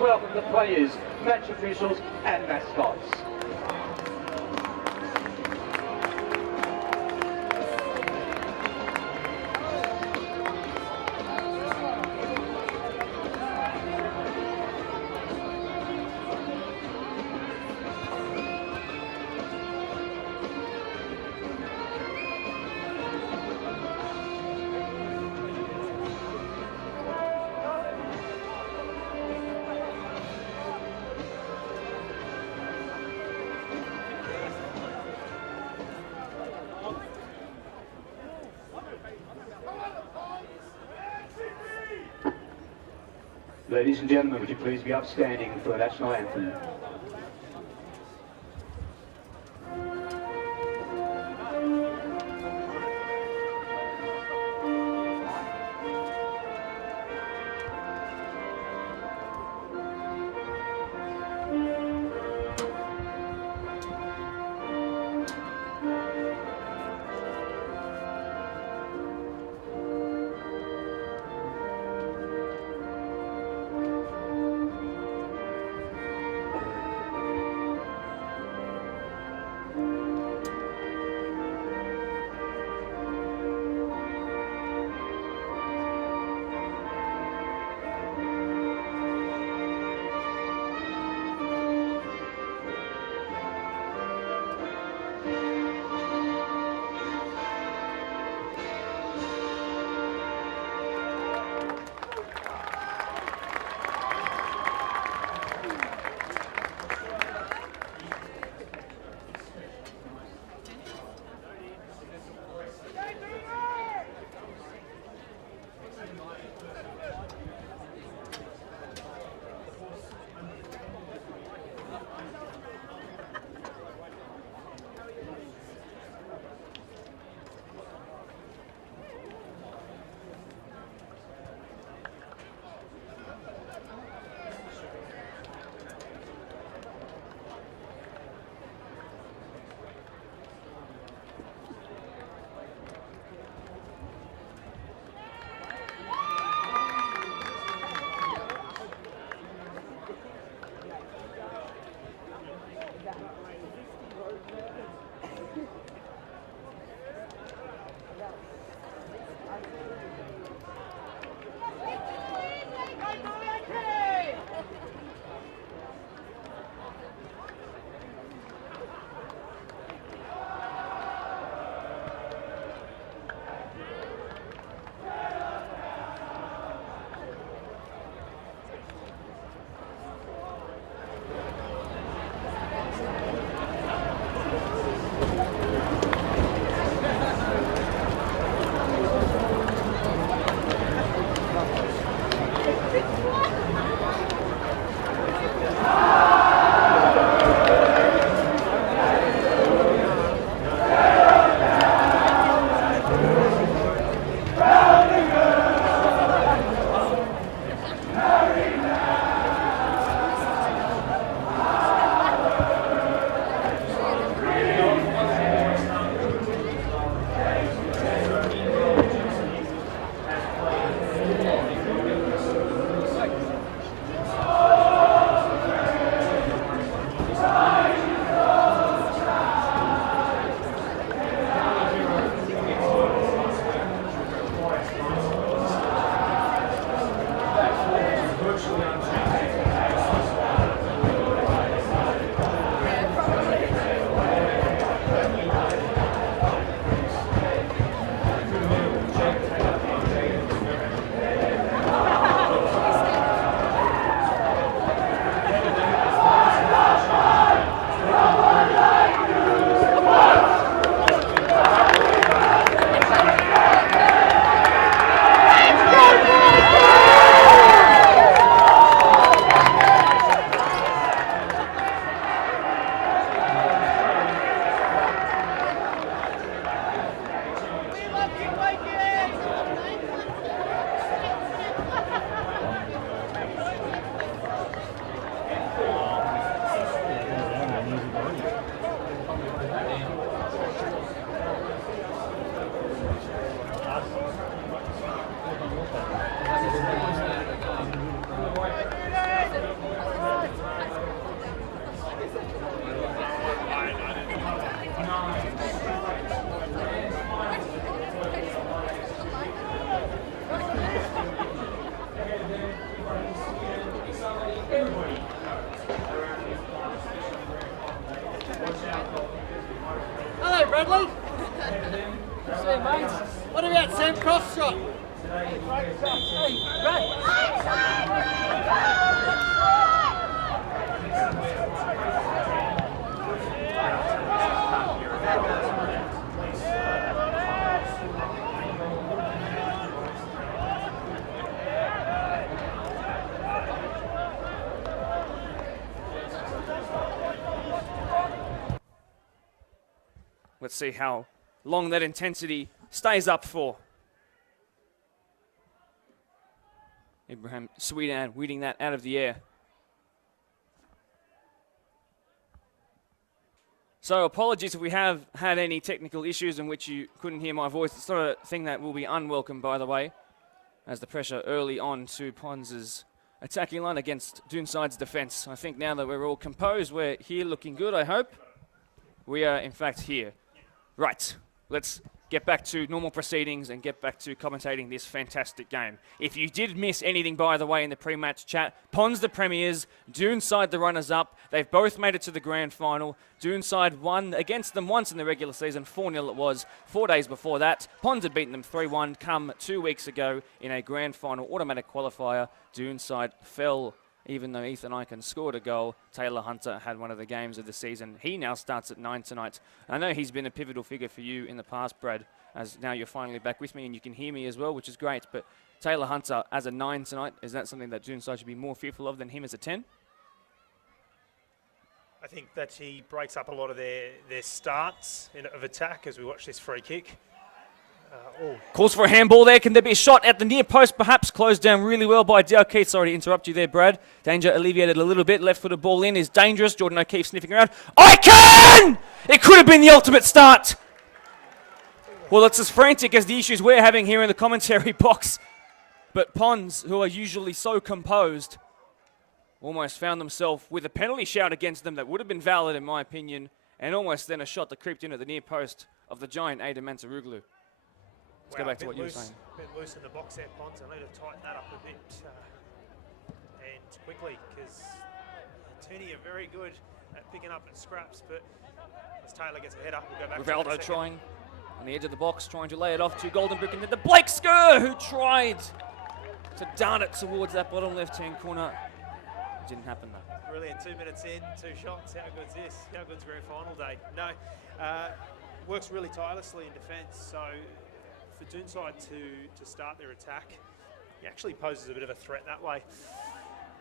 welcome the players, match officials and mascots. Ladies and gentlemen, would you please be upstanding for the national anthem? Bradley. See you, mate. What about Sam Cross shot? Hey, Brad. Let's see how long that intensity stays up for. Ibrahim Sweetan weeding that out of the air. So apologies if we have had any technical issues in which you couldn't hear my voice. It's not a thing that will be unwelcome, by the way, as the pressure early on to Pons' attacking line against Doonside's defence. I think now that we're all composed, we're here looking good, I hope. We are, in fact, here. Right, let's get back to normal proceedings and get back to commentating this fantastic game. If you did miss anything, by the way, in the pre-match chat, Pons the premiers, Doonside the runners-up. They've both made it to the grand final. Doonside won against them once in the regular season, 4-0 it was, 4 days before that. Pons had beaten them 3-1 come 2 weeks ago in a grand final automatic qualifier. Doonside fell. Even though Ethan Eichen scored a goal, Taylor Hunter had one of the games of the season. He now starts at 9 tonight. I know he's been a pivotal figure for you in the past, Brad, as now you're finally back with me and you can hear me as well, which is great. But Taylor Hunter as a 9 tonight, is that something that Doonside should be more fearful of than him as a 10? I think that he breaks up a lot of their starts of attack as we watch this free kick. Calls for a handball there. Can there be a shot at the near post? Perhaps closed down really well by O'Keefe. Sorry to interrupt you there, Brad. Danger alleviated a little bit. Left-footed ball in is dangerous. Jordan O'Keefe sniffing around. Eichen! It could have been the ultimate start. Well, it's as frantic as the issues we're having here in the commentary box. But Pons, who are usually so composed, almost found themselves with a penalty shout against them that would have been valid in my opinion, and almost then a shot that creeped in at the near post of the giant Ada Mantaroglu. Let's go back to what you were saying. A bit loose in the box there, Pons. I need to tighten that up a bit and quickly, because Tooney are very good at picking up at scraps, but as Taylor gets a header, we'll go back Rivaldo to trying on the edge of the box, trying to lay it off to Goldenbrook, and then the Blake Skur, who tried to dart it towards that bottom left-hand corner. It didn't happen though. Brilliant, 2 minutes in, 2 shots. How good's this? How good's grand final day? No, works really tirelessly in defence, so for Doonside to start their attack, he actually poses a bit of a threat that way.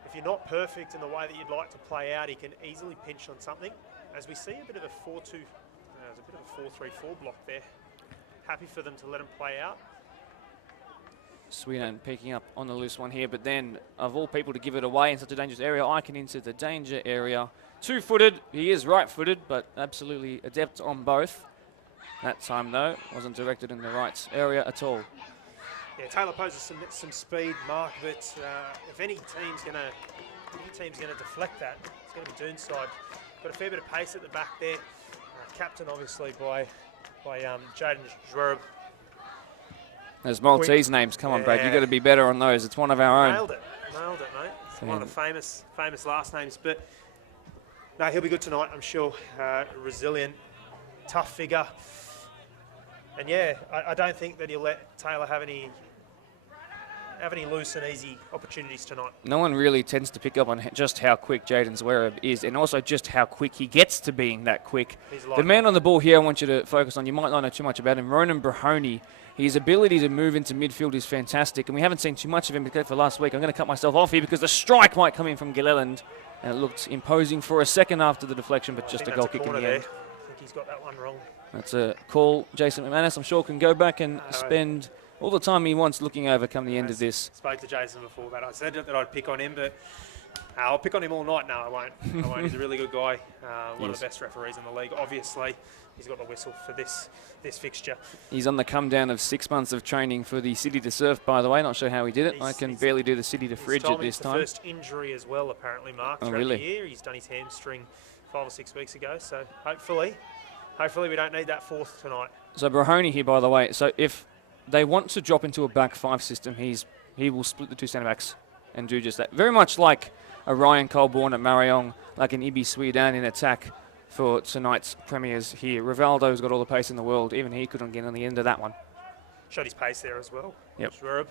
If you're not perfect in the way that you'd like to play out, he can easily pinch on something. As we see a bit of a 4-2, there's a bit of a 4-3-4 block there. Happy for them to let him play out. Sweden picking up on the loose one here, but then of all people to give it away in such a dangerous area, Eichen into the danger area. 2-footed, he is right-footed, but absolutely adept on both. That time, though, wasn't directed in the right area at all. Yeah, Taylor poses some speed, Mark, but if any team's going to deflect that, it's going to be Doonside. Got a fair bit of pace at the back there. Captain, obviously, by Jaden Zwerb. Those Maltese names, come on, Brad, you've got to be better on those. It's one of our own. Nailed it, mate. It's one of the famous last names, but no, he'll be good tonight, I'm sure. Resilient, tough figure. And yeah, I don't think that he'll let Taylor have any loose and easy opportunities tonight. No one really tends to pick up on just how quick Jaden Zwerb is, and also just how quick he gets to being that quick. The man on the ball here I want you to focus on, you might not know too much about him, Ronan Brahoni. His ability to move into midfield is fantastic, and we haven't seen too much of him except for last week. I'm going to cut myself off here because the strike might come in from Gilleland, and it looked imposing for a second after the deflection, but just a goal kick in the end. I think he's got that one wrong. That's a call. Jason McManus, I'm sure, can go back and spend all the time he wants looking over come the end of this. Spoke to Jason before that. I said that I'd pick on him, but I'll pick on him all night. No, I won't. He's a really good guy. One of the best referees in the league. Obviously, he's got the whistle for this fixture. He's on the come down of 6 months of training for the City to Surf, by the way. Not sure how he did it. I can barely do the City to Fridge at this time. It's the first injury as well, apparently, Mark. Oh, really? The year. He's done his hamstring 5 or 6 weeks ago, so hopefully we don't need that fourth tonight. So Brahoni here, by the way. So if they want to drop into a back 5 system, he will split the 2 centre-backs and do just that. Very much like a Ryan Colborne at Mariong, like an Ibi Sweetan in attack. for tonight's premiers here. Rivaldo's got all the pace in the world. Even he couldn't get on the end of that one. Showed his pace there as well. Yep. Schwerb.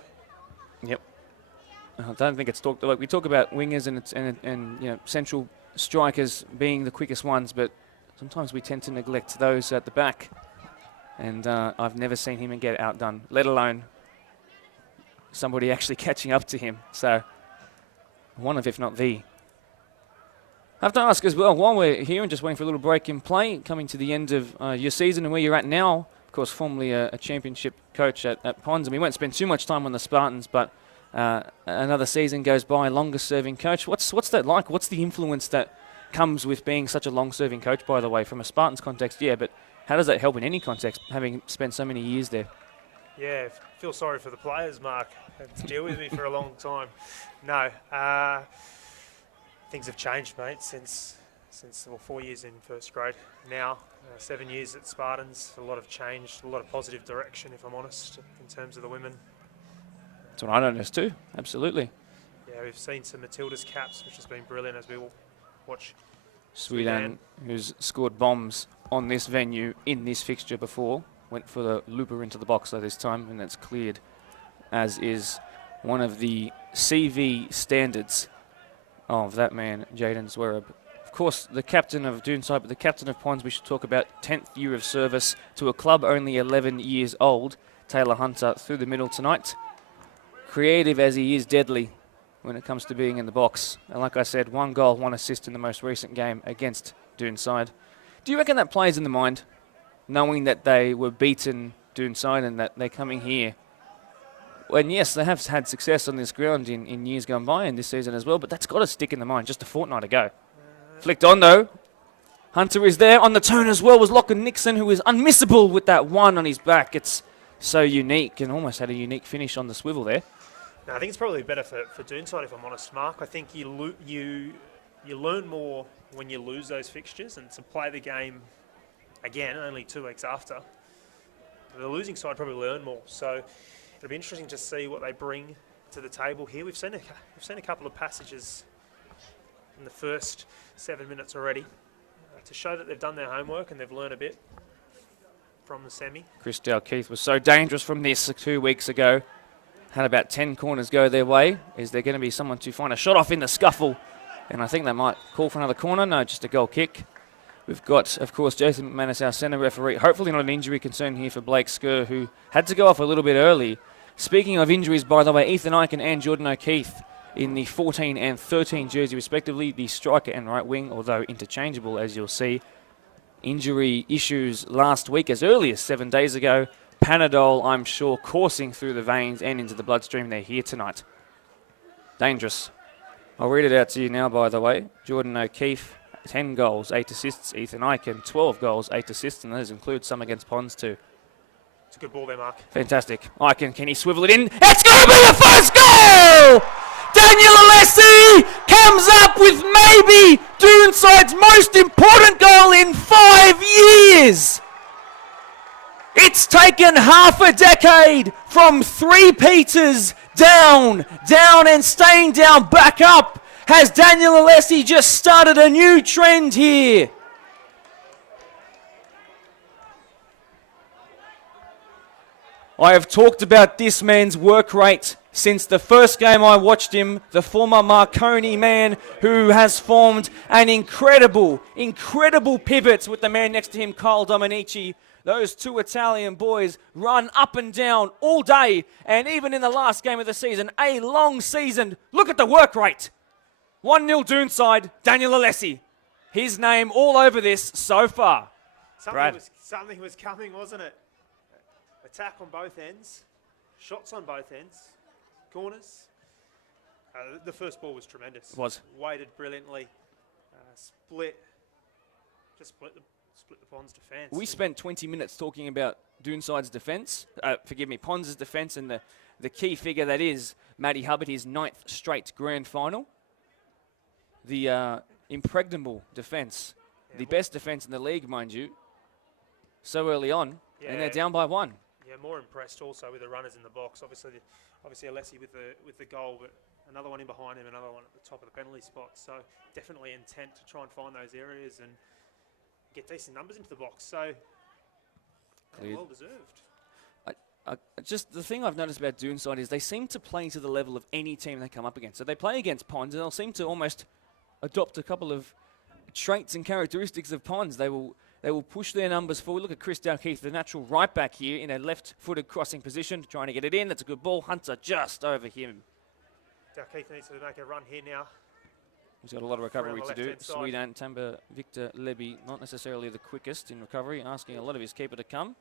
Yep. I don't think it's talked like we talk about wingers and you know, central strikers being the quickest ones, but sometimes we tend to neglect those at the back. And I've never seen him get outdone, let alone somebody actually catching up to him. So one of, if not the. I have to ask as well, while we're here and just waiting for a little break in play, coming to the end of your season and where you're at now, of course, formerly a championship coach at Ponds, and we won't spend too much time on the Spartans, but another season goes by, longer-serving coach. What's that like? What's the influence that comes with being such a long-serving coach, by the way, from a Spartans context? Yeah, but how does that help in any context, having spent so many years there? Yeah, feel sorry for the players, Mark. Had to deal with me for a long time. No, things have changed, mate, since 4 years in first grade. Now, 7 years at Spartans, a lot have changed, a lot of positive direction, if I'm honest, in terms of the women. That's what I noticed too, absolutely. Yeah, we've seen some Matilda's caps, which has been brilliant as we will watch. Sweden, who's scored bombs on this venue in this fixture before, went for the looper into the box though this time, and that's cleared, as is one of the CV standards of that man, Jaden Zwerb. Of course, the captain of Doonside, but the captain of Ponds, we should talk about 10th year of service to a club only 11 years old. Taylor Hunter through the middle tonight. Creative as he is, deadly when it comes to being in the box. And like I said, 1 goal, 1 assist in the most recent game against Doonside. Do you reckon that plays in the mind, knowing that they were beaten Doonside and that they're coming here? And yes, they have had success on this ground in years gone by and this season as well, but that's got to stick in the mind just a fortnight ago. Flicked on though. Hunter is there on the turn as well, was Lachlan Nixon, who is unmissable with that 1 on his back. It's so unique and almost had a unique finish on the swivel there. No, I think it's probably better for Doonside, if I'm honest, Mark. I think you learn more when you lose those fixtures, and to play the game again only 2 weeks after, the losing side probably learn more. So it'll be interesting to see what they bring to the table here. We've seen a couple of passages in the first 7 minutes already to show that they've done their homework and they've learned a bit from the semi. Chris Dalkeith was so dangerous from this 2 weeks ago. Had about 10 corners go their way. Is there going to be someone to find a shot off in the scuffle? And I think they might call for another corner. No, just a goal kick. We've got, of course, Jason McManus, our centre referee. Hopefully not an injury concern here for Blake Skur, who had to go off a little bit early. Speaking of injuries, by the way, Ethan Eichen and Jordan O'Keefe in the 14 and 13 jersey, respectively. The striker and right wing, although interchangeable, as you'll see. Injury issues last week, as early as 7 days ago. Panadol, I'm sure, coursing through the veins and into the bloodstream. They're here tonight. Dangerous. I'll read it out to you now, by the way. Jordan O'Keefe, 10 goals, 8 assists. Ethan Eichen, 12 goals, 8 assists, and those include some against Ponds too. It's a good ball there, Mark. Fantastic. Eichen, can he swivel it in? It's going to be the first goal! Daniel Alessi comes up with maybe Doonside's most important goal in 5 years. It's taken half a decade from 3 Peters down and staying down, back up. Has Daniel Alessi just started a new trend here? I have talked about this man's work rate since the first game I watched him, the former Marconi man who has formed an incredible pivot with the man next to him, Kyle Dominici. Those 2 Italian boys run up and down all day, and even in the last game of the season, a long season. Look at the work rate. 1-0 Doonside, Daniel Alessi. His name all over this so far. Something was coming, wasn't it? Attack on both ends, shots on both ends, corners. The first ball was tremendous. It was. Weighted brilliantly, split the Ponds defence. We spent 20 minutes talking about Doonside's defence, Ponds' defence, and the key figure that is Matty Hubbard, his 9th straight grand final. The impregnable defence, the best defence in the league, mind you, so early on, and they're down by 1. Yeah, more impressed also with the runners in the box. Obviously Alessi with the goal, but another one in behind him, another one at the top of the penalty spot. So definitely intent to try and find those areas, and get decent numbers into the box. So, well deserved. Just the thing I've noticed about Doonside is they seem to play to the level of any team they come up against. So they play against Ponds, and they'll seem to almost adopt a couple of traits and characteristics of Ponds. They will push their numbers forward. Look at Chris Dalkeith, the natural right back here in a left-footed crossing position, trying to get it in. That's a good ball. Hunter just over him. Dalkeith needs to make a run here now. He's got a lot of recovery to do. left-hand side. Sweden Tamba Victor Levy, not necessarily the quickest in recovery, asking a lot of his keeper to come.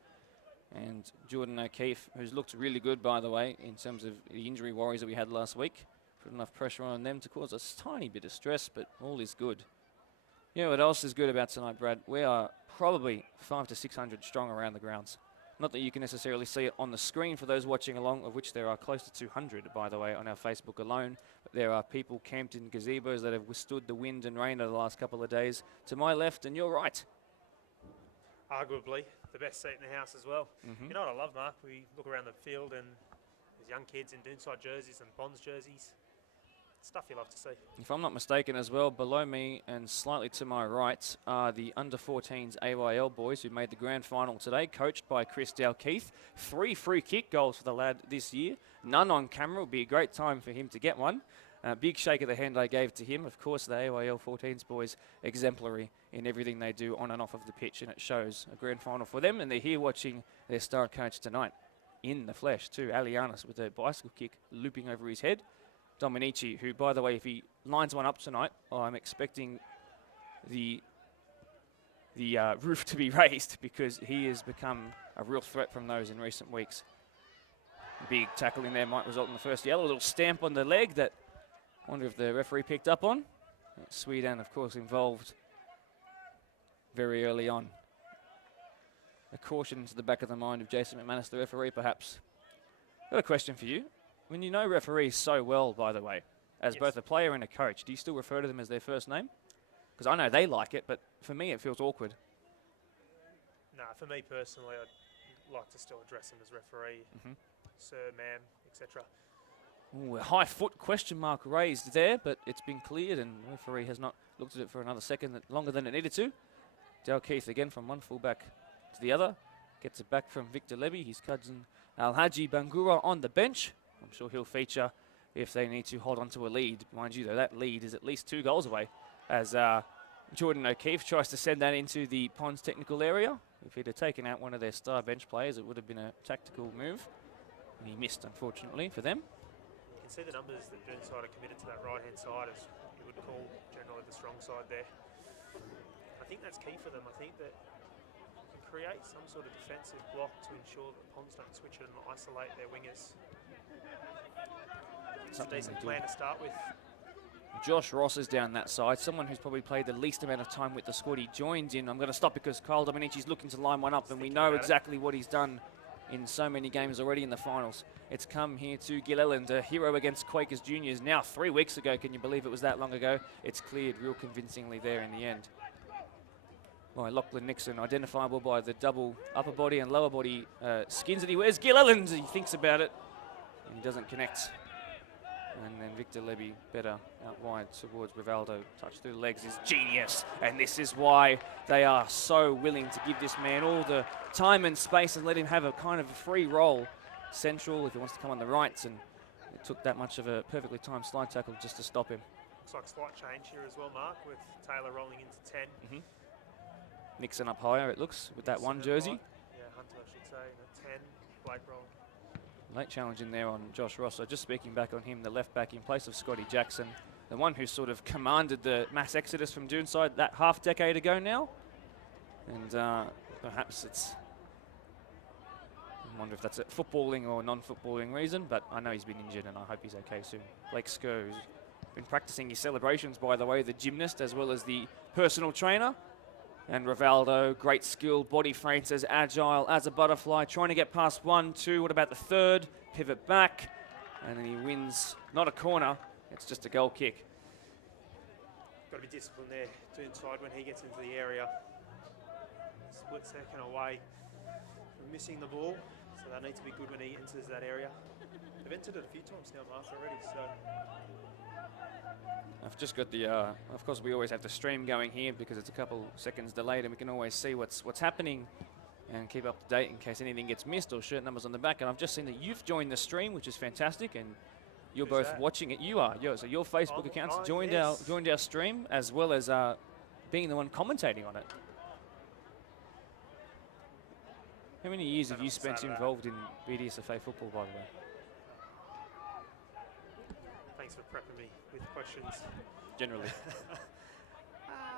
And Jordan O'Keefe, who's looked really good, by the way, in terms of the injury worries that we had last week. Put enough pressure on them to cause a tiny bit of stress, but all is good. You know what else is good about tonight, Brad? We are probably 500 to 600 strong around the grounds. Not that you can necessarily see it on the screen for those watching along, of which there are close to 200, by the way, on our Facebook alone. But there are people camped in gazebos that have withstood the wind and rain over the last couple of days. To my left and your right. Arguably the best seat in the house as well. You know what I love, Mark? We look around the field and there's young kids in Doonside jerseys and Ponds jerseys. Stuff you love to see. If I'm not mistaken as well, below me and slightly to my right are the under-14s AYL boys who made the grand final today, coached by Chris Dalkeith. 3 free kick goals for the lad this year. None on camera. It would be a great time for him to get one. Big shake of the hand I gave to him. Of course, the AYL 14s boys exemplary in everything they do on and off of the pitch, and it shows a grand final for them, and they're here watching their star coach tonight in the flesh too. Alianis with a bicycle kick looping over his head. Dominici, who, by the way, if he lines one up tonight, I'm expecting the roof to be raised because he has become a real threat from those in recent weeks. Big tackle in there might result in the first yellow. A little stamp on the leg that I wonder if the referee picked up on. Sweden, of course, involved very early on. A caution to the back of the mind of Jason McManus, the referee, perhaps. Got a question for you. When you know referees so well, by the way, as both a player and a coach, do you still refer to them as their first name? Because I know they like it, but for me it feels awkward. No, for me personally, I'd like to still address him as referee, sir, ma'am, etc. Ooh, a high foot question mark raised there, but it's been cleared and the referee has not looked at it for another second longer than it needed to. Dalkeith again from one fullback to the other. Gets it back from Victor Levy, his cousin Alhaji Bangura on the bench. I'm sure he'll feature if they need to hold on to a lead. Mind you, though, that lead is at least 2 goals away as Jordan O'Keefe tries to send that into the Ponds technical area. If he'd have taken out one of their star bench players, it would have been a tactical move. And he missed, unfortunately, for them. You can see the numbers that Doonside are committed to that right-hand side, as you would call generally the strong side there. I think that's key for them. I think that you can create some sort of defensive block to ensure that Ponds don't switch it and isolate their wingers. It's a decent plan to start with. Josh Ross is down that side, someone who's probably played the least amount of time with the squad. He joins in. I'm going to stop because Kyle Dominici's looking to line one up, and we know exactly what he's done in so many games already in the finals. It's come here to Gilleland, a hero against Quakers Juniors now 3 weeks ago. Can you believe it was that long ago? It's cleared real convincingly there in the end. By Lachlan Nixon, identifiable by the double upper body and lower body skins that he wears. Gilleland, he thinks about it, and he doesn't connect. And then Victor Levy better out wide towards Rivaldo. Touch through the legs is genius. And this is why they are so willing to give this man all the time and space and let him have a kind of a free roll. Central if he wants to come on the right. And it took that much of a perfectly timed slide tackle just to stop him. Looks like a slight change here as well, Mark, with Taylor rolling into 10. Nixon up higher, it looks, with that one jersey. Right. Yeah, Hunter, I should say, and at 10, Blake rolling. Late challenge in there on Josh Ross. So just speaking back on him, the left back in place of Scotty Jackson, the one who sort of commanded the mass exodus from Doonside that half decade ago now. And perhaps it's, I wonder if that's a footballing or non-footballing reason, but I know he's been injured and I hope he's okay soon. Blake Skur, who's been practicing his celebrations, by the way, the gymnast as well as the personal trainer. And Rivaldo, great skill, body frames as agile as a butterfly, trying to get past 1, 2, what about the third? Pivot back, and then he wins, not a corner, it's just a goal kick. Got to be disciplined there, Doonside, when he gets into the area. Split second away from missing the ball, so they need to be good when he enters that area. They've entered it a few times now, Mark, already, so I've just got the, of course we always have the stream going here because it's a couple seconds delayed and we can always see what's happening and keep up to date in case anything gets missed or shirt numbers on the back. And I've just seen that you've joined the stream, which is fantastic, and you're Who's both that? watching it. You are, so your Facebook accounts joined yes. our stream as well as being the one commentating on it. How many years have you spent involved in BDSFA football, by the way? Thanks for prepping me with questions. Generally.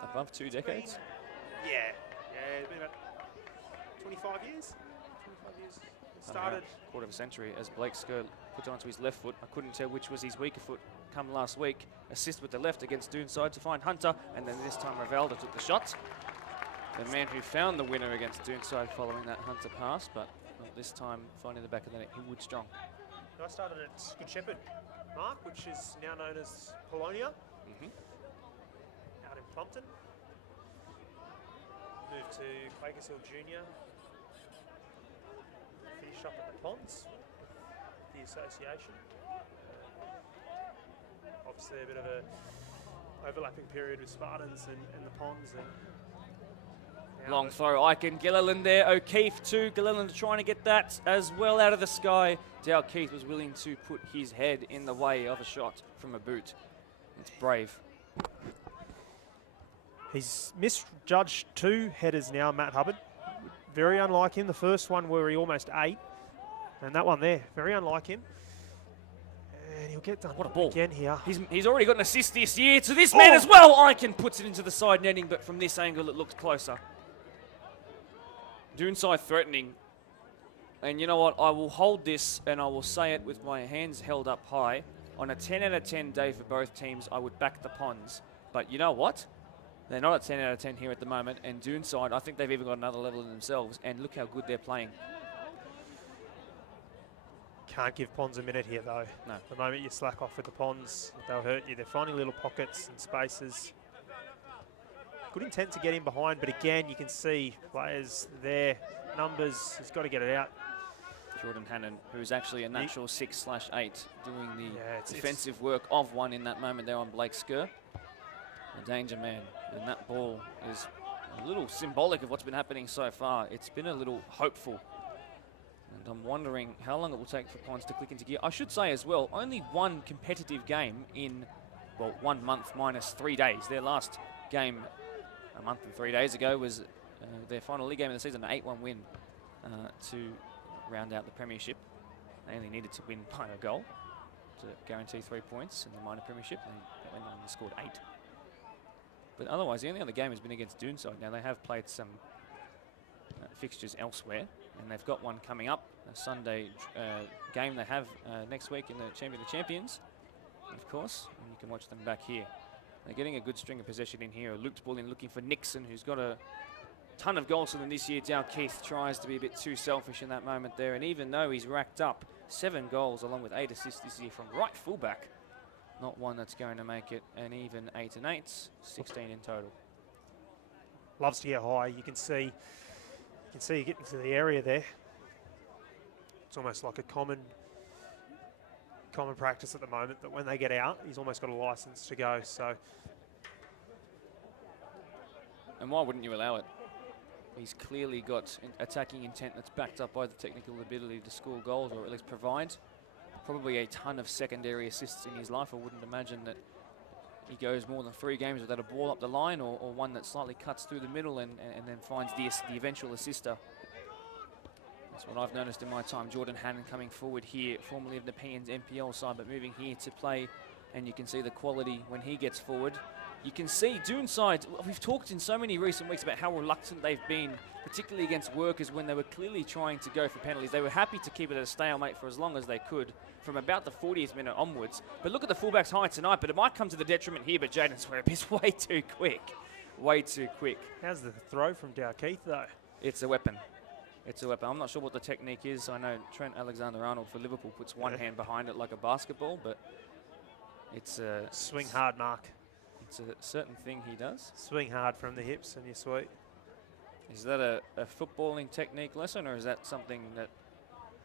Above 2 decades? Yeah, it's been about 25 years. 25 years. It started. Quarter of a century as Blake Skirt puts it onto his left foot. I couldn't tell which was his weaker foot come last week. Assist with the left against Doonside to find Hunter, and then this time Rivalda took the shot. The man who found the winner against Doonside following that Hunter pass, but not this time finding the back of the net, Wood Strong. I started at Good Shepherd, Mark, which is now known as Polonia, out in Plumpton. Moved to Quakers Hill Junior. Finished up at the Ponds, the association. Obviously a bit of a overlapping period with Spartans and the Ponds. And long throw, Eichen, Gilliland there, O'Keefe too. Gilliland trying to get that as well out of the sky. Dale Keith was willing to put his head in the way of a shot from a boot. It's brave. He's misjudged 2 headers now, Matt Hubbard. Very unlike him. The first one where he almost ate. And that one there, very unlike him. And he'll get done. What a ball. Again here. He's already got an assist this year to this man as well. Eichen puts it into the side netting, but from this angle it looks closer. Doonside threatening. And you know what? I will hold this and I will say it with my hands held up high. On a 10 out of 10 day for both teams, I would back the Ponds. But you know what? They're not at 10 out of 10 here at the moment. And Doonside, I think they've even got another level in themselves. And look how good they're playing. Can't give Ponds a minute here, though. No. The moment you slack off with the Ponds, they'll hurt you. They're finding little pockets and spaces. Good intent to get in behind, but again, you can see players, their numbers, he's got to get it out. Jordan Hannon, who's actually a natural 6/8, doing the defensive it's work of one in that moment there on Blake Skur. A danger man. And that ball is a little symbolic of what's been happening so far. It's been a little hopeful. And I'm wondering how long it will take for Ponds to click into gear. I should say as well, only one competitive game in, well, 1 month minus 3 days. Their last game a month and 3 days ago was their final league game of the season, an 8-1 win to round out the premiership. They only needed to win by a goal to guarantee 3 points in the minor premiership. They went on and scored 8. But otherwise, the only other game has been against Doonside. Now, they have played some fixtures elsewhere, and they've got one coming up, a Sunday game they have next week in the Champion of the Champions, of course, and you can watch them back here. They're getting a good string of possession in here. A looped ball in looking for Nixon, who's got a ton of goals for them this year. Dow Keith tries to be a bit too selfish in that moment there, and even though he's racked up 7 goals along with 8 assists this year from right fullback, not one that's going to make it an even 8 and 8, 16 in total. loves to get high. You can see you get into the area there. It's almost like a common practice at the moment that when they get out, he's almost got a license to go. So, and why wouldn't you allow it? He's clearly got attacking intent that's backed up by the technical ability to score goals, or at least provide. Probably a ton of secondary assists in his life. I wouldn't imagine that he goes more than 3 games without a ball up the line, or one that slightly cuts through the middle and then finds the eventual assister. That's what I've noticed in my time. Jordan Hannon coming forward here, formerly of the Nepean's NPL side, but moving here to play, and you can see the quality when he gets forward. You can see Doonside, we've talked in so many recent weeks about how reluctant they've been, particularly against Workers when they were clearly trying to go for penalties. They were happy to keep it at a stalemate for as long as they could from about the 40th minute onwards. But look at the fullbacks high tonight, but it might come to the detriment here, but Jaden Swerup is way too quick. Way too quick. how's the throw from Dow Keith, though? It's a weapon. It's a weapon. I'm not sure what the technique is. I know Trent Alexander-Arnold for Liverpool puts one hand behind it like a basketball, but it's a... Swing hard, Mark. It's a certain thing he does. Swing hard from the hips and you're sweet. Is that a footballing technique lesson, or is that something that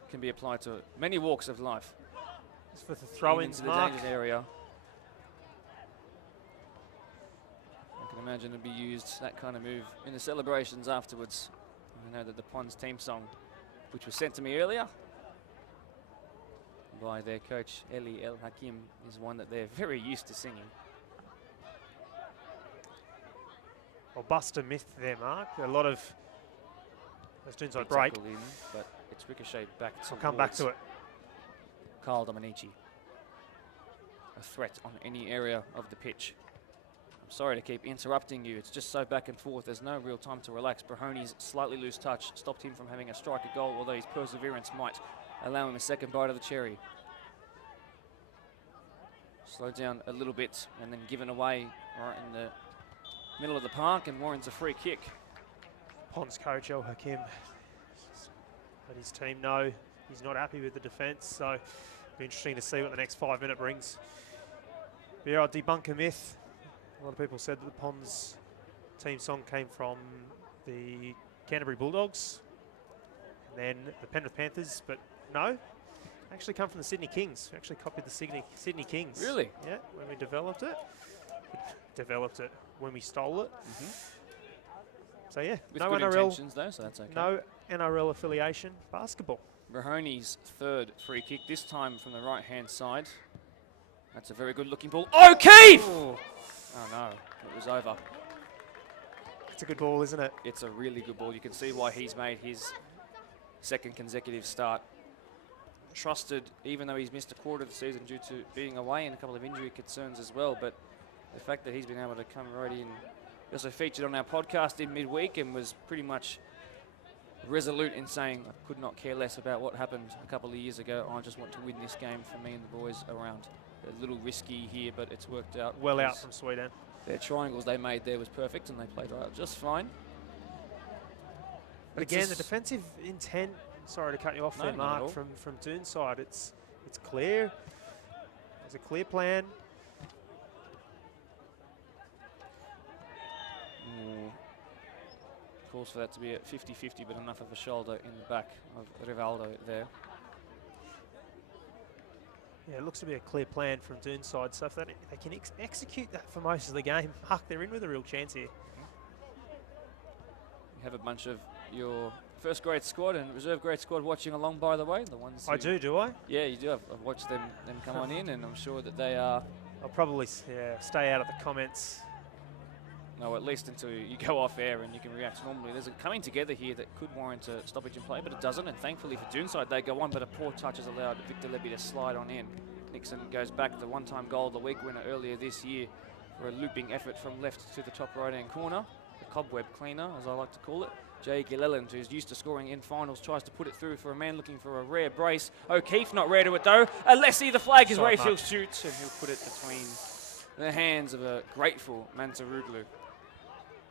can be applied to many walks of life? It's for the throw-ins, into the Mark. dangerous area. imagine it'd be used, that kind of move, in the celebrations afterwards. I know that the Ponds team song, which was sent to me earlier by their coach, Eli El Hakim, is one that they're very used to singing. Well, bust a myth there, Mark. A lot of those Doonside Big break. tackle in, but it's ricocheted back I'll come back to it. Carl Dominici. A threat on any area of the pitch. I'm sorry to keep interrupting you. It's just so back and forth. There's no real time to relax. Brahoni's slightly loose touch stopped him from having a striker goal, although his perseverance might allow him a second bite of the cherry. Slowed down a little bit and then given away right in the middle of the park, and Warren's a free kick. Ponds coach El Hakim let his team know he's not happy with the defence, so it'll be interesting to see what the next 5 minutes brings. But yeah, I'll debunk a myth. A lot of people said that the Ponds team song came from the Canterbury Bulldogs and then the Penrith Panthers, but no, actually come from the Sydney Kings. We actually copied the Sydney Kings. Really? Yeah, when we developed it. When we stole it. So yeah, With no good NRL, intentions though, so that's okay. no NRL affiliation, basketball. Brahoni's third free kick, this time from the right-hand side. That's a very good-looking ball. O'Keefe! Oh, Oh no, it was over. it's a good ball, isn't it? It's a really good ball. You can see why he's made his second consecutive start. Trusted, even though he's missed a quarter of the season due to being away and a couple of injury concerns as well. But the fact that he's been able to come right in. He also featured on our podcast in midweek and was pretty much resolute in saying, I could not care less about what happened a couple of years ago. I just want to win this game for me and the boys around. A little risky here, but it's worked out. Well out from Sweden. Their triangles they made there was perfect, and they played right just fine. But It's again, a the defensive intent, sorry to cut you off No, there, not at all. Mark, from Doonside, it's clear. There's a clear plan. Calls for that to be at 50-50, but enough of a shoulder in the back of Rivaldo there. Yeah, it looks to be a clear plan from Doonside, so if they can execute that for most of the game, Mark, they're in with a real chance here. You have a bunch of your first grade squad and reserve grade squad watching along, by the way. The ones I do I? Yeah, you do. I've watched them come on in, and I'm sure that they are. I'll probably stay out of the comments. No, at least until you go off air and you can react normally. There's a coming together here that could warrant a stoppage in play, but it doesn't. And thankfully for Doonside, they go on, but a poor touch has allowed Victor Levy to slide on in. Nixon goes back to the one-time goal of the week winner earlier this year for a looping effort from left to the top right-hand corner. The cobweb cleaner, as I like to call it. Jay Gilleland, who's used to scoring in finals, tries to put it through for a man looking for a rare brace. O'Keefe not rare to it though. Alessi, the flag is Rayfield shoots, and he'll put it between the hands of a grateful Mantaruglu.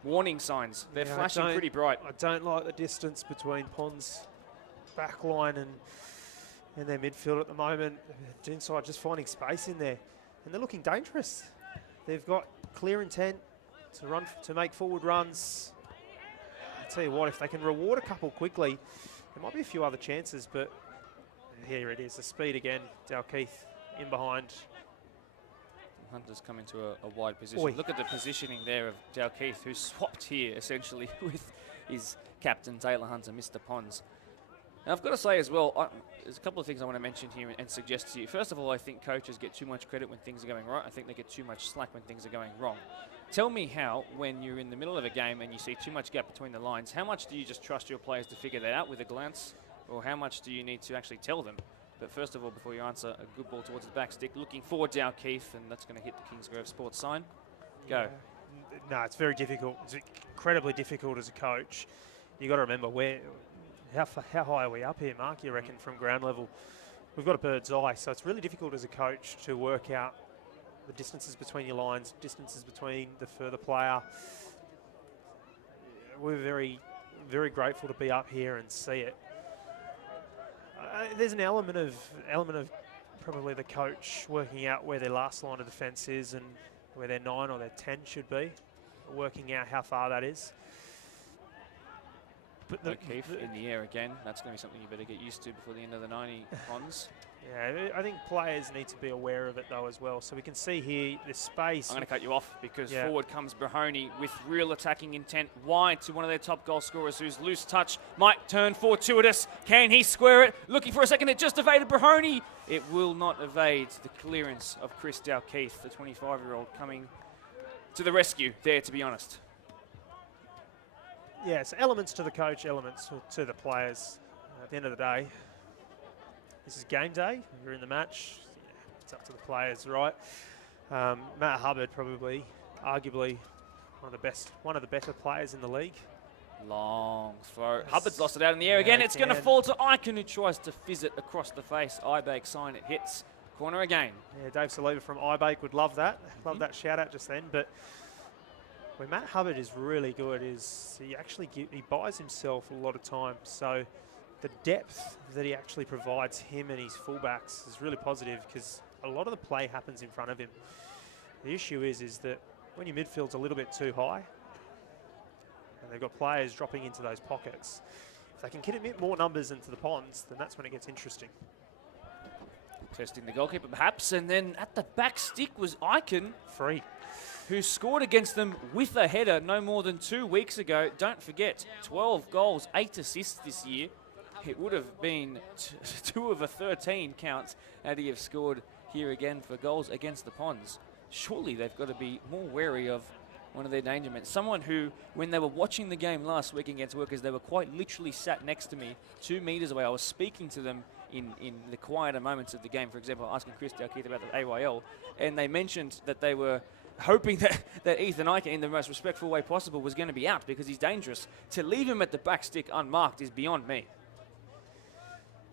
Warning signs. They're flashing pretty bright. I don't like the distance between Ponds' back line and their midfield at the moment. Doonside just finding space in there. And they're looking dangerous. They've got clear intent to make forward runs. I tell you what, if they can reward a couple quickly, there might be a few other chances, but here it is, the speed again. Dalkeith in behind. Hunter's come into a wide position. Oi. Look at the positioning there of Dalkeith, who's swapped here essentially with his captain, Taylor Hunter, Mr. Ponds. Now, I've got to say as well, there's a couple of things I want to mention here and suggest to you. First of all, I think coaches get too much credit when things are going right. I think they get too much slack when things are going wrong. Tell me how, when you're in the middle of a game and you see too much gap between the lines, how much do you just trust your players to figure that out with a glance? Or how much do you need to actually tell them? But first of all, before you answer, a good ball towards the back stick, looking forward to Keith, and that's going to hit the Kingsgrove Sports sign. Go. No, it's very difficult. It's incredibly difficult as a coach. You got to remember how high are we up here, Mark? You reckon from ground level? We've got a bird's eye, so it's really difficult as a coach to work out the distances between your lines, distances between the further player. We're very, very grateful to be up here and see it. There's an element of probably the coach working out where their last line of defence is and where their 9 or their 10 should be, working out how far that is. But O'Keefe in the air again. That's going to be something you better get used to before the end of the 90 Ponds. Yeah, I think players need to be aware of it though as well. So we can see here the space. I'm going to cut you off because forward comes Brahoni with real attacking intent, wide to one of their top goal scorers who's loose touch. Might turn fortuitous. Can he square it? Looking for a second, it just evaded Brahoni. It will not evade the clearance of Chris Dalkeith, the 25-year-old, coming to the rescue there, to be honest. Yes, elements to the coach, elements to the players. At the end of the day, this is game day. You're in the match. It's up to the players, right? Matt Hubbard, probably, arguably, one of the better players in the league. Long throw. Yes. Hubbard's lost it out in the air again. It's going to fall to Icon, who tries to fizz it across the face. Ibake sign, it hits corner again. Yeah, Dave Saliba from Ibake would love that. Love that shout out just then. But where Matt Hubbard is really good is he buys himself a lot of time. So the depth that he actually provides him and his fullbacks is really positive because a lot of the play happens in front of him. The issue is that when your midfield's a little bit too high and they've got players dropping into those pockets, if they can get a bit more numbers into the ponds, then that's when it gets interesting. Testing the goalkeeper perhaps, and then at the back stick was Icon, Free. who scored against them with a header no more than 2 weeks ago. Don't forget, 12 goals, 8 assists this year. It would have been 2 of a 13 counts had he have scored here again for goals against the Ponds. Surely they've got to be more wary of one of their danger men. Someone who, when they were watching the game last week against Workers, they were quite literally sat next to me 2 metres away. I was speaking to them in the quieter moments of the game. For example, asking Chris Dalkeith about the AYL, and they mentioned that they were hoping that Ethan Icon, in the most respectful way possible, was going to be out because he's dangerous. To leave him at the back stick unmarked is beyond me.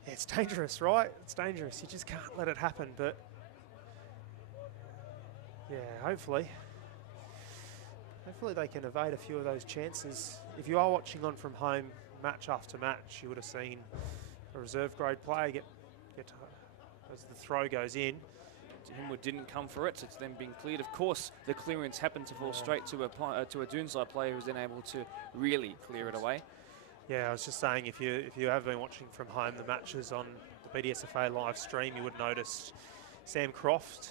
Yeah, it's dangerous, right? It's dangerous. You just can't let it happen. But yeah, hopefully they can evade a few of those chances. If you are watching on from home, match after match, you would have seen a reserve grade player get as the throw goes in. Himwood didn't come for it. It's then being cleared. Of course, the clearance happened to fall straight to a Doonside player who was then able to really clear it away. Yeah, I was just saying, if you have been watching from home the matches on the BDSFA live stream, you would notice Sam Croft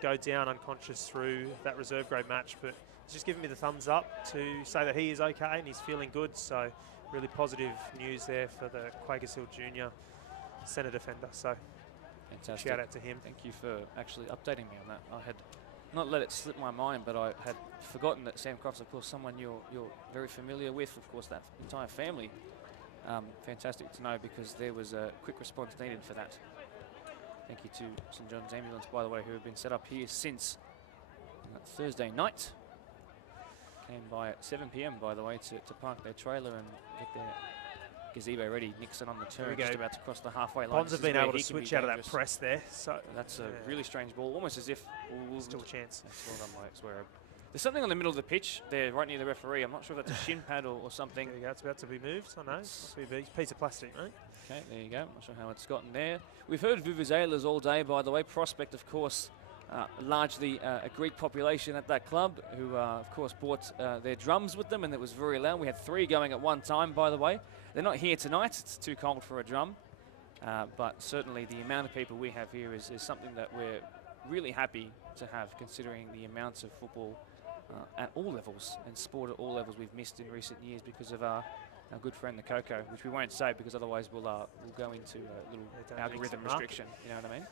go down unconscious through that reserve grade match, but he's just giving me the thumbs up to say that he is okay and he's feeling good. So really positive news there for the Quakers Hill Junior centre defender. So fantastic. Shout out to him. Thank you for actually updating me on that. I had not let it slip my mind, but I had forgotten that Sam Croft's, of course, someone you're very familiar with. Of course, that entire family. Fantastic to know because there was a quick response needed for that. Thank you to St John's Ambulance, by the way, who have been set up here since Thursday night. Came by at 7 p.m, by the way, to park their trailer and get their gazebo ready. Nixon on the turn, just about to cross the halfway line. Ponds have been able to switch out of that press there. So that's a really strange ball, almost as if still a chance. Well done, Mike Swear. There's something on the middle of the pitch there, right near the referee. I'm not sure if that's a shin pad or something. There you go. It's about to be moved. I know. Must be a piece of plastic, right? Okay, there you go. Not sure how it's gotten there. We've heard vuvuzelas all day, by the way. Prospect, of course, largely a Greek population at that club who, of course, brought their drums with them, and it was very loud. We had 3 going at one time, by the way. They're not here tonight. It's too cold for a drum. But certainly the amount of people we have here is something that we're really happy to have, considering the amounts of football at all levels and sport at all levels we've missed in recent years because of our good friend the Coco, which we won't say because otherwise we'll go into a little algorithm restriction. You know what I mean?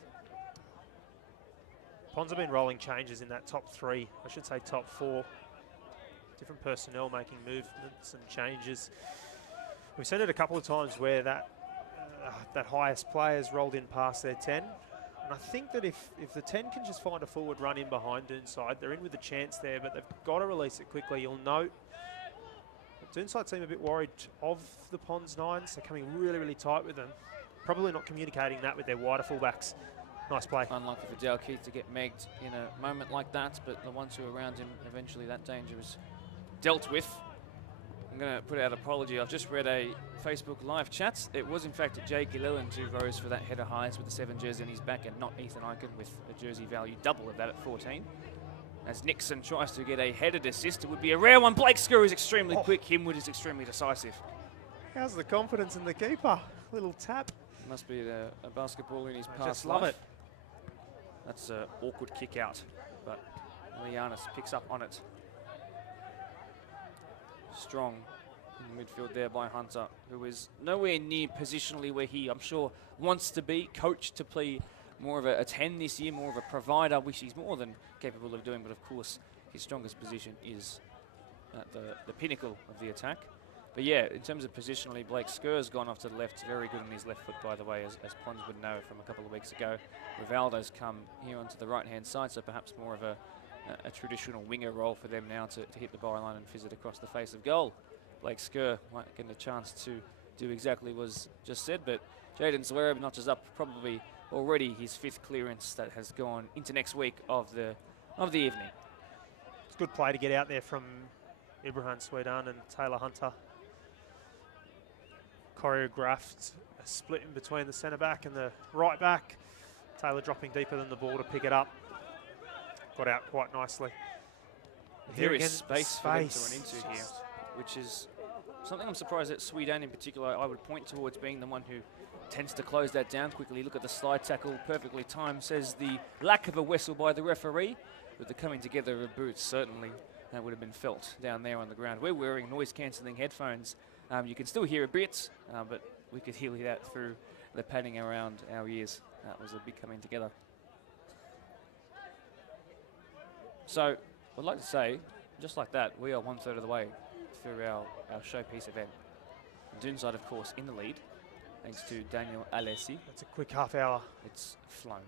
Ponds have been rolling changes in that top 3, I should say top 4. Different personnel making movements and changes. We've seen it a couple of times where that highest player's rolled in past their 10. And I think that if the 10 can just find a forward run in behind Doonside, they're in with a chance there, but they've got to release it quickly. You'll note that Doonside seem a bit worried of the Ponds 9s. They're coming really, really tight with them. Probably not communicating that with their wider fullbacks. Nice play. Unlucky for Dalkeith to get megged in a moment like that, but the ones who are around him, eventually that danger is dealt with. I'm going to put out an apology. I've just read a Facebook live chat. It was, in fact, Jake Gilleland who rose for that header highest with the 7 jersey on his back and not Ethan Icon with a jersey value double of that at 14. As Nixon tries to get a headed assist, it would be a rare one. Blake Screw is extremely quick. Himwood is extremely decisive. How's the confidence in the keeper? Little tap. Must be a basketball in his I past just love life. it. That's an awkward kick out, but Lianis picks up on it. Strong in the midfield there by Hunter, who is nowhere near positionally where he, I'm sure, wants to be. Coached to play more of a 10 this year, more of a provider, which he's more than capable of doing, but of course his strongest position is at the pinnacle of the attack. But yeah, in terms of positionally, Blake Skerr's gone off to the left, very good on his left foot, by the way, as Pons would know from a couple of weeks ago. Rivaldo's come here onto the right-hand side, so perhaps more of a traditional winger role for them now to hit the byline and fizz it across the face of goal. Blake Skerr might get a chance to do exactly what was just said, but Jaden Zwerb notches up probably already his 5th clearance that has gone into next week of the evening. It's a good play to get out there from Ibrahim Swedan and Taylor Hunter. Choreographed a split in between the centre back and the right back. Taylor dropping deeper than the ball to pick it up. Got out quite nicely. There is space for them to run into here, which is something I'm surprised that Swedan in particular I would point towards being the one who tends to close that down quickly. Look at the slide tackle, perfectly timed, says the lack of a whistle by the referee. With the coming together of boots, certainly that would have been felt down there on the ground. We're wearing noise-cancelling headphones. You can still hear a bit, but we could hear that through the padding around our ears. That was a big coming together. So I'd like to say, just like that, we are 1/3 of the way through our showpiece event. Doonside, of course, in the lead, thanks to Daniel Alessi. That's a quick half hour. It's flown.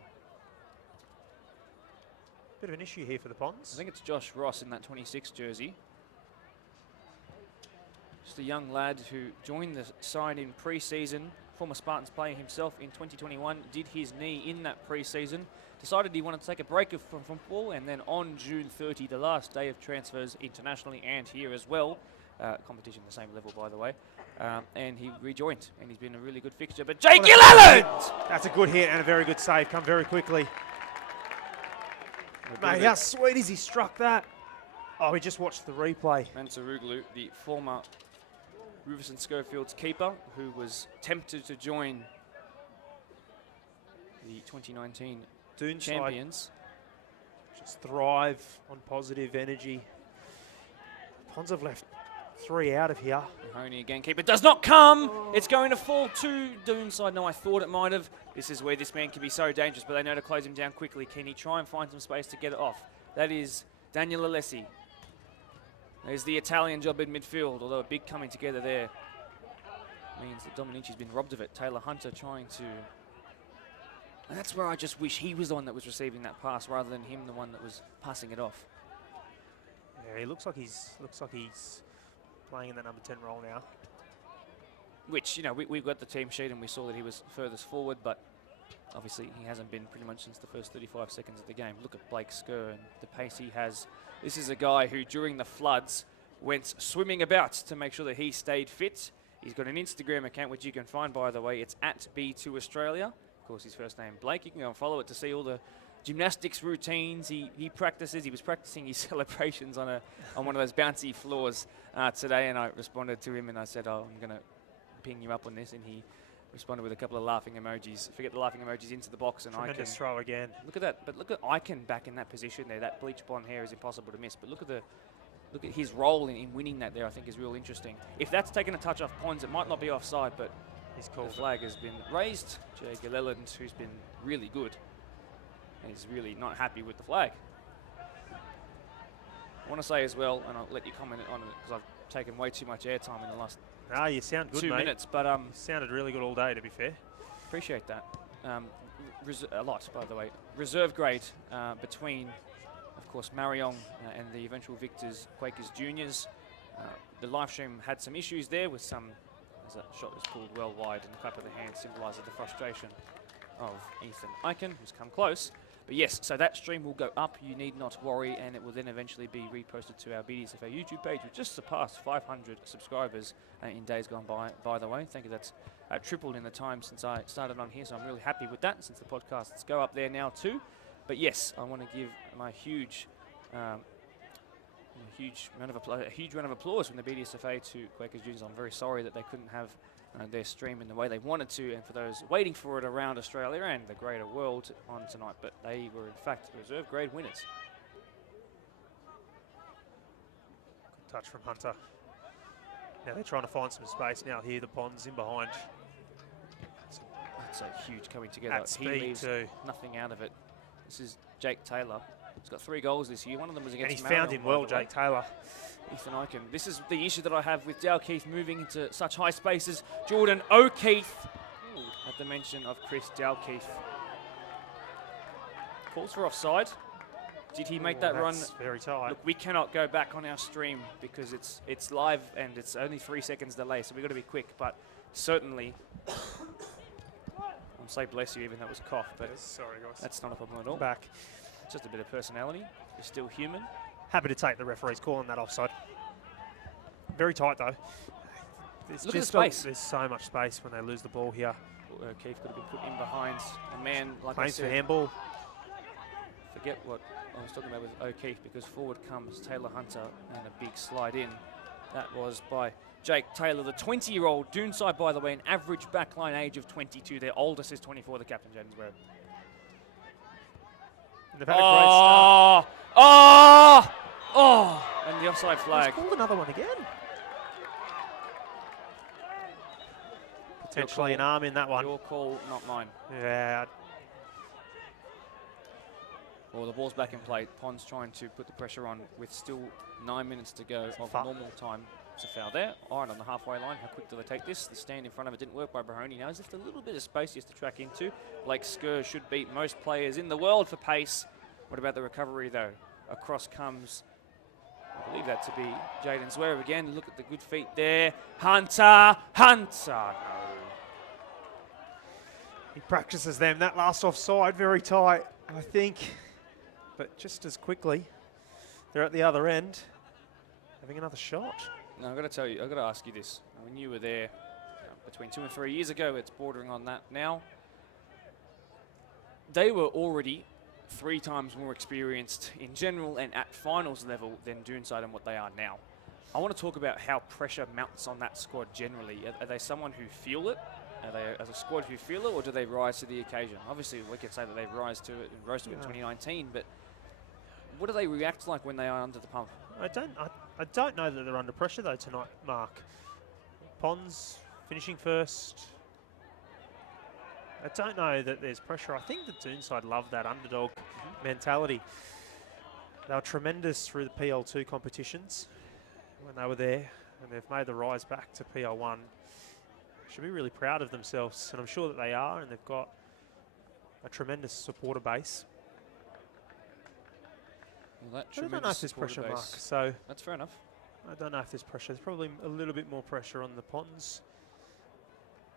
Bit of an issue here for the Ponds. I think it's Josh Ross in that 26 jersey. Just a young lad who joined the side in pre-season, former Spartans player himself in 2021, did his knee in that pre-season, decided he wanted to take a break from football, and then on June 30, the last day of transfers internationally and here as well, competition the same level by the way, and he rejoined, and he's been a really good fixture. But Jake Gilliland! That's a good hit and a very good save, come very quickly. Mate, how sweet is he struck that? Oh, we just watched the replay. Mansuroglu, the former Rufus and Schofield's keeper, who was tempted to join the 2019 Doonside champions. just thrive on positive energy. Ponds have left 3 out of here. Mahoney again, keeper does not come. It's going to fall to Doonside. No, I thought it might have. This is where this man can be so dangerous, but they know to close him down quickly. Can he try and find some space to get it off? That is Daniel Alessi. There's the Italian job in midfield, although a big coming together there means that Dominici's been robbed of it. Taylor Hunter trying to... And that's where I just wish he was the one that was receiving that pass rather than him the one that was passing it off. Yeah, he looks like he's playing in that number 10 role now. Which, you know, we got the team sheet and we saw that he was furthest forward, but obviously he hasn't been pretty much since the first 35 seconds of the game. Look at Blake Skerr and the pace he has. This is a guy who, during the floods, went swimming about to make sure that he stayed fit. He's got an Instagram account, which you can find, by the way. It's at B2 Australia. Of course, his first name, Blake. You can go and follow it to see all the gymnastics routines he practices. He was practicing his celebrations on one of those bouncy floors today, and I responded to him and I said, oh, I'm going to ping you up on this, and he responded with a couple of laughing emojis. Forget the laughing emojis into the box, and Tremendous Icon. throw again. Look at that, but look at Icon back in that position there. That bleach blonde hair is impossible to miss, but look at his role in winning that there. I think is real interesting. If that's taken a touch off Pons, it might not be offside, but He's called. the flag has been raised. Jay Gilliland, who's been really good, is really not happy with the flag. I want to say as well, and I'll let you comment on it because I've taken way too much airtime in the last No, you sound good, 2 mate. minutes, but You sounded really good all day, to be fair. appreciate that. A lot, by the way. Reserve grade between, of course, Marion and the eventual victors, Quakers Juniors. The live stream had some issues there with some, as that shot was pulled well wide, and the clap of the hand symbolises the frustration of Ethan Icon, who's come close. But yes, so that stream will go up, you need not worry, and it will then eventually be reposted to our BDSFA YouTube page, which just surpassed 500 subscribers in days gone by the way. Thank you, that's tripled in the time since I started on here, so I'm really happy with that, since the podcasts go up there now too. But yes, I want to give my huge A huge round of applause from the BDSFA to Quakers Juniors. I'm very sorry that they couldn't have their stream in the way they wanted to, and for those waiting for it around Australia and the greater world on tonight, but they were in fact reserve grade winners. Good touch from Hunter. Now they're trying to find some space now here. The Ponds in behind. That's a huge coming together. At speed he leaves too. nothing out of it. This is Jake Taylor. He's got 3 goals this year. One of them was And against he found Marion, him by well, the way. Jake Taylor. Ethan Eichen. This is the issue that I have with Dalkeith moving into such high spaces. Jordan O'Keefe at the mention of Chris Dalkeith. Calls for offside. Did he make that run? That's very tight. Look, we cannot go back on our stream because it's live and it's only 3 seconds delay, so we've got to be quick. But certainly, I'm say bless you, even though it was a cough, but Yes, sorry guys. that's not a problem at all. Back. Just a bit of personality. You're still human. Happy to take the referee's call on that offside. Very tight though. There's Look at the just space. There's so much space when they lose the ball here. O'Keefe could have been put in behind a man like I Claims for said. handball. Forget what I was talking about with O'Keefe because forward comes Taylor Hunter and a big slide in. That was by Jake Taylor, the 20-year-old. Doonside, by the way, an average backline age of 22. Their oldest is 24, the captain, Jaden's Webb. And they've had a great start. And the offside flag. He's called another one again. Potentially an arm in that one. Your call, not mine. Yeah. Well, the ball's back in play. Pond's trying to put the pressure on with still 9 minutes to go of foul. normal time. It's a foul there. Iron on the halfway line. How quick do they take this? The stand in front of it didn't work by Brahoni. Now, there's just a little bit of space he has to track into. Blake Skur should beat most players in the world for pace. What about the recovery, though? Across comes, I believe that to be Jaden Zverev again. Look at the good feet there. Hunter! No. He practices them. That last offside, very tight, I think. But just as quickly, they're at the other end, having another shot. Now, I've got to tell you, I've got to ask you this. When you were there between 2 and 3 years ago, it's bordering on that now. They were already 3 times more experienced in general and at finals level than Doonside and what they are now. I want to talk about how pressure mounts on that squad generally. Are they someone who feel it? Are they as a squad who feel it, or do they rise to the occasion? Obviously, we can say that they rose to it and rose to it in 2019, but what do they react like when they are under the pump? I don't know that they're under pressure though tonight, Mark. Ponds finishing first. I don't know that there's pressure. I think the Doonside love that underdog mentality. They were tremendous through the PL2 competitions when they were there, and they've made the rise back to PL1. Should be really proud of themselves, and I'm sure that they are, and they've got a tremendous supporter base. Well, that I don't know if there's pressure, Mark. So that's fair enough. I don't know if there's pressure. There's probably a little bit more pressure on the Ponds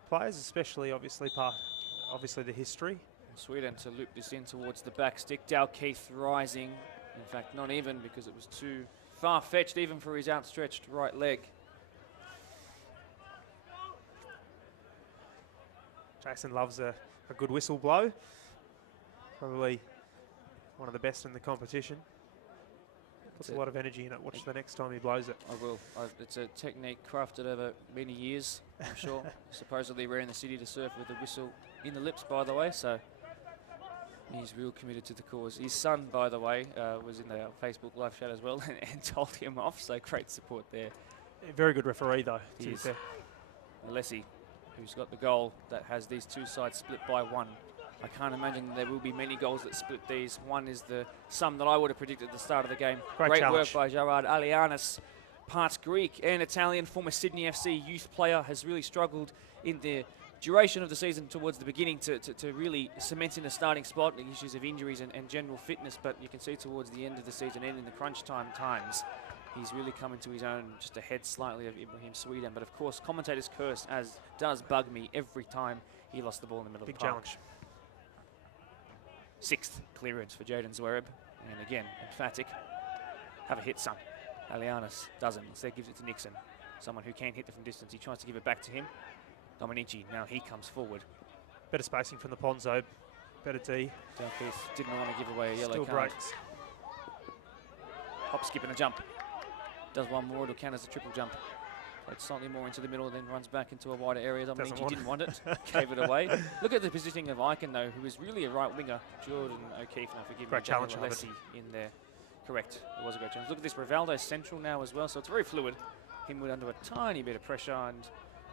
players, especially obviously the history. Sweden to loop this in towards the back stick. Dalkeith rising. In fact, not even, because it was too far-fetched even for his outstretched right leg. Jason loves a good whistle blow. Probably one of the best in the competition. Puts a lot of energy in it. Watch the next time he blows it. I will. It's a technique crafted over many years, I'm sure. Supposedly rare in the city to surf with a whistle in the lips, by the way, so he's real committed to the cause. His son, by the way, was in the Facebook live chat as well and told him off, so great support there. Very good referee, though. He is. Alessi, who's got the goal that has these two sides split by 1. I can't imagine there will be many goals that split these. 1 is the sum that I would have predicted at the start of the game. Great work by Gerard Alianis. Part Greek and Italian, former Sydney FC youth player, has really struggled in the duration of the season towards the beginning to really cement in a starting spot, the issues of injuries and general fitness, but you can see towards the end of the season and in the crunch time times, he's really come into his own, just ahead slightly of Ibrahim Sweden. But of course, commentators curse, as does bug me every time he lost the ball in the middle Big of the park. challenge. 6th clearance for Jaden Zverev, and again, emphatic. Have a hit, son. Alianis doesn't, instead gives it to Nixon. Someone who can hit it from distance. He tries to give it back to him. Dominici, now he comes forward. Better spacing from the Ponzo. Better D. Dalkeith didn't want to give away a yellow Still card. great. Hop, skip and a jump. Does one more, it'll count as a triple jump. Played slightly more into the middle, then runs back into a wider area. Doesn't mean he didn't want it. Gave it away. Look at the positioning of Icon, though, who is really a right winger. Jordan O'Keefe, now forgive me. Great challenge, Lessie in there. Correct. It was a great challenge. Look at this. Rivaldo central now as well, so it's very fluid. Himwood under a tiny bit of pressure, and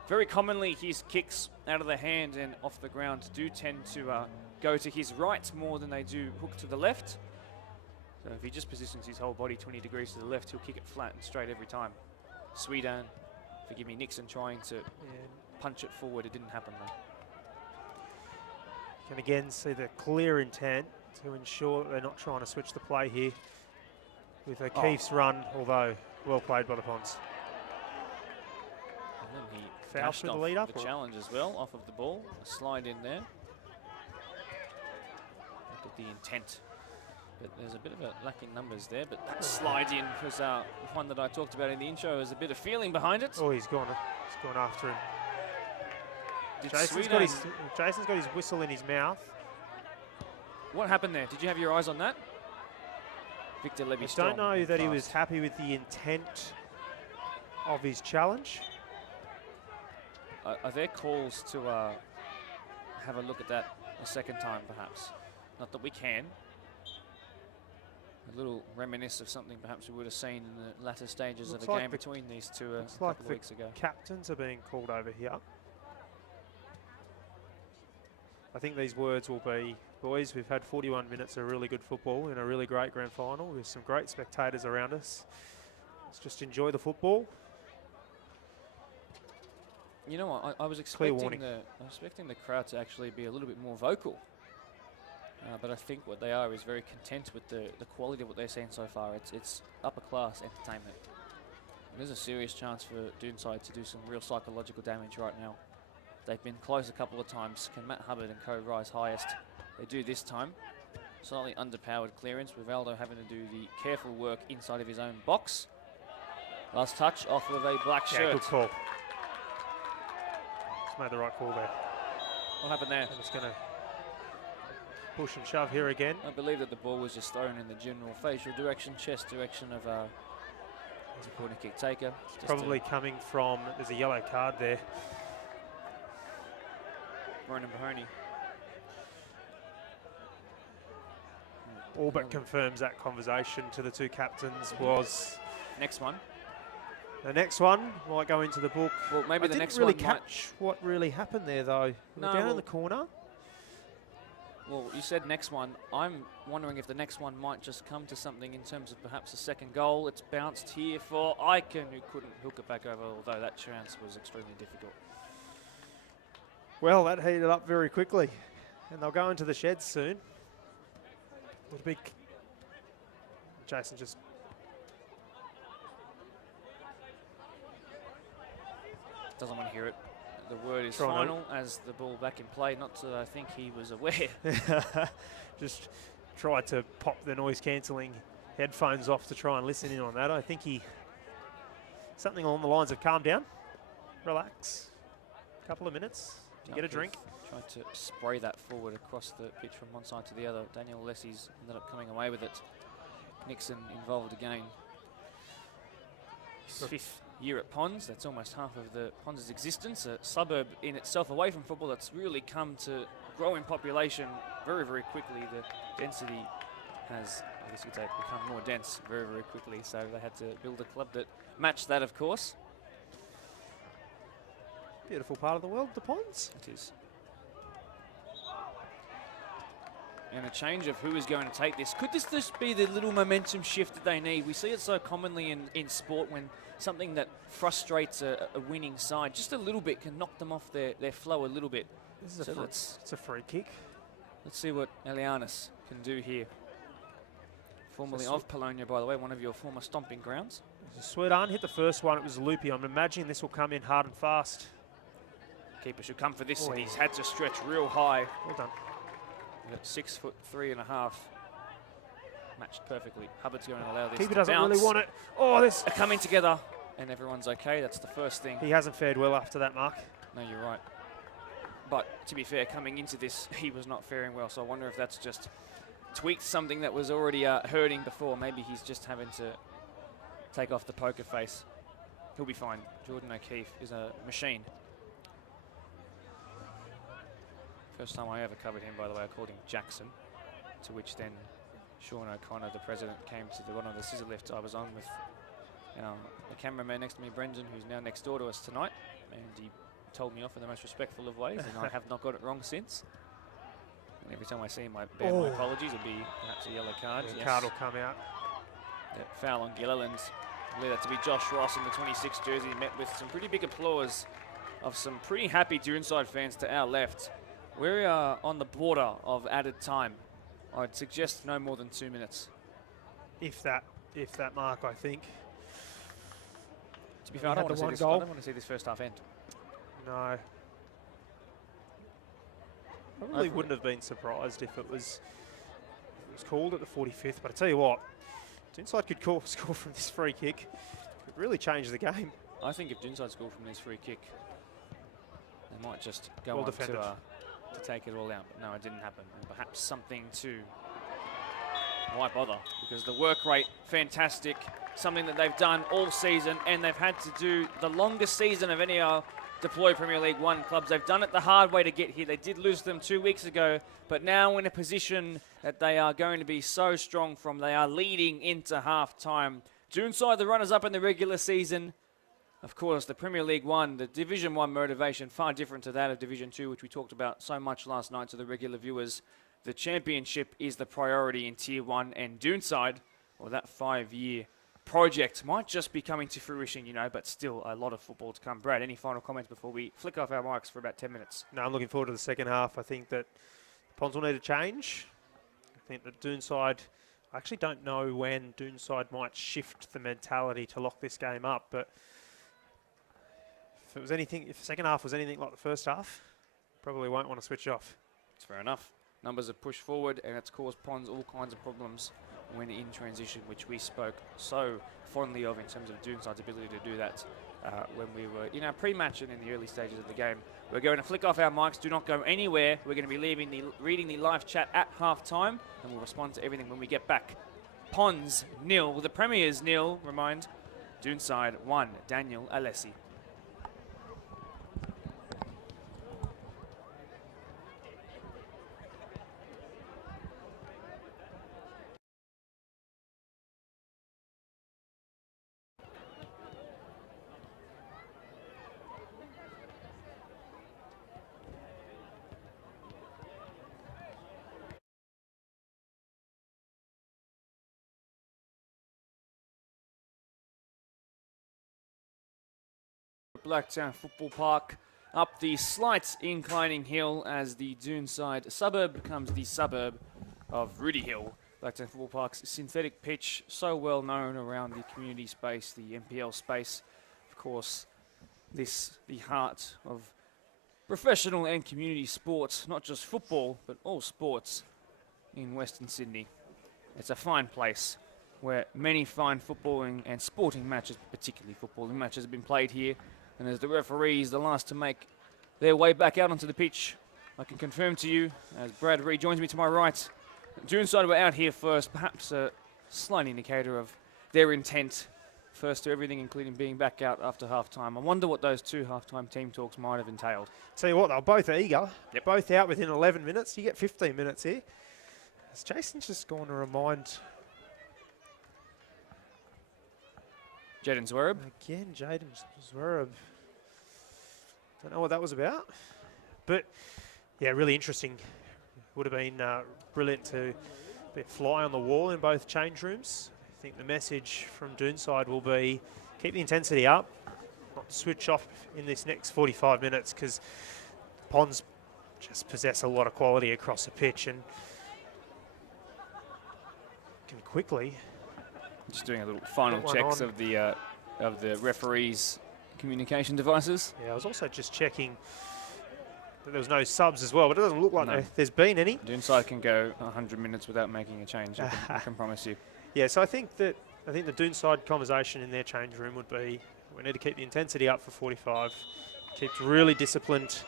very commonly his kicks out of the hand and off the ground do tend to go to his right more than they do hook to the left. So if he just positions his whole body 20 degrees to the left, he'll kick it flat and straight every time. Sweden, forgive me, Nixon trying to punch it forward. It didn't happen though. You can again see the clear intent to ensure that they're not trying to switch the play here with O'Keefe's run, although well played by the Ponds. And then he Foul dashed for the off lead up, the or? challenge as well, off of the ball. A slide in there. Look at the intent. But there's a bit of a lack in numbers there. But that slide in was one that I talked about in the intro. There's a bit of feeling behind it. Oh, he's gone after him. Did Jason's got his whistle in his mouth. What happened there? Did you have your eyes on that? Victor Levy I don't know that he was happy with the intent of his challenge. Are there calls to have a look at that a second time, perhaps? Not that we can. A little reminisce of something perhaps we would have seen in the latter stages of a game between these two a couple of weeks ago. Captains are being called over here. I think these words will be, boys, we've had 41 minutes of really good football in a really great grand final with some great spectators around us. Let's just enjoy the football. You know what? I was expecting the crowd to actually be a little bit more vocal. But I think what they are is very content with the quality of what they're seeing so far. It's upper class entertainment. There's a serious chance for Doonside to do some real psychological damage right now. They've been close a couple of times. Can Matt Hubbard and co rise highest? They do this time. Slightly underpowered clearance. Rivaldo having to do the careful work inside of his own box. Last touch off of a black shirt. Good call. He's made the right call there. What happened there? And it's going to push and shove here again. I believe that the ball was just thrown in the general facial direction, chest direction of the corner kick taker. Probably coming from, there's a yellow card there. Ronan Mahoney. All but confirms that conversation to the two captains was... Next one. The next one might go into the book. Well, maybe I the next didn't really one catch what really happened there, though. No, Down in the corner. Well, you said next one. I'm wondering if the next one might just come to something in terms of perhaps a second goal. It's bounced here for Icon, who couldn't hook it back over, although that chance was extremely difficult. Well, that heated up very quickly, and they'll go into the sheds soon. The big Jason just doesn't want to hear it. The word is final as the ball back in play. Not that I think he was aware. Just tried to pop the noise cancelling headphones off to try and listen in on that. I think something along the lines of calm down, relax, a couple of minutes. Get a drink. Tried to spray that forward across the pitch from one side to the other. Daniel Lessie's ended up coming away with it. Nixon involved again. His fifth year at Ponds. That's almost half of the Ponds' existence. A suburb in itself away from football that's really come to grow in population very, very quickly. The density has, I guess you could say, become more dense very, very quickly. So they had to build a club that matched that, of course. Beautiful part of the world, the Ponds. It is. And a change of who is going to take this. Could this just be the little momentum shift that they need? We see it so commonly in sport when something that frustrates a winning side just a little bit can knock them off their flow a little bit. This is it's a free kick. Let's see what Elianis can do here. Formerly of Polonia, by the way, one of your former stomping grounds. Sweden hit the first one. It was loopy. I'm imagining this will come in hard and fast. Keeper should come for this, and he's had to stretch real high. Well done. 6'3.5". Matched perfectly. Hubbard's going to allow this Keeper to doesn't bounce. really want it. Oh, this. They're coming together, and everyone's okay. That's the first thing. He hasn't fared well after that mark. No, you're right. But to be fair, coming into this, he was not faring well. So I wonder if that's just tweaked something that was already hurting before. Maybe he's just having to take off the poker face. He'll be fine. Jordan O'Keefe is a machine. First time I ever covered him, by the way, I called him Jackson, to which then Sean O'Connor, the president, came to one of the scissor lifts I was on with the cameraman next to me, Brendan, who's now next door to us tonight, and he told me off in the most respectful of ways, and I have not got it wrong since. And every time I see him, I bear my apologies. It'll be perhaps a yellow card. The card will come out. Foul on Gilliland. I believe that to be Josh Ross in the 26 jersey, met with some pretty big applause of some pretty happy Doonside fans to our left. We are on the border of added time. I'd suggest no more than 2 minutes. If that mark, I think. To be fair, I don't want to see this first half end. No. I really wouldn't have been surprised if it was called at the 45th, but I tell you what, Doonside could score from this free kick. It could really change the game. I think if Doonside scored from this free kick, they might just go on to take it all out. But no, it didn't happen. And perhaps something to why bother? Because the work rate, fantastic. Something that they've done all season, and they've had to do the longest season of any deployed Premier League 1 clubs. They've done it the hard way to get here. They did lose them 2 weeks ago, but now in a position that they are going to be so strong from. They are leading into half-time. Doonside, the runners-up in the regular season. Of course, the Premier League 1, the Division 1 motivation, far different to that of Division 2, which we talked about so much last night to the regular viewers. The championship is the priority in Tier 1, and Doonside, well, that 5-year project might just be coming to fruition, but still a lot of football to come. Brad, any final comments before we flick off our mics for about 10 minutes? No, I'm looking forward to the second half. I think that Ponds will need to change. I think that Doonside, I actually don't know when Doonside might shift the mentality to lock this game up, but if the second half was anything like the first half, probably won't want to switch off. It's fair enough. Numbers have pushed forward, and it's caused Ponds all kinds of problems when in transition, which we spoke so fondly of in terms of Doonside's ability to do that when we were in our pre-match and in the early stages of the game. We're going to flick off our mics. Do not go anywhere. We're going to be reading the live chat at half-time, and we'll respond to everything when we get back. Ponds 0, the Premiers 0, remind. Doonside 1, Daniel Alessi. Blacktown Football Park, up the slight inclining hill as the Doonside suburb becomes the suburb of Rudy Hill. Blacktown Football Park's synthetic pitch, so well known around the community space, the MPL space. Of course, the heart of professional and community sports, not just football, but all sports in Western Sydney. It's a fine place where many fine footballing and sporting matches, particularly footballing matches, have been played here. And as the referees, the last to make their way back out onto the pitch, I can confirm to you, as Brad rejoins me to my right, Doonside were out here first, perhaps a slight indicator of their intent. First to everything, including being back out after half-time. I wonder what those two half-time team talks might have entailed. Tell you what, they're both eager. Yep. Both out within 11 minutes. You get 15 minutes here. As Jason's just going to remind... Jaden Zwerb. Again, Jaden Zwerb. Don't know what that was about. But, yeah, really interesting. Would have been brilliant to be a fly on the wall in both change rooms. I think the message from Doonside will be keep the intensity up, not switch off in this next 45 minutes because Ponds just possess a lot of quality across the pitch and can quickly... Just doing a little final checks of the referees' communication devices. Yeah, I was also just checking that there was no subs as well, but it doesn't look like there's been any. Doonside can go 100 minutes without making a change, I can promise you. Yeah, so I think the Doonside conversation in their change room would be we need to keep the intensity up for 45, keep really disciplined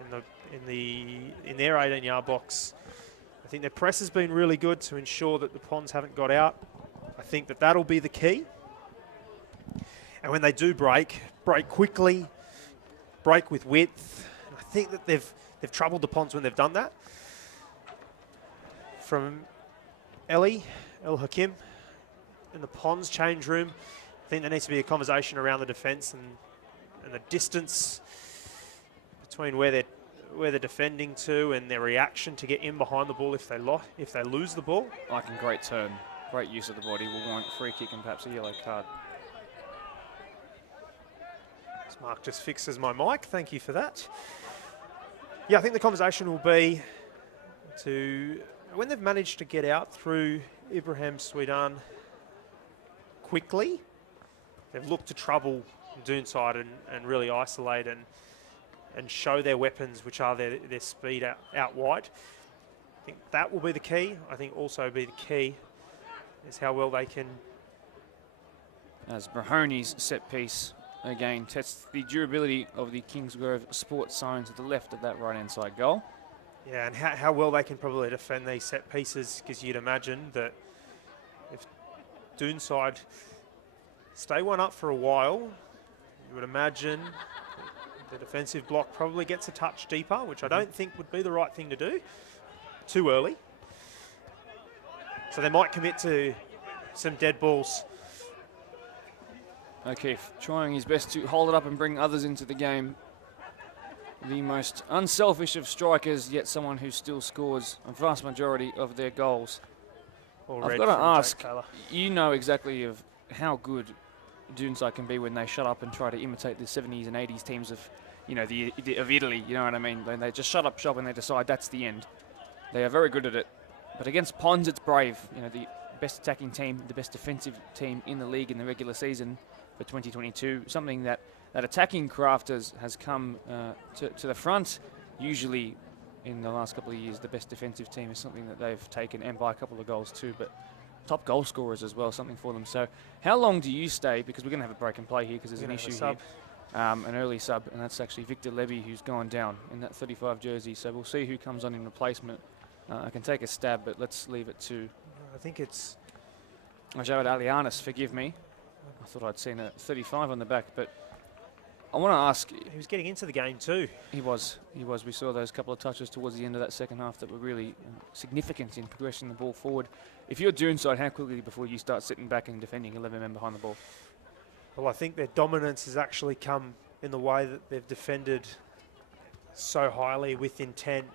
in their 18-yard box. I think their press has been really good to ensure that the Ponds haven't got out. I think that that'll be the key. And when they do break quickly, break with width. I think that they've troubled the Ponds when they've done that. From El Hakim in the Ponds change room, I think there needs to be a conversation around the defence and the distance between where they're defending to and their reaction to get in behind the ball if they lose the ball. Like a great turn, great use of the body. Will want free kick and perhaps a yellow card. Mark just fixes my mic. Thank you for that. Yeah, I think the conversation will be to when they've managed to get out through Ibrahim Sweden quickly, they've looked to trouble Doonside and really isolate and show their weapons, which are their speed out wide. I think that will be the key. I think also be the key is how well they can. As Mahoney's set piece again tests the durability of the Kingsgrove sports sign to the left of that right-hand side goal. Yeah, and how well they can probably defend these set pieces, because you'd imagine that if Doonside stay one up for a while, you would imagine the defensive block probably gets a touch deeper, which I don't think would be the right thing to do too early. So they might commit to some dead balls. O'Keefe trying his best to hold it up and bring others into the game. The most unselfish of strikers, yet someone who still scores a vast majority of their goals. I've got to ask, you know exactly of how good Doonside can be when they shut up and try to imitate the 70s and 80s teams of, you know, of Italy, you know what I mean? When they just shut up shop and they decide that's the end. They are very good at it. But against Ponds, it's brave. You know, the best attacking team, the best defensive team in the league in the regular season for 2022. Something that attacking craft has come to the front. Usually in the last couple of years, the best defensive team is something that they've taken, and by a couple of goals too, but top goal scorers as well, something for them. So how long do you stay? Because we're going to have a break and play here because there's an issue here. An early sub, and that's actually Victor Levy, who's gone down in that 35 jersey. So we'll see who comes on in replacement. I can take a stab, but let's leave it to... I think it's... Jared Alianis, forgive me. I thought I'd seen a 35 on the back, but I want to ask... He was getting into the game too. He was. We saw those couple of touches towards the end of that second half that were really significant in progressing the ball forward. If you're Doonside, how quickly before you start sitting back and defending 11 men behind the ball? Well, I think their dominance has actually come in the way that they've defended so highly with intent.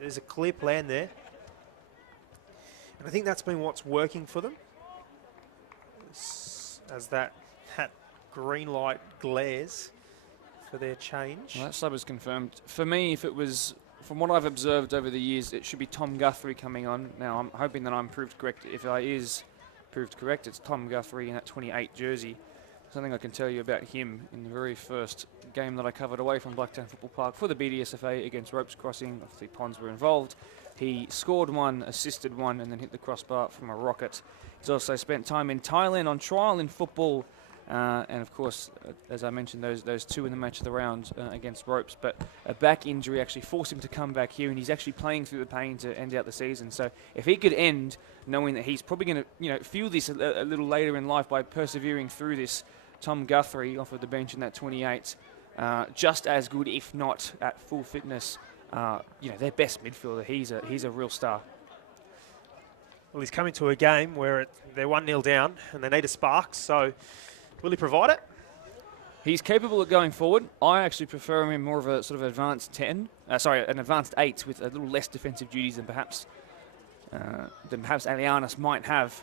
There's a clear plan there. And I think that's been what's working for them. As that green light glares for their change. Well, that sub is confirmed. For me, if it was, from what I've observed over the years, it should be Tom Guthrie coming on. Now, I'm hoping that I'm proved correct. If I is proved correct, it's Tom Guthrie in that 28 jersey. Something I can tell you about him in the very first game that I covered away from Blacktown Football Park for the BDSFA against Ropes Crossing. Obviously, Ponds were involved. He scored one, assisted one, and then hit the crossbar from a rocket. He's also spent time in Thailand on trial in football. And of course, as I mentioned, those two in the match of the round against Ropes. But a back injury actually forced him to come back here, and he's actually playing through the pain to end out the season. So if he could end knowing that he's probably going to feel this a little later in life by persevering through this, Tom Guthrie off of the bench in that 28, just as good, if not at full fitness. Their best midfielder. He's a real star. Well, he's coming to a game where they're 1-0 down and they need a spark. So will he provide it? He's capable of going forward. I actually prefer him in more of a sort of advanced 10. An advanced 8 with a little less defensive duties than perhaps Alianis might have.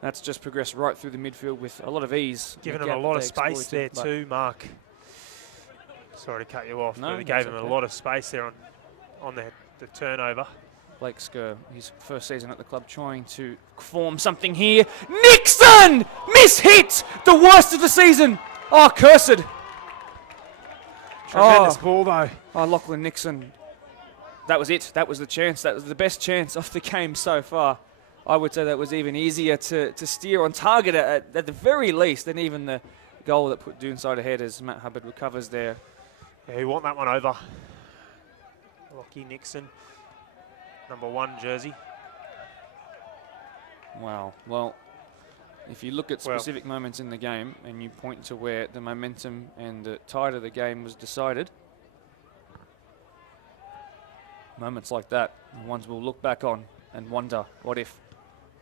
That's just progressed right through the midfield with a lot of ease. Giving him a lot of space there too, Mark. Sorry to cut you off, but he gave him a lot of space there on the turnover. Blake Skur, his first season at the club, trying to form something here. Nixon! Mishit! The worst of the season! Oh, cursed. Tremendous ball, though. Oh, Lachlan Nixon. That was it. That was the chance. That was the best chance of the game so far. I would say that was even easier to steer on target at the very least than even the goal that put Doonside ahead as Matt Hubbard recovers there. Yeah, we want that one over. Lockie Nixon, number 1 jersey. Wow. Well, if you look at specific moments in the game and you point to where the momentum and the tide of the game was decided, moments like that, the ones we'll look back on and wonder, what if?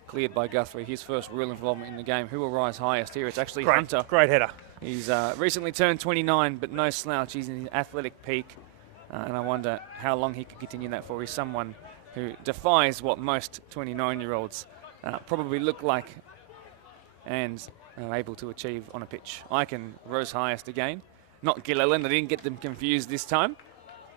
Cleared by Guthrie, his first real involvement in the game. Who will rise highest here? It's actually Hunter. Great header. He's recently turned 29, but no slouch. He's in his athletic peak, and I wonder how long he could continue that for. He's someone who defies what most 29-year-olds probably look like and are able to achieve on a pitch. Icon rose highest again. Not Gilliland. I didn't get them confused this time.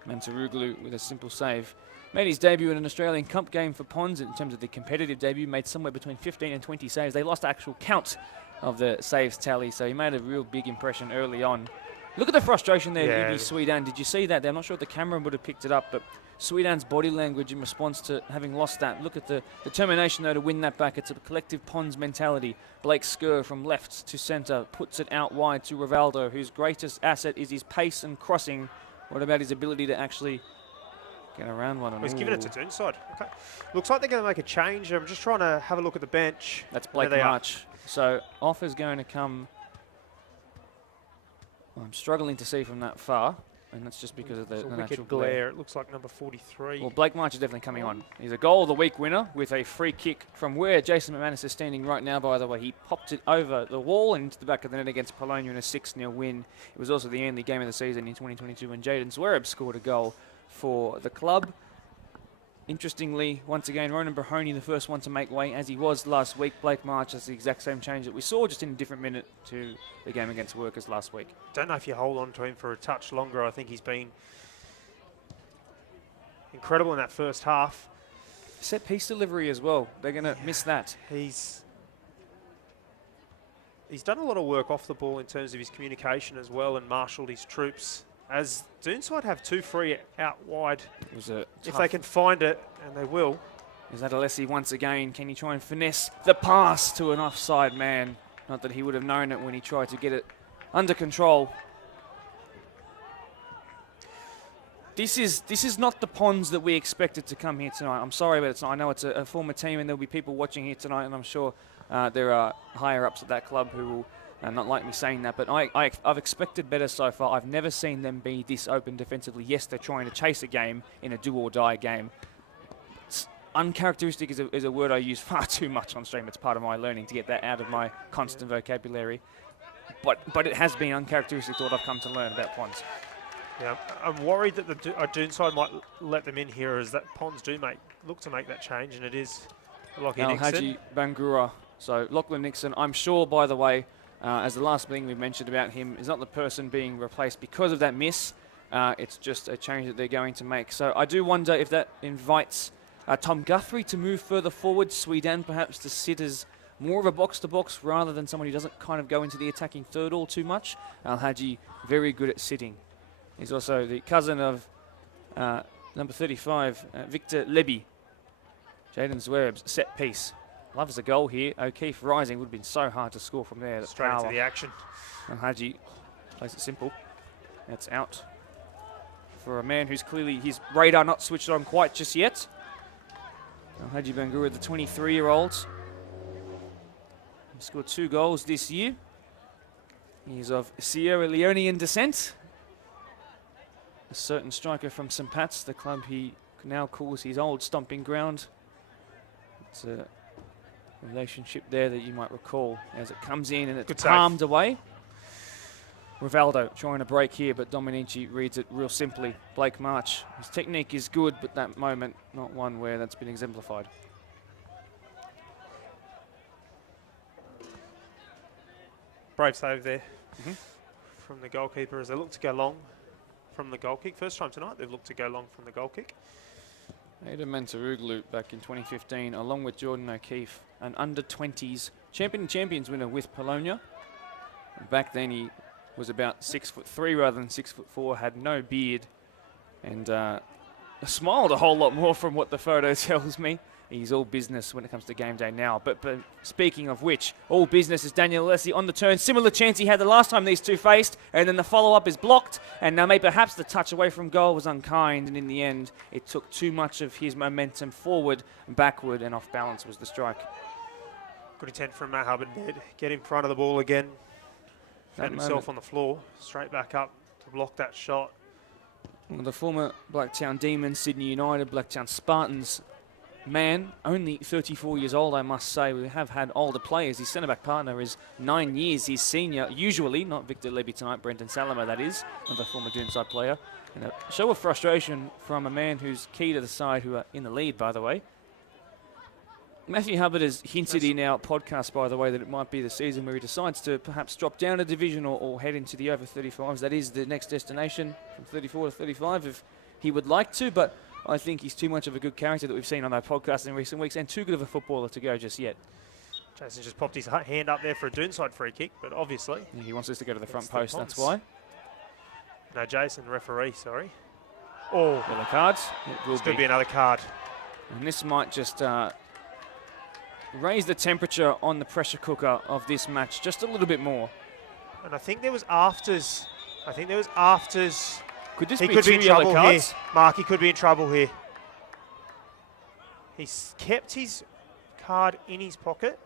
Mantaruglu with a simple save. Made his debut in an Australian Cup game for Ponds in terms of the competitive debut. Made somewhere between 15 and 20 saves. They lost actual count of the saves tally, so he made a real big impression early on. Look at the frustration there, Yugi Swedan. Did you see that there? I'm not sure if the camera would have picked it up, but Swedan's body language in response to having lost that. Look at the determination, though, to win that back. It's a collective Ponds mentality. Blake Skur from left to centre puts it out wide to Rivaldo, whose greatest asset is his pace and crossing. What about his ability to actually get around one? He's giving it to Doonside. Okay. Looks like they're going to make a change. I'm just trying to have a look at the bench. That's Blake March. So off is going to come. I'm struggling to see from that far, and that's just because of the natural glare. It looks like number 43. Well, Blake March is definitely coming on. He's a goal of the week winner with a free kick from where Jason McManus is standing right now, by the way. He popped it over the wall and into the back of the net against Polonia in a 6-0 win. It was also the only game of the season in 2022 when Jaden Zwereb scored a goal for the club. Interestingly, once again, Ronan Brahoni, the first one to make way, as he was last week. Blake March has the exact same change that we saw, just in a different minute to the game against Workers last week. Don't know if you hold on to him for a touch longer. I think he's been incredible in that first half. Set piece delivery as well. They're going to miss that. He's done a lot of work off the ball in terms of his communication as well, and marshalled his troops. As Doonside have 2 free out wide, if they can find it, and they will. Is that Alessi once again? Can he try and finesse the pass to an offside man? Not that he would have known it when he tried to get it under control. This is not the Ponds that we expected to come here tonight. I'm sorry, but I know it's a former team, and there'll be people watching here tonight, and I'm sure there are higher ups at that club who will not like me saying that, but I've expected better so far. I've never seen them be this open defensively. Yes, they're trying to chase a game in a do-or-die game. Uncharacteristic is a word I use far too much on stream. It's part of my learning to get that out of my constant vocabulary. But it has been uncharacteristic to what I've come to learn about Ponds. Yeah, I'm worried that the Doonside might let them in here, as that Ponds do look to make that change, and it is Lachlan Nixon. Haji Bangura. So Lachlan Nixon, I'm sure, by the way, as the last thing we mentioned about him, is not the person being replaced because of that miss. It's just a change that they're going to make. So I do wonder if that invites Tom Guthrie to move further forward, Swedan perhaps to sit as more of a box-to-box rather than someone who doesn't kind of go into the attacking third all too much. Al-Haji, very good at sitting. He's also the cousin of number 35, Victor Leby. Jaden Zwereb's set piece. Loves the goal here. O'Keefe rising. Would have been so hard to score from there. Straight into the action. Al-Haji plays it simple. That's out for a man who's clearly his radar not switched on quite just yet. Al-Haji Bangura, the 23-year-old. He scored 2 goals this year. He's of Sierra Leonean descent. A certain striker from St. Pat's, the club he now calls his old stomping ground. It's a relationship there that you might recall as it comes in and it's palmed away. Rivaldo trying to break here, but Dominici reads it real simply. Blake March, his technique is good, but that moment, not one where that's been exemplified. Brave save there from the goalkeeper as they look to go long from the goal kick. First time tonight they've looked to go long from the goal kick. Ada Mantaruglu back in 2015, along with Jordan O'Keefe, an under-20s champions winner with Polonia. Back then he was about 6'3" rather than 6'4", had no beard, and smiled a whole lot more from what the photo tells me. He's all business when it comes to game day now. But speaking of which, all business is Daniel Alessi on the turn. Similar chance he had the last time these two faced, and then the follow-up is blocked. And now maybe perhaps the touch away from goal was unkind, and in the end, it took too much of his momentum forward and backward, and off balance was the strike. Good intent from Matt Hubbard there to get in front of the ball again. That Found himself on the floor, straight back up to block that shot. Well, the former Blacktown Demons, Sydney United, Blacktown Spartans man, only 34 years old, I must say. We have had older players. His centre-back partner is 9 years his senior, usually, not Victor Levy tonight, Brenton Salama, that is, another former Doonside player. And a show of frustration from a man who's key to the side, who are in the lead, by the way. Matthew Hubbard has hinted in our podcast, by the way, that it might be the season where he decides to perhaps drop down a division or head into the over 35s. That is the next destination from 34 to 35 if he would like to, but I think he's too much of a good character that we've seen on our podcast in recent weeks and too good of a footballer to go just yet. Jason just popped his hand up there for a Doonside free kick, but obviously... Yeah, he wants us to go to the front post, that's why. No, Jason, referee, sorry. Oh, Yellow cards. It will could be another card. And this might just raise the temperature on the pressure cooker of this match just a little bit more. And I think there was afters. Could this He be could be two in yellow trouble cards? here. Mark, he could be in trouble here. He's kept his card in his pocket.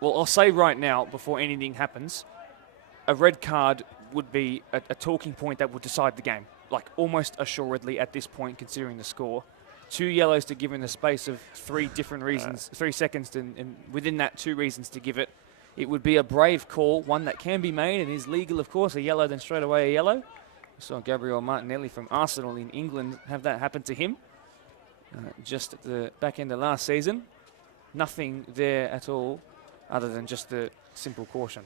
Well, I'll say right now, before anything happens, a red card would be a talking point that would decide the game. Like, almost assuredly at this point, considering the score. 2 yellows to give in the space of 3 different reasons, 3 seconds, and within that 2 reasons to give it. It would be a brave call, one that can be made and is legal, of course. A yellow, then straight away a yellow. We saw Gabriel Martinelli from Arsenal in England have that happen to him just at the back end of last season. Nothing there at all other than just the simple caution.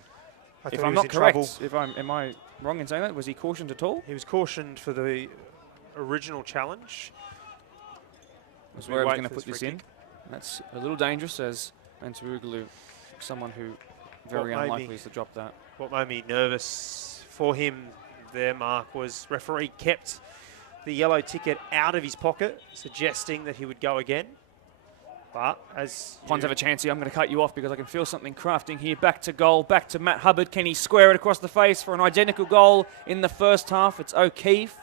If I'm not correct, am I wrong in saying that? Was he cautioned at all? He was cautioned for the original challenge. Was where I was going to put this in. That's a little dangerous as Mantarugalu, someone who very unlikely is to drop that. What made me nervous for him there, Mark, was referee kept the yellow ticket out of his pocket, suggesting that he would go again. But as Pons have a chance here. I'm going to cut you off because I can feel something crafting here. Back to goal, back to Matt Hubbard. Can he square it across the face for an identical goal in the first half? It's O'Keefe,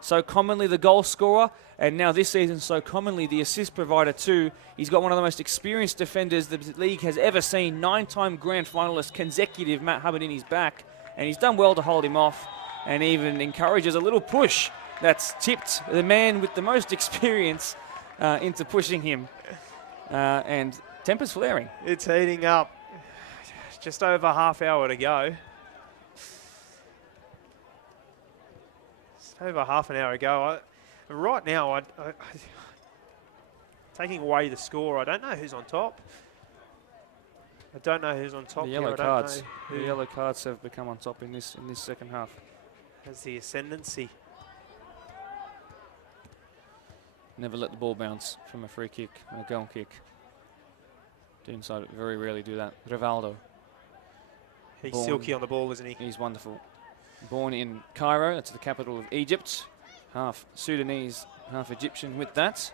so commonly the goal scorer, and now this season so commonly the assist provider too. He's got one of the most experienced defenders the league has ever seen. 9-time grand finalist consecutive Matt Hubbard in his back, and he's done well to hold him off and even encourages a little push that's tipped the man with the most experience into pushing him. And temper's flaring. it's heating up. Just over half hour to go. Just over half an hour to go. Right now, taking away the score, I don't know who's on top. The yellow cards. The yellow cards have become on top in this second half. Has the ascendancy. Never let the ball bounce from a free kick, a goal kick. Doonside very rarely do that. Rivaldo. He's silky on the ball, isn't he? He's wonderful. Born in Cairo, that's the capital of Egypt. Half Sudanese, half Egyptian with that.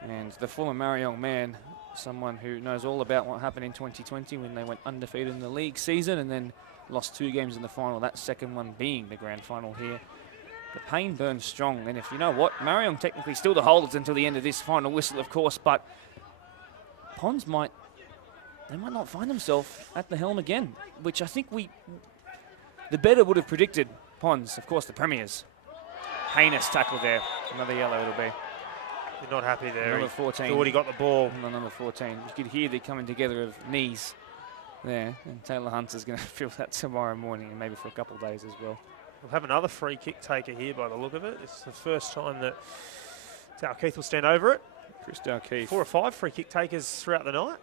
And the former Mariong man, someone who knows all about what happened in 2020 when they went undefeated in the league season and then lost 2 games in the final, that second one being the grand final here. The pain burns strong, and if you know what, Mariong technically still the holders until the end of this final whistle, of course, but Pons might not find themselves at the helm again, which I think the better would have predicted Pons, of course, the premiers. Heinous tackle there. Another yellow it'll be. You're not happy there. Number 14. Thought he got the ball. Number 14. You could hear the coming together of knees there, and Taylor Hunter's going to feel that tomorrow morning and maybe for a couple of days as well. We'll have another free kick taker here by the look of it. It's the first time that Dalkeith will stand over it. Chris Dalkeith. 4 or 5 free kick takers throughout the night.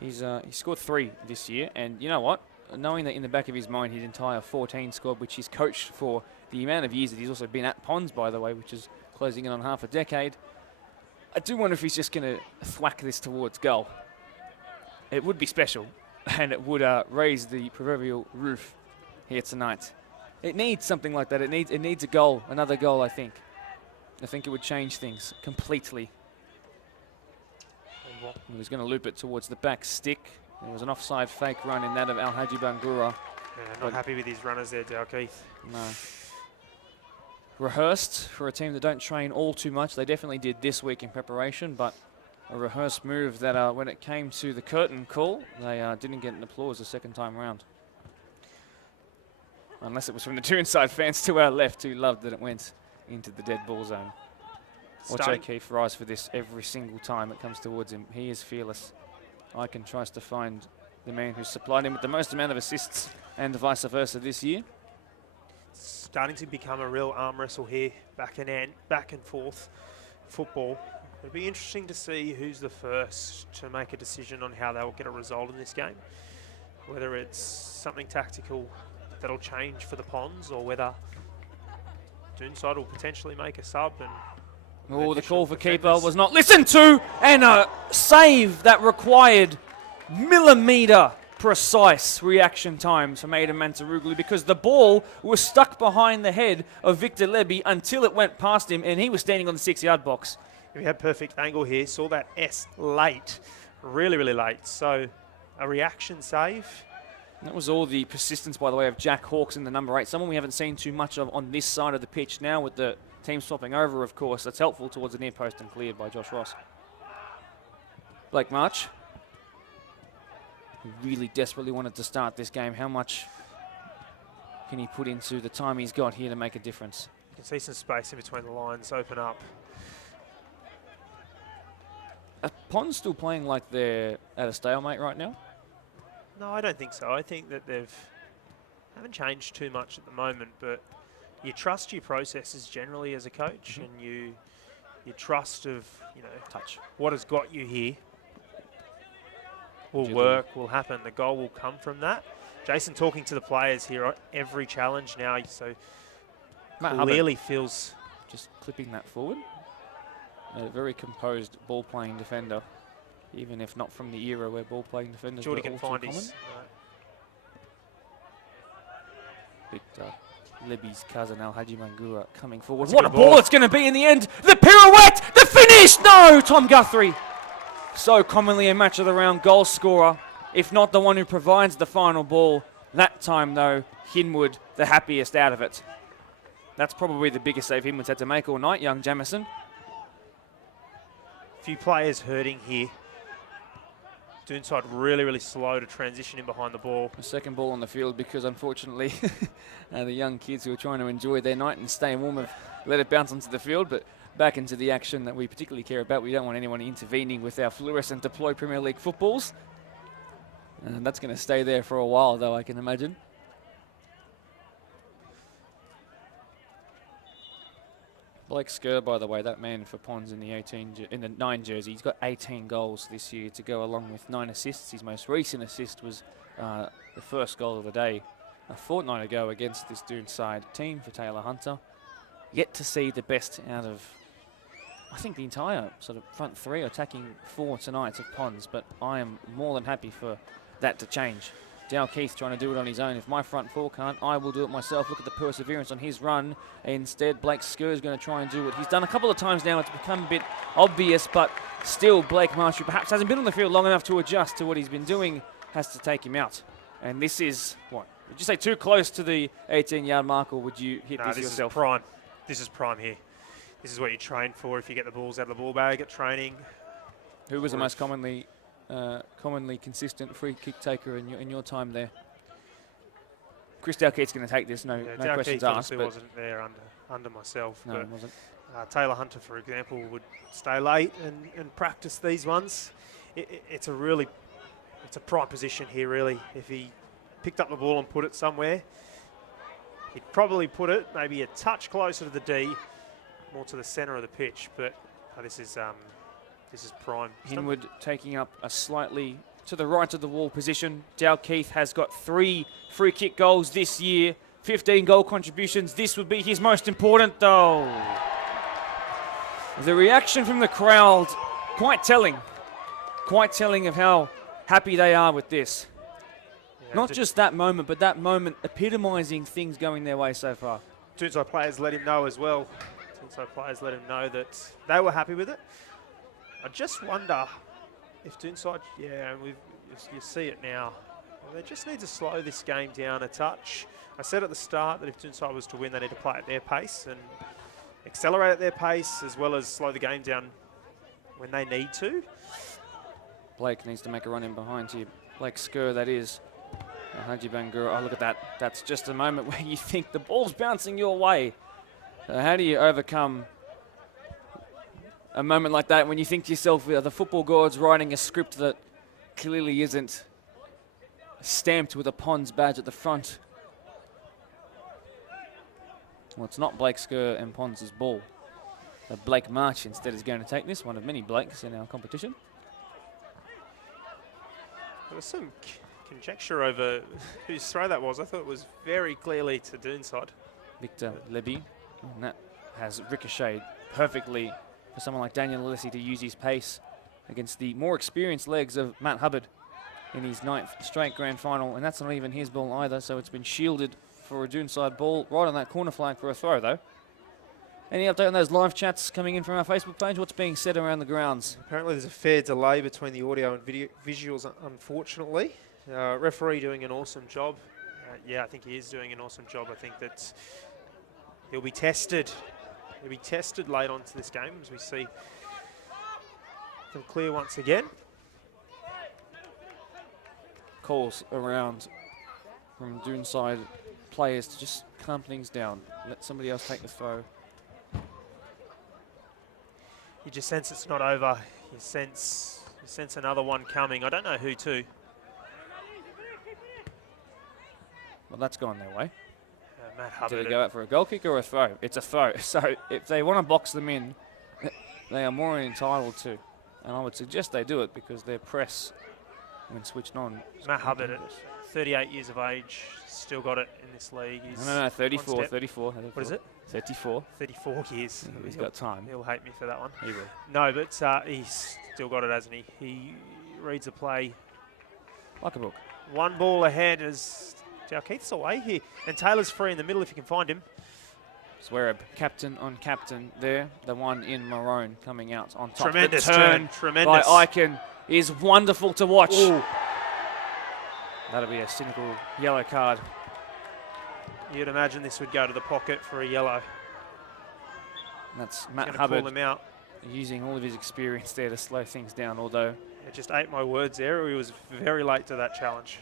He scored 3 this year, and you know what? Knowing that in the back of his mind his entire 14 squad, which he's coached for the amount of years that he's also been at Pons, by the way, which is closing in on half a decade, I do wonder if he's just going to thwack this towards goal. It would be special, and it would raise the proverbial roof here tonight. It needs something like that. It needs a goal, another goal, I think. I think it would change things completely. He was going to loop it towards the back stick. There was an offside fake run in that of Al-Haji Bangura. Yeah, not happy with his runners there, Dalkeith. No. Rehearsed for a team that don't train all too much. They definitely did this week in preparation, but a rehearsed move that when it came to the curtain call, they didn't get an applause the second time round. Unless it was from the Doonside fans to our left who loved that it went into the dead ball zone. Watch O'Keefe rise for this every single time it comes towards him. He is fearless. Icon tries to find the man who's supplied him with the most amount of assists and vice versa this year. Starting to become a real arm wrestle here, back and forth football. It'll be interesting to see who's the first to make a decision on how they'll get a result in this game. Whether it's something tactical that'll change for the Ponds, or whether Doonside will potentially make a sub. And oh, the call for keeper was not listened to, and a save that required millimetre precise reaction times from Aidan Mantaruglu, because the ball was stuck behind the head of Victor Leby until it went past him, and he was standing on the 6-yard box. We had perfect angle here, saw that S late, really, really late. So a reaction save. That was all the persistence, by the way, of Jack Hawkes in the number 8, someone we haven't seen too much of on this side of the pitch. Now with the team swapping over, of course, that's helpful towards the near post and cleared by Josh Ross. Blake March, who really desperately wanted to start this game. How much can he put into the time he's got here to make a difference? You can see some space in between the lines open up. Are Ponds still playing like they're at a stalemate right now? No, I don't think so. I think that haven't changed too much at the moment, but you trust your processes generally as a coach, and you trust of, touch. What has got you here will work, will happen. The goal will come from that. Jason talking to the players here on every challenge now, so Matt clearly Hubbard feels just clipping that forward. A very composed ball-playing defender, even if not from the era where ball-playing defenders Jordy were can all find too his. common. Leby's cousin Al Haji Mangura coming forward. That's What a a good ball ball. it's going to be in the end. The pirouette, the finish. No, Tom Guthrie. So commonly a match of the round goal scorer, if not the one who provides the final ball. That time, though, Hinwood the happiest out of it. That's probably the biggest save Hinwood's had to make all night, young Jamison. Few players hurting here. Doonside really, really slow to transition in behind the ball. The second ball on the field, because unfortunately the young kids who are trying to enjoy their night and stay warm have let it bounce onto the field, but back into the action that we particularly care about. We don't want anyone intervening with our fluorescent deploy Premier League footballs. And that's going to stay there for a while, though, I can imagine. Blake Skerr, by the way, that man for Ponds in the 9 jersey, he's got 18 goals this year to go along with 9 assists. His most recent assist was the first goal of the day a fortnight ago against this Doonside team for Taylor Hunter. Yet to see the best out of, I think, the entire sort of front three, attacking 4 tonight of Ponds, but I am more than happy for that to change. Dale Keith trying to do it on his own. If my front four can't, I will do it myself. Look at the perseverance on his run. Instead, Blake Skerr is going to try and do what he's done a couple of times now. It's become a bit obvious, but still Blake Marsh, who perhaps hasn't been on the field long enough to adjust to what he's been doing, has to take him out. And this is, what, would you say too close to the 18-yard mark, or would you hit this yourself? Is prime. This is prime here. This is what you train for if you get the balls out of the ball bag at training. Who was the most commonly consistent free kick taker in your time there? Chris Dalkeith's going to take this, no questions asked. But wasn't there under myself. No, but it wasn't. Taylor Hunter, for example, would stay late and practice these ones. It's a prime position here, really. If he picked up the ball and put it somewhere, he'd probably put it maybe a touch closer to the D, more to the centre of the pitch. But this is prime. Hinwood taking up a slightly to the right of the wall position. Dalkeith has got 3 free kick goals this year, 15 goal contributions. This would be his most important, though. The reaction from the crowd, quite telling of how happy they are with this. Yeah, Not just that moment, but that moment epitomising things going their way so far. Doonside players let him know as well. Doonside players let him know that they were happy with it. I just wonder if Doonside, you see it now, they just need to slow this game down a touch. I said at the start that if Doonside was to win, they need to play at their pace and accelerate at their pace, as well as slow the game down when they need to. Blake needs to make a run in behind here. Blake Skur, that is. Haji Bangura, oh, look at that. That's just a moment where you think the ball's bouncing your way. How do you overcome a moment like that when you think to yourself, the football god's writing a script that clearly isn't stamped with a Pons badge at the front? Well, it's not Blake Skur and Pons' ball. Blake March instead is going to take this, one of many Blakes in our competition. There was some conjecture over whose throw that was. I thought it was very clearly to Doonside. Victor Leby, and that has ricocheted perfectly for someone like Daniel Alessi to use his pace against the more experienced legs of Matt Hubbard in his 9th straight grand final, and that's not even his ball either, so it's been shielded for a Doonside ball right on that corner flag for a throw though. Any update on those live chats coming in from our Facebook page? What's being said around the grounds? Apparently there's a fair delay between the audio and visuals, unfortunately. Referee doing an awesome job. Yeah, I think he is doing an awesome job. I think that he'll be tested. He'll be tested late on to this game as we see them clear once again. Calls around from Doonside players to just calm things down. Let somebody else take the throw. You just sense it's not over. You sense another one coming. I don't know who to. Well, that's gone their way. Matt Hubbard. Did they go out for a goal kick or a throw? It's a throw. So if they want to box them in, they are more entitled to. And I would suggest they do it because their press, when switched on. Matt Hubbard at 38 years of age, still got it in this league. He's No, 34. What is it? 34. 34 years. He's got time. He'll hate me for that one. He will. No, but he's still got it, hasn't he? He reads a play. Like a book. One ball ahead as Keith's away here. And Taylor's free in the middle if you can find him. Swearab, captain on captain there. The one in maroon coming out on top. Tremendous the turn tremendous. by Eichen is wonderful to watch. Ooh. That'll be a cynical yellow card. You'd imagine this would go to the pocket for a yellow. And that's Matt Pull Hubbard him out. using all of his experience there to slow things down, although I just ate my words there. He was very late to that challenge.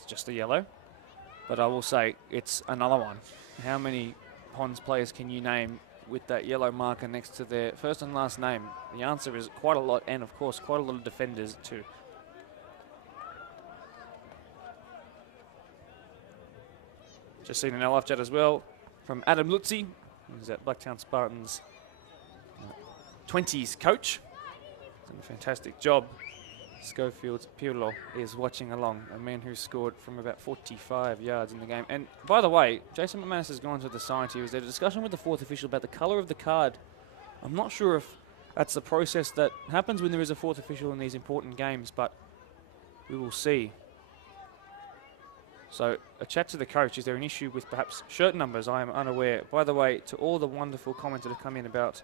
it's just a yellow. But I will say it's another one. How many Pons players can you name with that yellow marker next to their first and last name? The answer is quite a lot, and of course quite a lot of defenders too. Just seen an live chat as well from Adam Lutzi, who's at Blacktown Spartans 20s coach. Done a fantastic job. Schofield Pirlo is watching along, a man who scored from about 45 yards in the game. And by the way, Jason McManus has gone to the side here. Was there a discussion with the fourth official about the colour of the card? I'm not sure if that's the process that happens when there is a fourth official in these important games, but we will see. So a chat to the coach. Is there an issue with perhaps shirt numbers? I am unaware. By the way, to all the wonderful comments that have come in about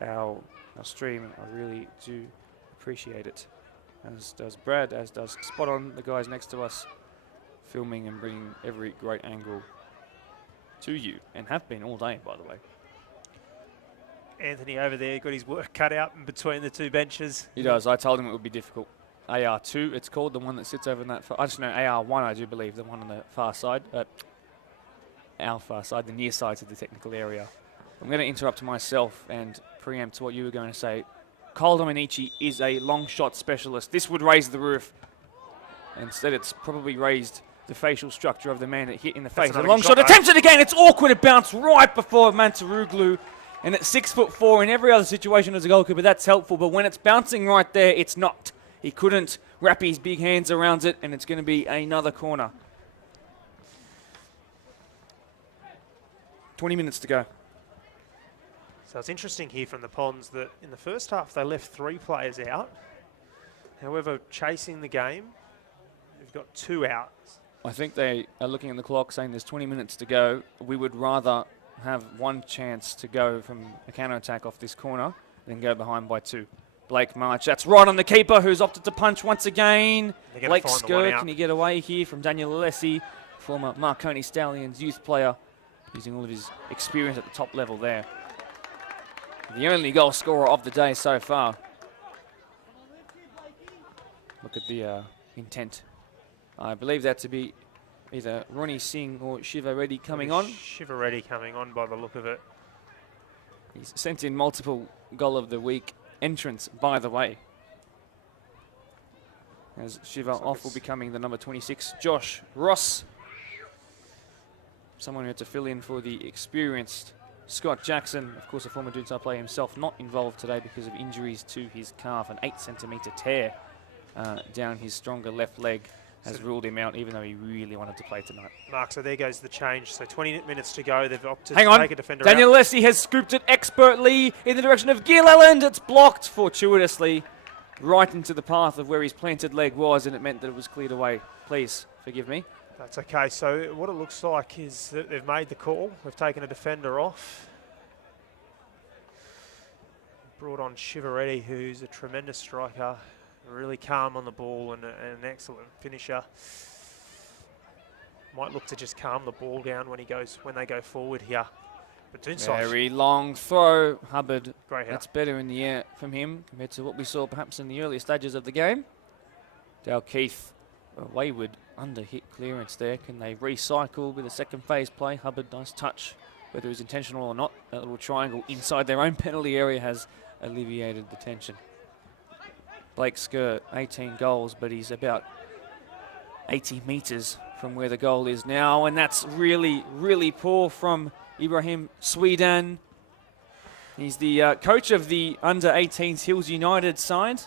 our stream, I really do appreciate it. As does Brad, as does Spot On, the guys next to us, filming and bringing every great angle to you, and have been all day, by the way. Anthony over there got his work cut out in between the two benches. He does. I told him it would be difficult. AR2, it's called, the one that sits over in that. I just know AR1, I do believe, the one on the far side. Our far side, the near side of the technical area. I'm going to interrupt myself and preempt what you were going to say. Cole Dominici is a long shot specialist. This would raise the roof. Instead, it's probably raised the facial structure of the man that hit in the face. The long shot attempted again. It's awkward. It bounced right before Mantaruglu. And at 6'4", in every other situation as a goalkeeper, that's helpful. But when it's bouncing right there, it's not. He couldn't wrap his big hands around it, and it's going to be another corner. 20 minutes to go. So it's interesting here from the Ponds that in the first half they left 3 players out. However, chasing the game, they've got 2 out. I think they are looking at the clock saying there's 20 minutes to go. We would rather have one chance to go from a counter-attack off this corner than go behind by 2. Blake March, that's right on the keeper who's opted to punch once again. Blake Skur, can he get away here from Daniel Alessi, former Marconi Stallions youth player, using all of his experience at the top level there. the only goal scorer of the day so far. Look at the intent. I believe that to be either Ronnie Singh or Shiva Reddy coming on. Shiva Reddy coming on by the look of it. He's sent in multiple goal of the week entrants, by the way. As Shiva off will be coming the number 26, Josh Ross. Someone who had to fill in for the experienced Scott Jackson, of course a former Doonside player himself, not involved today because of injuries to his calf. An 8-centimetre tear down his stronger left leg has ruled him out, even though he really wanted to play tonight. Mark, so there goes the change. So 20 minutes to go. They've opted Hang to on. take a defender Daniel out. Lessie has scooped it expertly in the direction of Gil Elland. It's blocked fortuitously right into the path of where his planted leg was, and it meant that it was cleared away. Please forgive me. That's okay. So what it looks like is that they've made the call. They've taken a defender off. Brought on Shiva Reddy, who's a tremendous striker, really calm on the ball and an excellent finisher. Might look to just calm the ball down when they go forward here. But Doonside, Very long throw. Hubbard, great that's out. better in the air from him compared to what we saw perhaps in the earlier stages of the game. Dale Keith, a wayward under-hit clearance there. Can they recycle with a second phase play? Hubbard, nice touch, whether it was intentional or not. That little triangle inside their own penalty area has alleviated the tension. Blake Skirt, 18 goals, but he's about 80 metres from where the goal is now, and that's really, really poor from Ibrahim Sweden. He's the coach of the under-18s Hills United side.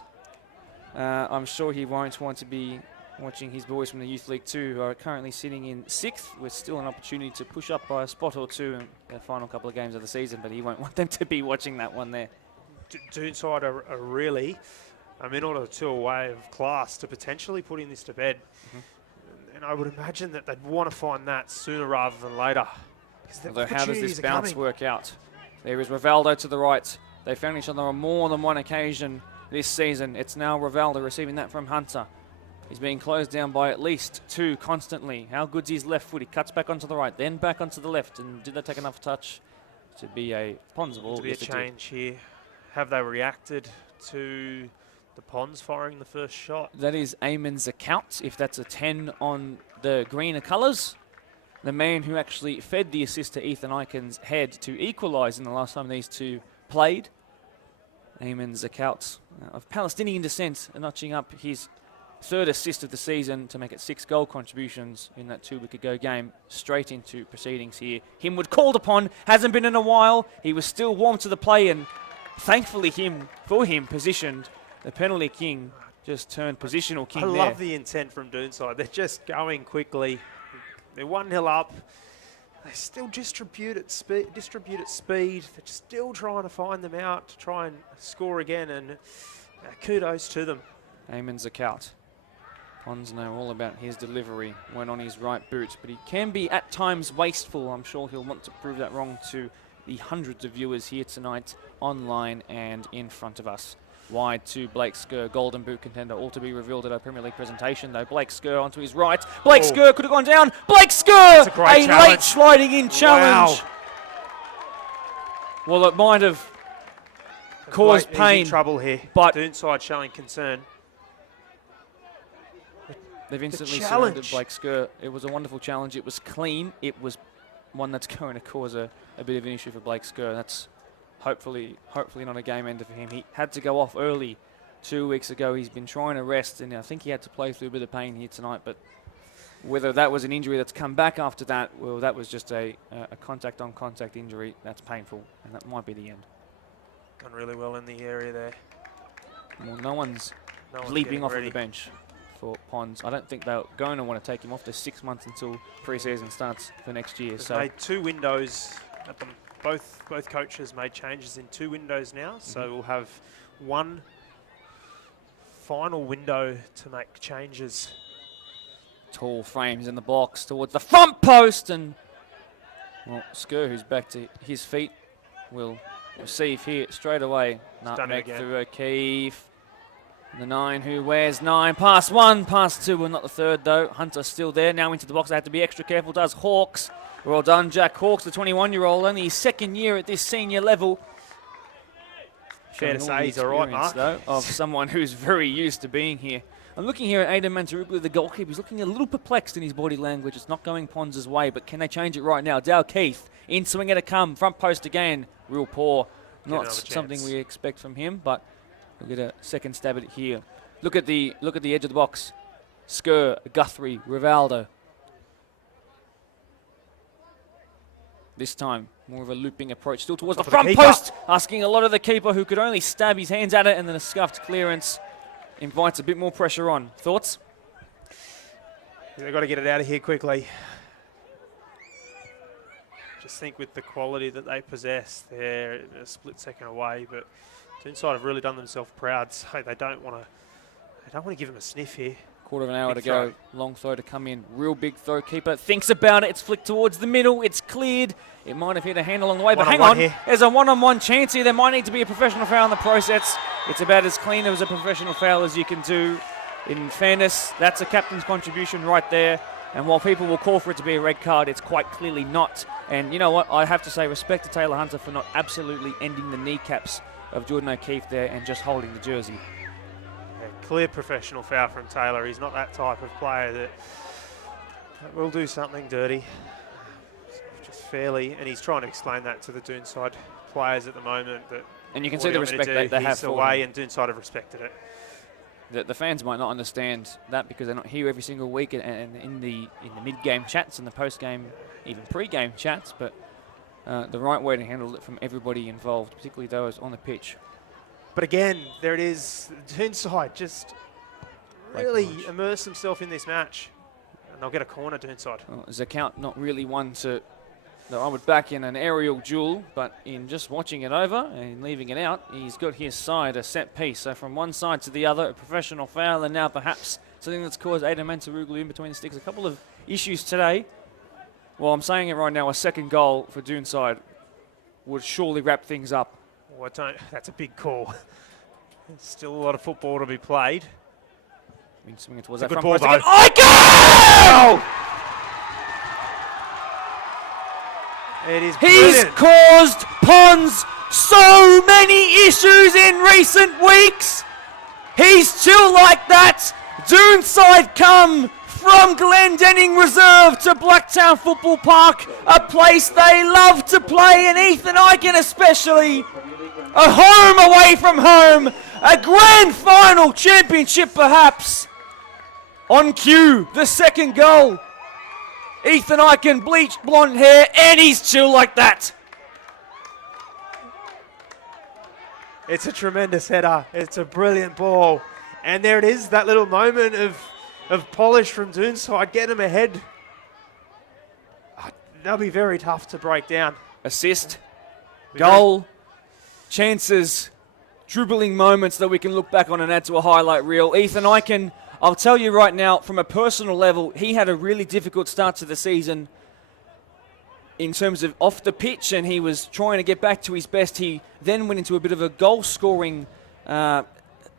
I'm sure he won't want to be watching his boys from the Youth League 2, who are currently sitting in 6th, with still an opportunity to push up by a spot or two in the final couple of games of the season, but he won't want them to be watching that one there. Doonside are really a minute or two away of class to potentially putting this to bed. And I would imagine that they'd want to find that sooner rather than later. Although how does this bounce work out? There is Rivaldo to the right. They found each other on more than one occasion this season. It's now Rivaldo receiving that from Hunter. He's being closed down by at least 2 constantly. How good's his left foot? He cuts back onto the right, then back onto the left. And did they take enough touch to be a Pons ball? To be a change here. Have they reacted to the Pons firing the first shot? That is Eamon's account, if that's a 10 on the greener colours. The man who actually fed the assist to Ethan Icon's head to equalise in the last time these two played. Eamon's account of Palestinian descent, notching up his 3rd assist of the season to make it 6 goal contributions in that 2 week ago game. Straight into proceedings here. Himwood called upon, hasn't been in a while. He was still warm to the play, and thankfully for him positioned. The penalty king just turned positional king there. I love the intent from Doonside. They're just going quickly. They're 1-0 up. They still distribute at speed. They're still trying to find them out to try and score again, and kudos to them. Eamon's account. Pons know all about his delivery when on his right boot, but he can be at times wasteful. I'm sure he'll want to prove that wrong to the hundreds of viewers here tonight, online and in front of us. Wide to Blake Skur, golden boot contender, all to be revealed at our Premier League presentation though. Blake Skur onto his right. Blake Skur could have gone down. Blake Skur, a late sliding in challenge. Wow. Well, it might have caused pain. Trouble here, but Doonside showing concern. They've instantly surrendered Blake Skur. It was a wonderful challenge. It was clean. It was one that's going to cause a bit of an issue for Blake Skur. That's hopefully not a game ender for him. He had to go off early 2 weeks ago. He's been trying to rest, and I think he had to play through a bit of pain here tonight. But whether that was an injury that's come back after that, well, that was just a contact-on-contact injury. That's painful, and that might be the end. Done really well in the area there. Well, no one's leaping off of the bench for Pons. I don't think they're going to want to take him off. There's 6 months until pre-season starts for next year. They've made 2 windows at them. Both coaches made changes in 2 windows now, so we'll have 1 final window to make changes. Tall frames in the box towards the front post, and well, Skur, who's back to his feet, will receive here straight away. Nutmeg through O'Keefe. The 9 who wears 9. Pass 1, pass 2, and not the 3rd though. Hunter still there, now into the box. They have to be extra careful, does Hawks. Well done, Jack Hawks, the 21-year-old, only his 2nd year at this senior level. Fair to Showing all say the he's all right, experience, Mark. though, of someone who's very used to being here. I'm looking here at Aidan Mantaruglu, the goalkeeper. He's looking a little perplexed in his body language. It's not going Pons' way, but can they change it right now? Dale Keith, in swing to come, front post again. Real poor. Not another something chance. we expect from him, but we'll get a second stab at it here. Look at the edge of the box. Skur, Guthrie, Rivaldo. This time, more of a looping approach, still towards the front post, asking a lot of the keeper, who could only stab his hands at it, and then a scuffed clearance invites a bit more pressure on. Thoughts? They've got to get it out of here quickly. Just think with the quality that they possess, they're a split second away, but Doonside have really done themselves proud, so they don't want to give them a sniff here. Quarter of an hour Big to go. Long throw to come in. Real big throw. Keeper thinks about it. It's flicked towards the middle. It's cleared. It might have hit a hand along the way, but hang on. Here. There's a one-on-one chance here. There might need to be a professional foul in the process. It's about as clean as a professional foul as you can do. In fairness, that's a captain's contribution right there. And while people will call for it to be a red card, it's quite clearly not. And you know what? I have to say respect to Taylor Hunter for not absolutely ending the kneecaps of Jordan O'Keefe there and just holding the jersey. Clear professional foul from Taylor. He's not that type of player that will do something dirty. Just fairly, and he's trying to explain that to the Doonside players at the moment. And you can see the respect they have he's for away, him. and Doonside have respected it. The fans might not understand that because they're not here every single week and in the mid-game chats and the post-game, even pre-game chats, but the right way to handle it from everybody involved, particularly those on the pitch. But again, there it is. Doonside just really immerse themselves in this match. And they'll get a corner, Doonside. Well, Zakount not really one that I would back in an aerial duel, but in just watching it over and leaving it out, he's got his side a set piece. So from one side to the other, a professional foul, and now perhaps something that's caused Aidan Mantaruglu in between the sticks. A couple of issues today. Well, I'm saying it right now, a second goal for Doonside would surely wrap things up. Well, that's a big call. There's still a lot of football to be played. Swinging towards that that front front post post again. It is He's brilliant. caused Pons so many issues in recent weeks. He's still like that. Doonside come from Glendenning Reserve to Blacktown Football Park, a place they love to play, and Ethan Eichen especially. A home away from home, a grand final championship perhaps. On cue, the second goal. Ethan Eichen, bleached blonde hair, and he's chill like that. It's a tremendous header. It's a brilliant ball. And there it is, that little moment of polish from Doonside. Get him ahead. They'll be very tough to break down. Assist, goal, chances, dribbling moments that we can look back on and add to a highlight reel. Ethan Eichen, I'll tell you right now, from a personal level, he had a really difficult start to the season in terms of off the pitch, and he was trying to get back to his best. He then went into a bit of a goal-scoring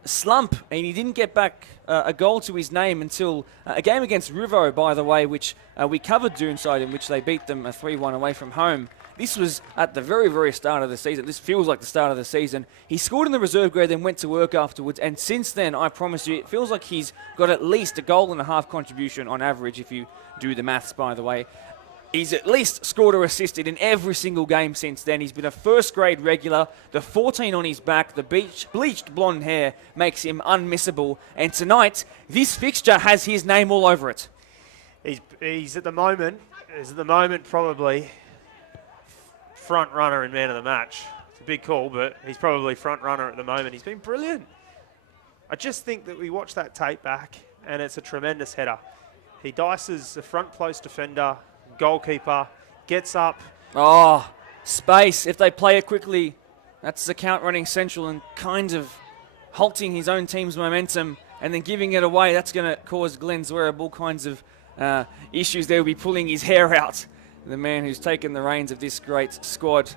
slump, and he didn't get back a goal to his name until a game against Rivo, by the way, which we covered Doonside, in which they beat them 3-1 away from home. This was at the very, very start of the season. This feels like the start of the season. He scored in the reserve grade, then went to work afterwards, and since then, I promise you, it feels like he's got at least a goal and a half contribution on average, if you do the maths, by the way. He's at least scored or assisted in every single game since then. He's been a first-grade regular. The 14 on his back, the bleached blonde hair makes him unmissable. And tonight, this fixture has his name all over it. He's at the moment probably front runner and man of the match. It's a big call, but he's probably front runner at the moment. He's been brilliant. I just think that we watch that tape back, and it's a tremendous header. He dices the front post defender, goalkeeper, gets up. Oh, space. If they play it quickly, that's the count running central and kind of halting his own team's momentum and then giving it away. That's going to cause Glenn Zwerab all kinds of issues. They'll be pulling his hair out. The man who's taken the reins of this great squad.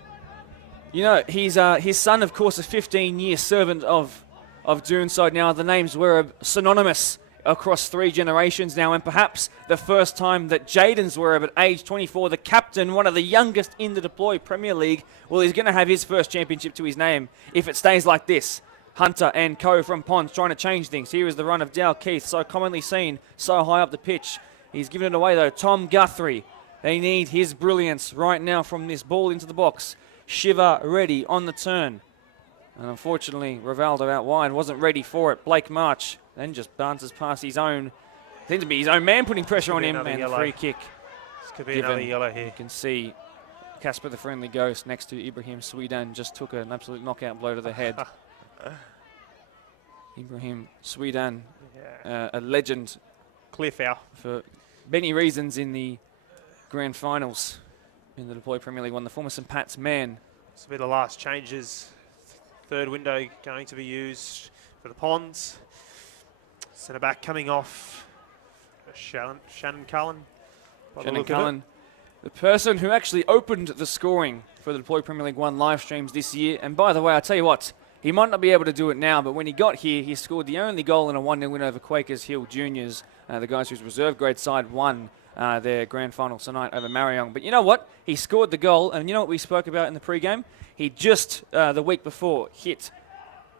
You know, he's his son, of course, a 15-year servant of Doonside now. The name's Zwerab, synonymous across 3 generations now, and perhaps the first time that Jaden Zverev at age 24, the captain, one of the youngest in the Deploy Premier League, well, he's going to have his first championship to his name if it stays like this. Hunter and co from Pons trying to change things. Here is the run of Dale Keith, so commonly seen, so high up the pitch. He's given it away though. Tom Guthrie. They need his brilliance right now from this ball into the box. Shiva ready on the turn. And unfortunately, Rivaldo out wide, wasn't ready for it. Blake March then just bounces past his own, seems to be his own man putting pressure on him, and yellow. Free kick. This could be another yellow here. You can see Casper the Friendly Ghost next to Ibrahim Swedan just took an absolute knockout blow to the head. Ibrahim Swedan, a legend. Clear foul. For many reasons in the grand finals in the Deploy Premier League one. The former St Pat's man. This will be the last changes. Third window going to be used for the Ponds. Centre back coming off. Shannon Cullen. Shannon Cullen, the person who actually opened the scoring for the Deploy Premier League 1 live streams this year. And by the way, I'll tell you what, he might not be able to do it now, but when he got here, he scored the only goal in a 1-0 win over Quakers Hill Juniors, the guys whose reserve grade side won their grand final tonight over Marion. But you know what? He scored the goal, and you know what we spoke about in the pre-game? He just, the week before, hit,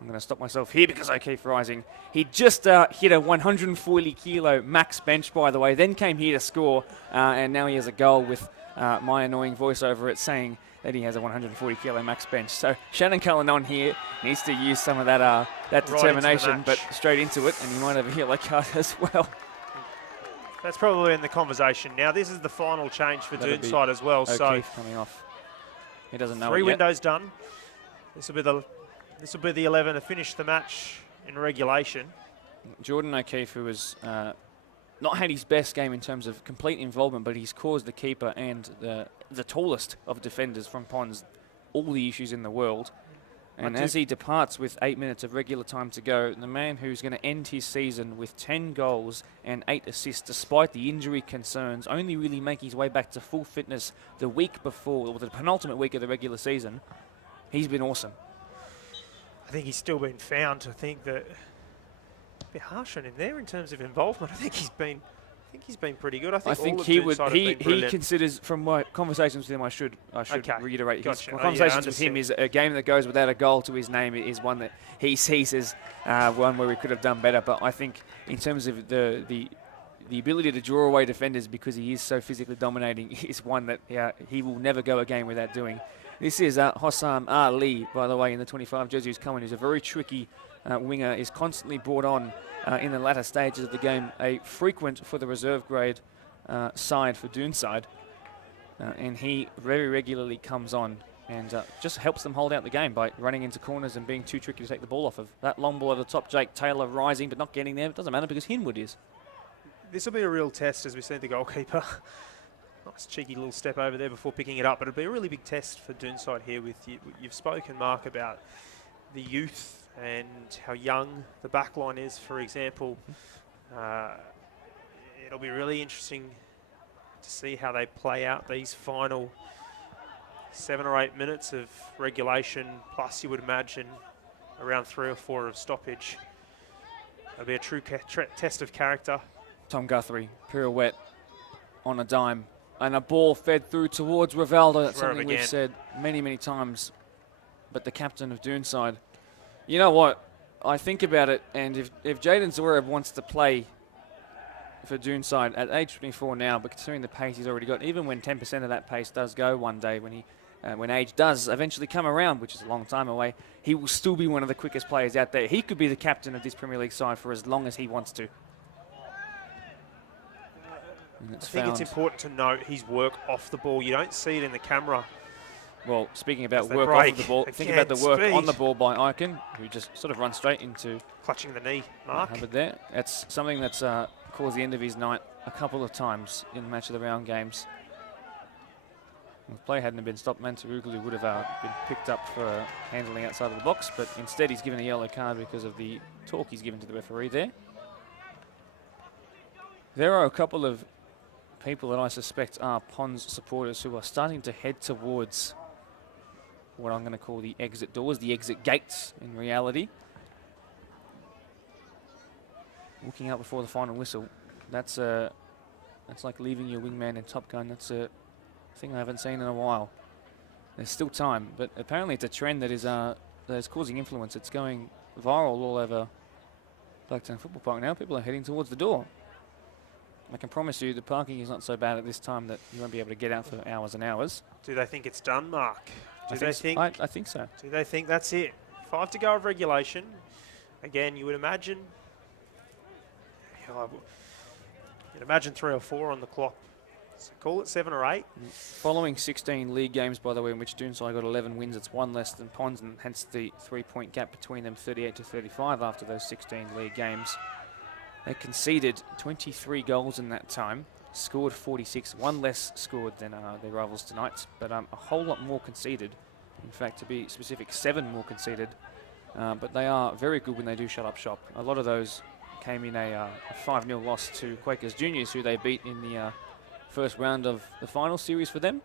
I'm going to stop myself here because I keep rising, he just hit a 140-kilo max bench, by the way, then came here to score, and now he has a goal with my annoying voice over it saying that he has a 140-kilo max bench. So Shannon Cullen on here needs to use some of that determination, but straight into it, and he might have a yellow card as well. That's probably in the conversation. Now, this is the final change for Doonside as well. O'Keefe coming off. He doesn't know it yet. 3 windows done. This will be the 11 to finish the match in regulation. Jordan O'Keefe, who has not had his best game in terms of complete involvement, but he's caused the keeper and the tallest of defenders from Pons all the issues in the world. And as he departs with 8 minutes of regular time to go, the man who's going to end his season with 10 goals and 8 assists, despite the injury concerns, only really making his way back to full fitness the week before, or the penultimate week of the regular season, he's been awesome. I think he's still been found. I think that a bit harsh on him there in terms of involvement. I think he's been pretty good. I think he considers, from my conversations with him, I should reiterate, his conversations with him is a game that goes without a goal to his name is one that he sees as one where we could have done better. But I think in terms of the ability to draw away defenders because he is so physically dominating is one that he will never go a game without doing. This is Hossam Ali, by the way, in the 25 jersey, who's coming. He's a very tricky winger, is constantly brought on in the latter stages of the game, a frequent for the reserve grade side for Doonside. And he very regularly comes on and just helps them hold out the game by running into corners and being too tricky to take the ball off of. That long ball at the top, Jake Taylor rising but not getting there. It doesn't matter because Hinwood is. This will be a real test, as we see the goalkeeper. Nice cheeky little step over there before picking it up, but it'll be a really big test for Doonside here. You've spoken, Mark, about the youth and how young the back line is, for example. It'll be really interesting to see how they play out these final 7 or 8 minutes of regulation, plus you would imagine around 3 or 4 of stoppage. It'll be a true test of character. Tom Guthrie, pirouette on a dime. And a ball fed through towards Rivaldo. That's something we've said many, many times. But the captain of Doonside. You know what? I think about it, and if Jaden Zverev wants to play for Doonside at age 24 now, but considering the pace he's already got, even when 10% of that pace does go one day, when age does eventually come around, which is a long time away, he will still be one of the quickest players out there. He could be the captain of this Premier League side for as long as he wants to. I think it's important to note his work off the ball. You don't see it in the camera. Well, speaking about work off the ball, think about the work on the ball by Icon, who just sort of runs straight into... clutching the knee, Mark. There. That's something that's caused the end of his night a couple of times in the match of the round games. If the play hadn't been stopped, Mantaruglu would have been picked up for handling outside of the box, but instead he's given a yellow card because of the talk he's given to the referee there. There are a couple of people that I suspect are Pons supporters who are starting to head towards what I'm going to call the exit doors, the exit gates in reality. looking out before the final whistle. That's like leaving your wingman in Top Gun. That's a thing I haven't seen in a while. There's still time, but apparently it's a trend that is causing influence. It's going viral all over Blacktown Football Park now. People are heading towards the door. I can promise you the parking is not so bad at this time that you won't be able to get out for hours and hours. Do they think it's done, Mark? I think so. Do they think that's it? 5 to go of regulation. Again, you would imagine. You'd imagine 3 or 4 on the clock. So call it 7 or 8. Following 16 league games, by the way, in which Doonside got 11 wins, it's 1 less than Ponds, and hence the 3-point gap between them, 38 to 35 after those 16 league games. They conceded 23 goals in that time, scored 46, 1 less scored than their rivals tonight, but a whole lot more conceded. In fact, to be specific, 7 more conceded. But they are very good when they do shut up shop. A lot of those came in a 5-0 loss to Quakers Juniors, who they beat in the first round of the final series for them.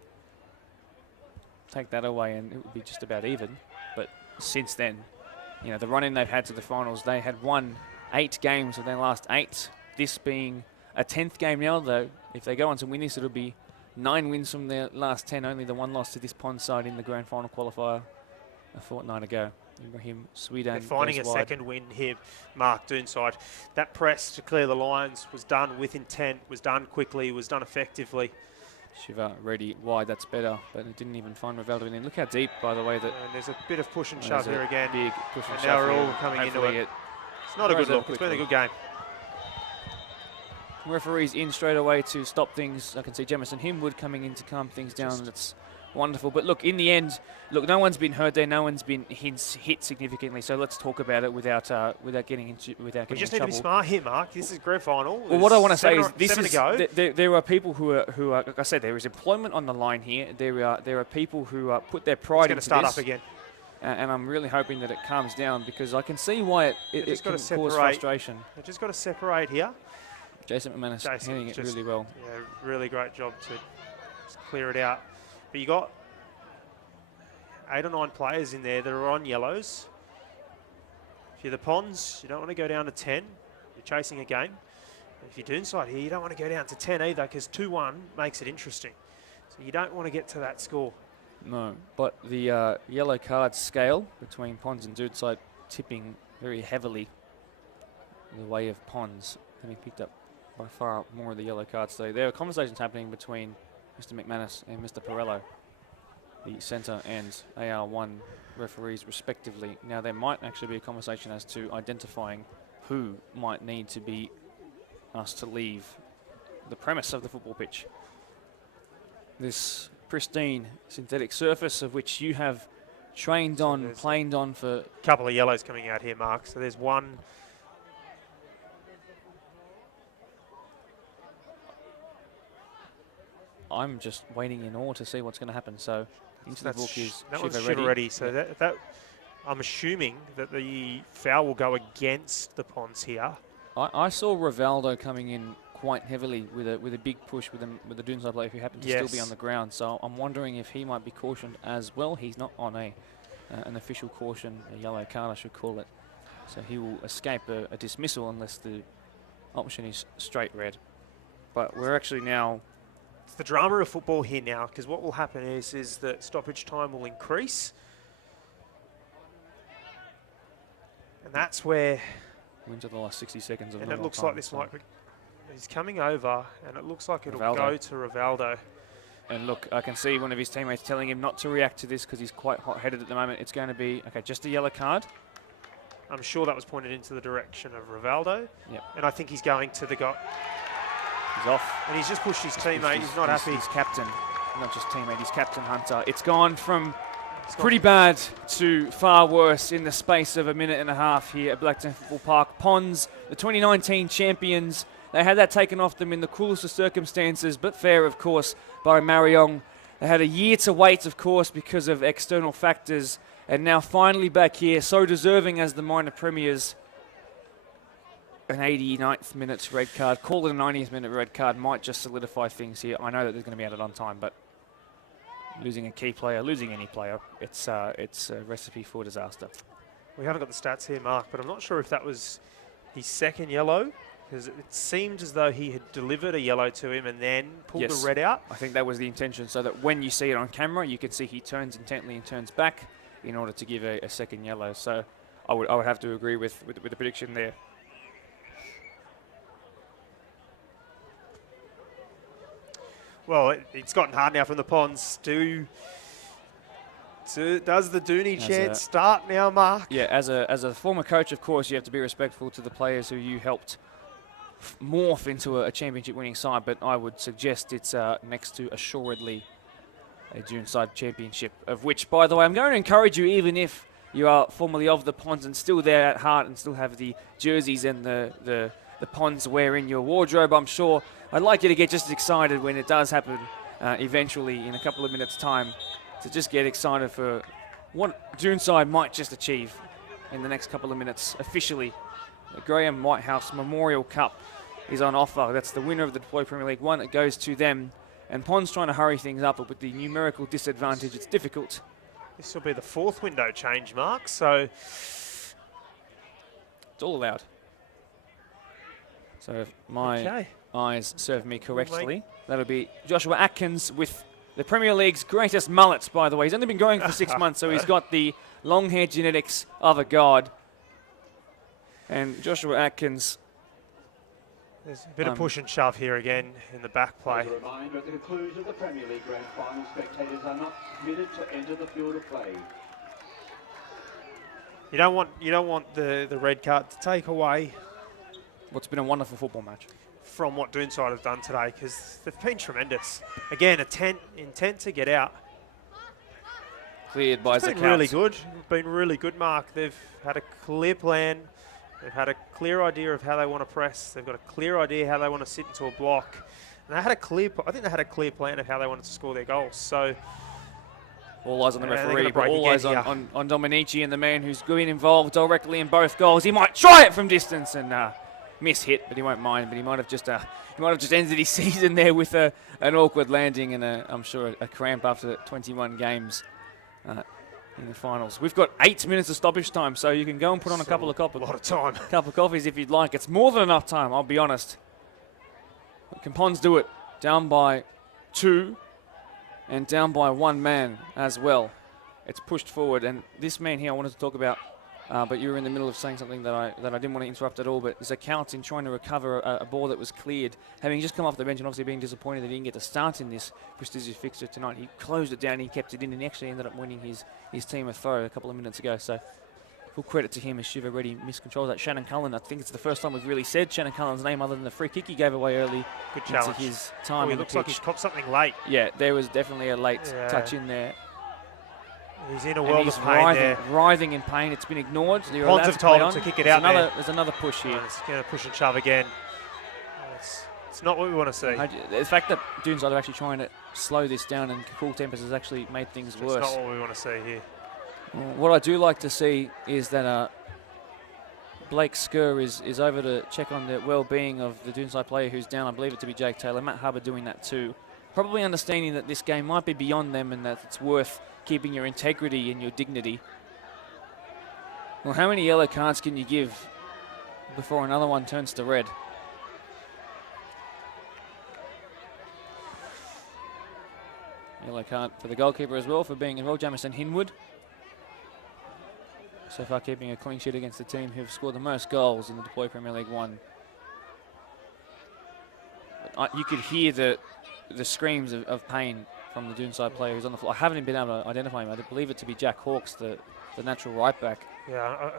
Take that away and it would be just about even. But since then, you know, the run-in they've had to the finals, they had won 8 games of their last 8. This being a 10th game now, though. If they go on to win this, it'll be 9 wins from their last 10. Only the 1 loss to this Pond side in the grand final qualifier a fortnight ago. Ibrahim Sweden. They're finding a second win here, Mark Doonside. That press to clear the lines was done with intent, was done quickly, was done effectively. Shiva ready wide, that's better, but it didn't even find Rivaldo in. Look how deep, by the way, that. And there's a bit of push and shove here again. Big push and shove. Now we're all here. coming into Hopefully it. It's not a good look. It's been a good game. Referees in straight away to stop things. I can see Jamison Himwood coming in to calm things down. That's wonderful. But look, in the end, no one's been hurt there. No one's been hit significantly. So let's talk about it without getting into We just in need trouble. to be smart here, Mark. This is grand final. Well, what I want to say is this is there are people who are like I said, there is employment on the line here. There are people who put their pride into this. It's going to start up again. And I'm really hoping that it calms down, because I can see why it can cause frustration. They've just got to separate here. Jason McManus handling it really well. Yeah, really great job to just clear it out. But you got 8 or 9 players in there that are on yellows. If you're the Ponds, you don't want to go down to 10. You're chasing a game. If you're Doonside here, you don't want to go down to 10 either, because 2-1 makes it interesting. So you don't want to get to that score. No, but the yellow card scale between Ponds and Doonside tipping very heavily in the way of Ponds, having picked up by far more of the yellow cards today. There are conversations happening between Mr. McManus and Mr. Perello, the centre and AR1 referees respectively. Now there might actually be a conversation as to identifying who might need to be asked to leave the premise of the football pitch. This pristine synthetic surface of which you have trained on, planed on for... A couple of yellows coming out here, Mark. So there's one... I'm just waiting in awe to see what's going to happen. So into the book is that one's Shiva ready. So that I'm assuming that the foul will go against the Ponds here. I saw Rivaldo coming in quite heavily with a big push with the Doonside player who happened to still be on the ground. So I'm wondering if he might be cautioned as well. He's not on an official caution, a yellow card I should call it. So he will escape a dismissal unless the option is straight red. But we're actually now... It's the drama of football here now, because what will happen is that stoppage time will increase. And that's where... We're into the last 60 seconds of and it looks like this might be... He's coming over, and it looks like it'll go to Rivaldo. And look, I can see one of his teammates telling him not to react to this because he's quite hot-headed at the moment. It's going to be, okay, just a yellow card. I'm sure that was pointed into the direction of Rivaldo. Yep. And I think he's going to the guy. He's off. And he's just pushed his teammate. He's not happy. He's captain, not just teammate. He's captain Hunter. It's gone from pretty bad to far worse in the space of a minute and a half here at Blacktown Football Park. Ponds, the 2019 champions, they had that taken off them in the coolest of circumstances, but fair, of course, by Mariong. They had a year to wait, of course, because of external factors, and now finally back here, so deserving as the minor premiers. An 89th minute red card, call it a 90th minute red card, might just solidify things here. I know that they're going to be added on time, but losing a key player, losing any player, it's a recipe for disaster. We haven't got the stats here, Mark, but I'm not sure if that was his second yellow, because it seemed as though he had delivered a yellow to him and then pulled Yes. the red out. I think that was the intention, so that when you see it on camera, you can see he turns intently and turns back in order to give a second yellow. So I would have to agree with the prediction there. Well, it's gotten hard now from the Ponds. Does the Dooney chance start now, Mark? Yeah, as a former coach, of course, you have to be respectful to the players who you helped morph into a championship-winning side, but I would suggest it's next to assuredly a Doonside championship, of which, by the way, I'm going to encourage you, even if you are formerly of the Ponds and still there at heart and still have the jerseys and the Ponds wear in your wardrobe, I'm sure. I'd like you to get just as excited when it does happen eventually in a couple of minutes' time, to just get excited for what Doonside might just achieve in the next couple of minutes officially. The Graham Whitehouse Memorial Cup is on offer. That's the winner of the Deploy Premier League 1. It goes to them. And Pond's trying to hurry things up, but with the numerical disadvantage, it's difficult. This will be the fourth window change, Mark, so It's all allowed. So if my eyes serve me correctly, that'll be Joshua Atkins with the Premier League's greatest mullet, by the way. He's only been going for 6 months, so he's got the long hair genetics of a god. And Joshua Atkins... There's a bit of push and shove here again in the back play. As a reminder, at the conclusion of the Premier League Grand Final, spectators are not permitted to enter the field of play. You don't want the red card to take away what's been a wonderful football match from what Doonside have done today, because they've been tremendous. Again, intent to get out. Cleared by It's been really good. Been really good, Mark. They've had a clear plan. They've had a clear idea of how they want to press. They've got a clear idea how they want to sit into a block. And I think they had a clear plan of how they wanted to score their goals. So all eyes on the they're referee, gonna but break all again eyes here. on Dominici and the man who's been involved directly in both goals. He might try it from distance and miss hit, but he won't mind. But he might have just ended his season there with an awkward landing and I'm sure a cramp after 21 games in the finals. We've got 8 minutes of stoppage time, so you can go and put on a couple of coffees if you'd like. It's more than enough time, I'll be honest. But can Ponds do it? Down by 2 and down by 1 man as well. It's pushed forward, and this man here I wanted to talk about, but you were in the middle of saying something that I didn't want to interrupt at all. But Zakouts in trying to recover a ball that was cleared, having just come off the bench and obviously being disappointed that he didn't get to start in this prestigious fixture tonight. He closed it down, he kept it in, and he actually ended up winning his team a throw a couple of minutes ago. So full credit to him as Shiva Reddy miscontrols that. Shannon Cullen, I think it's the first time we've really said Shannon Cullen's name other than the free kick he gave away early. Good challenge. Into his time. He looks like he's caught something late. Yeah, there was definitely a late touch in there. He's in a world of pain there. Writhing in pain. It's been ignored. Ponds have told him to kick it out there. There's another push here. It's going to push and shove again. It's not what we want to see. The fact that Doonside are actually trying to slow this down and cool tempers has actually made things worse. It's not what we want to see here. What I do like to see is that Blake Skur is over to check on the well-being of the Doonside player who's down. I believe it to be Jake Taylor. Matt Hubbard doing that too. Probably understanding that this game might be beyond them and that it's worth keeping your integrity and your dignity. Well, how many yellow cards can you give before another one turns to red? Yellow card for the goalkeeper as well for being involved, Jamison Hinwood. So far keeping a clean sheet against the team who've scored the most goals in the Deploy Premier League 1. But you could hear the screams of pain from the Doonside player who's on the floor. I haven't been able to identify him. I believe it to be Jack Hawkes, the natural right back. Yeah,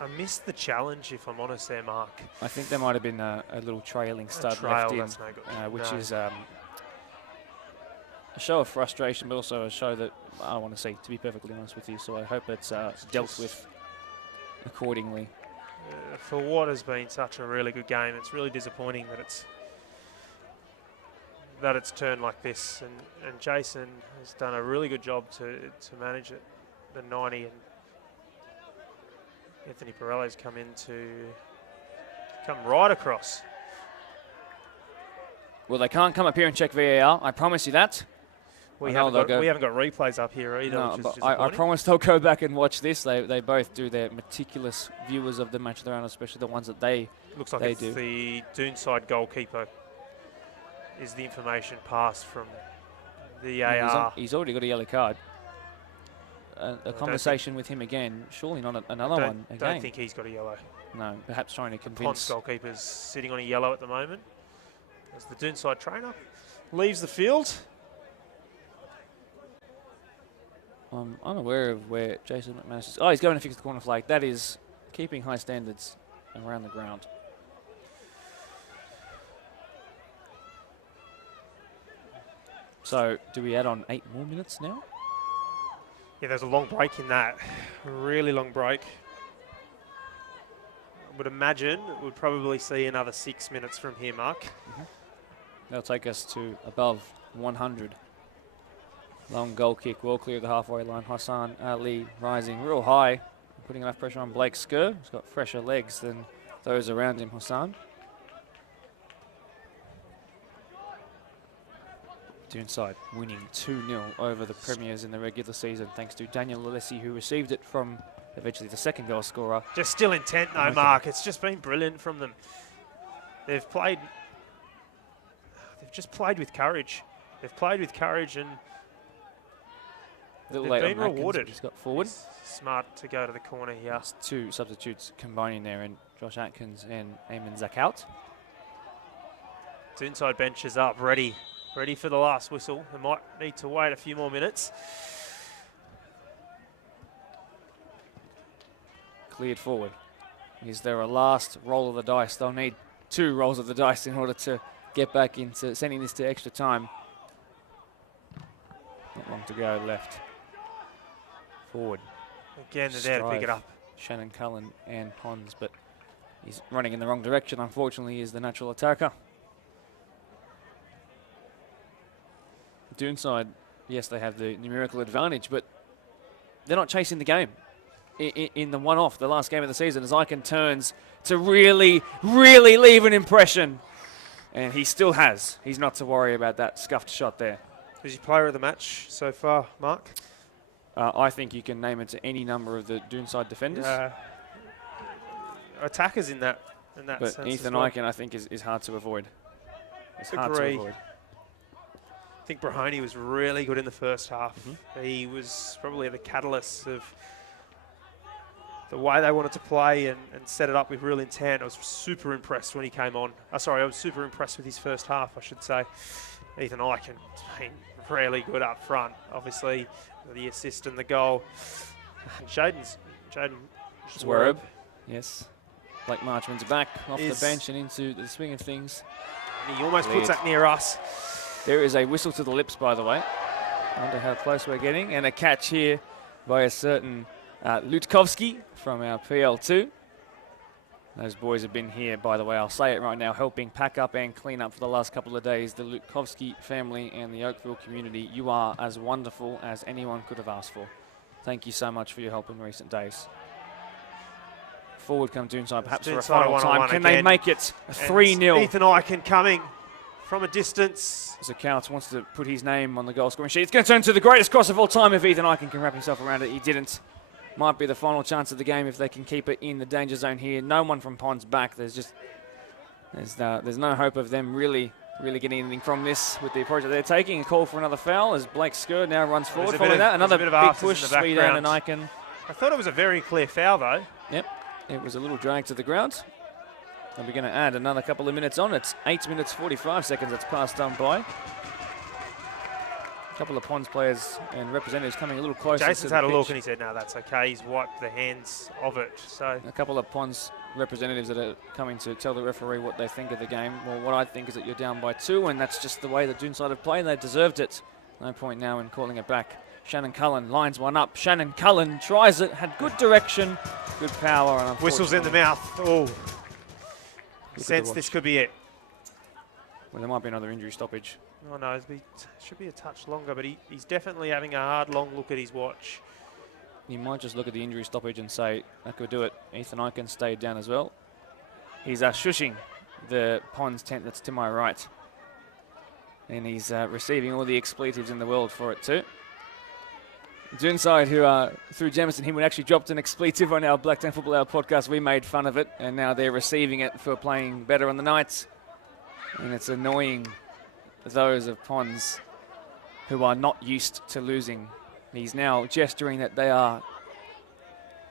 I missed the challenge, if I'm honest there, Mark. I think there might have been a little trailing stud left in, that's no good. which is a show of frustration, but also a show that I don't want to see, to be perfectly honest with you. So I hope it's dealt with accordingly. For what has been such a really good game, it's really disappointing that it's turned like this. And Jason has done a really good job to manage it. The 90 and Anthony Pirello's come right across. Well, they can't come up here and check VAR. I promise you that. We I know haven't, they'll we haven't got replays up here either, No, which is but I disappointing. promise I'll go back and watch this. They both do their meticulous viewers of the match they're on, especially the ones that they Looks like they it's do. the Doonside goalkeeper is the information passed from the AR. He's already got a yellow card. A conversation with him again. Surely not another one again. Don't think he's got a yellow. No, perhaps trying to Ponce convince. goalkeeper's sitting on a yellow at the moment as the Doonside trainer leaves the field. I'm unaware of where Jason McManus is. Oh, he's going to fix the corner flag. That is keeping high standards around the ground. So, do we add on 8 more minutes now? Yeah, there's a long break in that. A really long break. I would imagine we'd probably see another 6 minutes from here, Mark. That'll take us to above 100. Long goal kick, well clear of the halfway line. Hassan Ali rising real high, putting enough pressure on Blake Skur. He's got fresher legs than those around him, Hassan. Doonside winning 2-0 over the Premiers in the regular season, thanks to Daniel Alessi, who received it from eventually the second goal scorer. Just still intent though, Mark. It's just been brilliant from them. They've just played with courage. They've played with courage and they've been rewarded. He's got forward. Smart to go to the corner here. That's 2 substitutes combining there, and Josh Atkins and Eamon Zakout. Doonside bench is up, ready for the last whistle. They might need to wait a few more minutes. Cleared forward. Is there a last roll of the dice? They'll need 2 rolls of the dice in order to get back into sending this to extra time. Not long to go left. Forward. Again, they're there to pick it up. Shannon Cullen and Pons, but he's running in the wrong direction. Unfortunately, he is the natural attacker. Doonside, yes, they have the numerical advantage, but they're not chasing the game. In the one-off, the last game of the season, as Iken turns to really, really leave an impression. And he still has. He's not to worry about that scuffed shot there. Who's your player of the match so far, Mark? I think you can name it to any number of the Doonside defenders. Attackers in that but sense. Ethan as well. Iken, I think, is hard to avoid. It's Agree. hard to avoid. I think Brahoni was really good in the first half. He was probably the catalyst of the way they wanted to play and set it up with real intent. I was super impressed when he came on. I was super impressed with his first half, I should say. Ethan Iken been really good up front, obviously, the assist and the goal. Jaden Zwerb, yes. Blake Marchman's back off the bench and into the swing of things. He almost puts that near us. There is a whistle to the lips, by the way. I wonder how close we're getting. And a catch here by a certain Lutkovski from our PL2. Those boys have been here, by the way, I'll say it right now, helping pack up and clean up for the last couple of days. The Lutkovski family and the Oakville community, you are as wonderful as anyone could have asked for. Thank you so much for your help in recent days. Forward come Doonside, perhaps for a final time. Can they make it 3-0? Ethan Iken coming from a distance. Zakout wants to put his name on the goal scoring sheet. It's going to turn to the greatest cross of all time if Ethan Iken can wrap himself around it. He didn't. Might be the final chance of the game if they can keep it in the danger zone here. No one from Pond's back. There's no hope of them really getting anything from this with the approach that they're taking. A call for another foul as Blake Skur now runs forward. Following that, another big push, speed down and Iken. I thought it was a very clear foul though. Yep, it was a little drag to the ground. And we're going to add another couple of minutes on. It's 8 minutes 45 seconds that's passed on by. A couple of Ponds players and representatives coming a little closer. Jason's had a look and he said, no, that's okay. He's wiped the hands of it. So a couple of Ponds representatives that are coming to tell the referee what they think of the game. Well, what I think is that you're down by 2, and that's just the way the Doonside have played. They deserved it. No point now in calling it back. Shannon Cullen lines one up. Shannon Cullen tries it, had good direction, good power. And whistles in the mouth. Oh, sense this could be it. Well, there might be another injury stoppage. Oh no, it should be a touch longer, but he's definitely having a hard, long look at his watch. You might just look at the injury stoppage and say, that could do it. Ethan Iken stayed down as well. He's shushing the Ponds tent that's to my right. And he's receiving all the expletives in the world for it too. Doonside, who through Jamison, he actually dropped an expletive on our Blacktown Football Hour podcast. We made fun of it, and now they're receiving it for playing better on the nights. And it's annoying those of Pons who are not used to losing. He's now gesturing that they are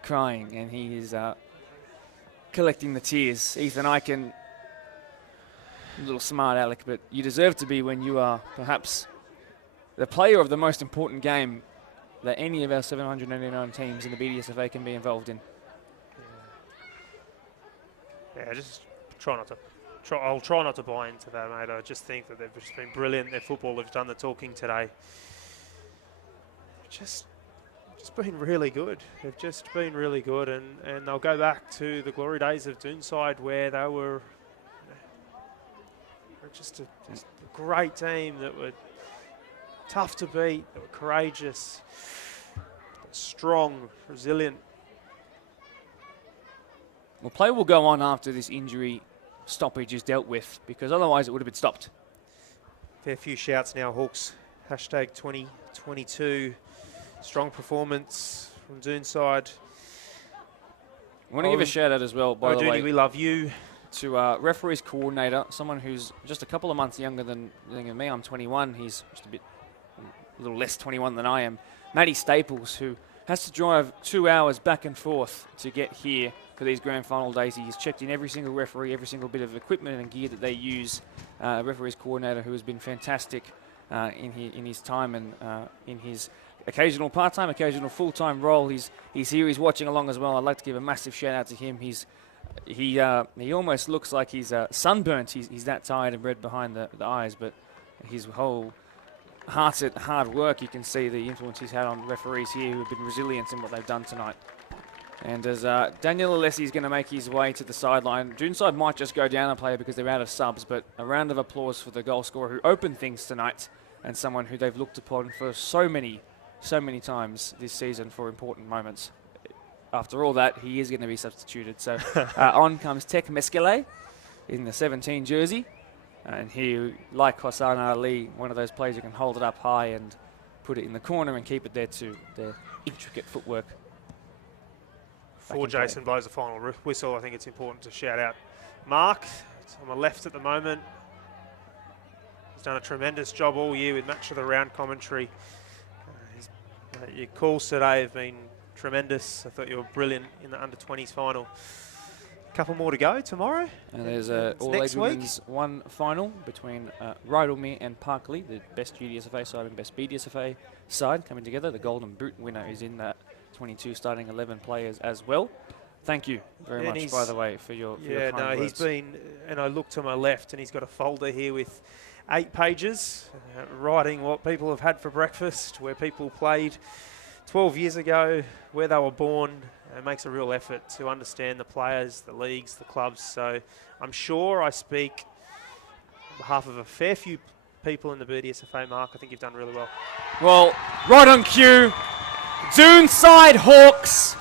crying, and he is collecting the tears. Ethan Eichen, a little smart aleck, but you deserve to be when you are perhaps the player of the most important game that any of our 789 teams in the BDSFA can be involved in. Yeah, just try not to. I'll try not to buy into that, mate. I just think that they've just been brilliant. Their football have done the talking today. Just been really good. They've just been really good, and they'll go back to the glory days of Doonside where they were just a great team that were tough to beat, that were courageous, strong, resilient. Well, play will go on after this injury stoppage is dealt with, because otherwise it would have been stopped. Fair few shouts now, Hawks. Hashtag 2022. Strong performance from Doonside. I want to give a shout out as well, by the way, we love you, to referees coordinator, someone who's just a couple of months younger than me. I'm 21. He's just a little less 21 than I am. Matty Staples, who has to drive 2 hours back and forth to get here for these grand final days. He's checked in every single referee, every single bit of equipment and gear that they use. Referees coordinator who has been fantastic in his time and in his occasional part-time, occasional full-time role. He's here, he's watching along as well. I'd like to give a massive shout out to him. He almost looks like he's sunburnt. He's that tired and red behind the eyes, but his whole hearted hard work, you can see the influence he's had on referees here who have been resilient in what they've done tonight. And as Daniel Alessi is going to make his way to the sideline, Doonside might just go down a player because they're out of subs, but a round of applause for the goal scorer who opened things tonight and someone who they've looked upon for so many times this season for important moments. After all that, he is going to be substituted. So on comes Tech Meskele in the 17 jersey. And he, like Hassan Ali, one of those players who can hold it up high and put it in the corner and keep it there too. Their intricate footwork. Before Jason blows the final whistle, I think it's important to shout out Mark. It's on the left at the moment. He's done a tremendous job all year with Match of the Round commentary. Your calls today have been tremendous. I thought you were brilliant in the under-20s final. Couple more to go tomorrow. And there's a all-age women's one final between Rydalmere and Parkley, the best GDSFA side and best BDSFA side coming together. The Golden Boot winner is in that 22 starting 11 players as well. Thank you very much, by the way, for your kind words. He's been, and I look to my left and he's got a folder here with 8 pages writing what people have had for breakfast, where people played 12 years ago, where they were born. It makes a real effort to understand the players, the leagues, the clubs. So I'm sure I speak on behalf of a fair few people in the BDSFA, Mark. I think you've done really well. Well, right on cue, Doonside Hawks,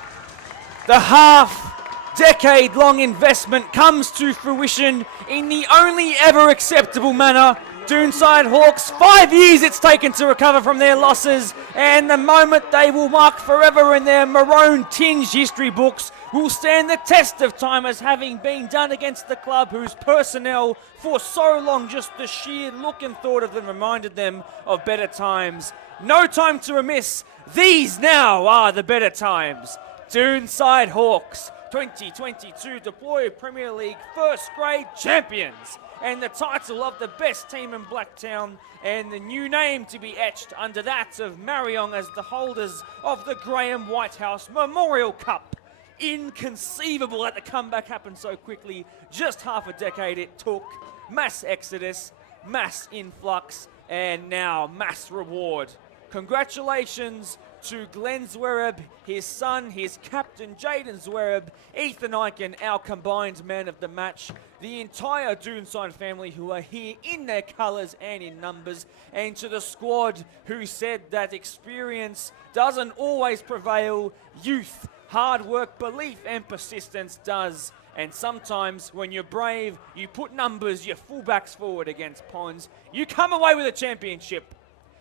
the half-decade-long investment comes to fruition in the only ever acceptable manner. Doonside Hawks, 5 years it's taken to recover from their losses, and the moment they will mark forever in their maroon-tinged history books will stand the test of time as having been done against the club whose personnel for so long just the sheer look and thought of them reminded them of better times. No time to remiss. These now are the better times. Doonside Hawks, 2022 Deploy Premier League first grade champions, and the title of the best team in Blacktown, and the new name to be etched under that of Marion as the holders of the Graham Whitehouse Memorial Cup. Inconceivable that the comeback happened so quickly. Just half a decade it took. Mass exodus, mass influx, and now mass reward. Congratulations to Glenn Zwereb, his son, his captain Jaden Zwereb, Ethan Eichen, our combined man of the match, the entire Doonside family who are here in their colours and in numbers, and to the squad who said that experience doesn't always prevail, youth, hard work, belief and persistence does. And sometimes when you're brave, you put numbers, your fullbacks forward against Ponds. You come away with a championship.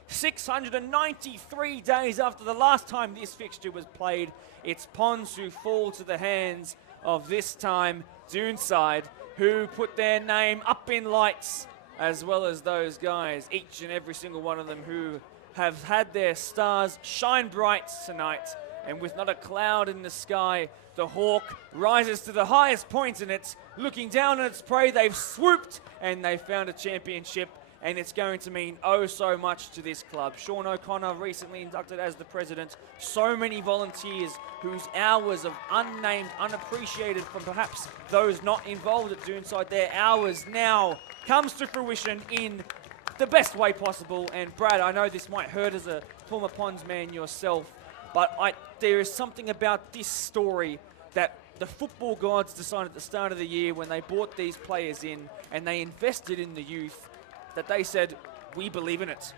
693 days after the last time this fixture was played, it's Ponds who fall to the hands of this time Doonside, who put their name up in lights, as well as those guys, each and every single one of them who have had their stars shine bright tonight. And with not a cloud in the sky, the Hawk rises to the highest point in it. Looking down on its prey, they've swooped and they found a championship. And it's going to mean oh so much to this club. Sean O'Connor recently inducted as the president. So many volunteers whose hours of unnamed, unappreciated from perhaps those not involved at Doonside, their hours now comes to fruition in the best way possible. And Brad, I know this might hurt as a former Ponds man yourself, but there is something about this story that the football gods decided at the start of the year when they brought these players in and they invested in the youth, that they said, we believe in it.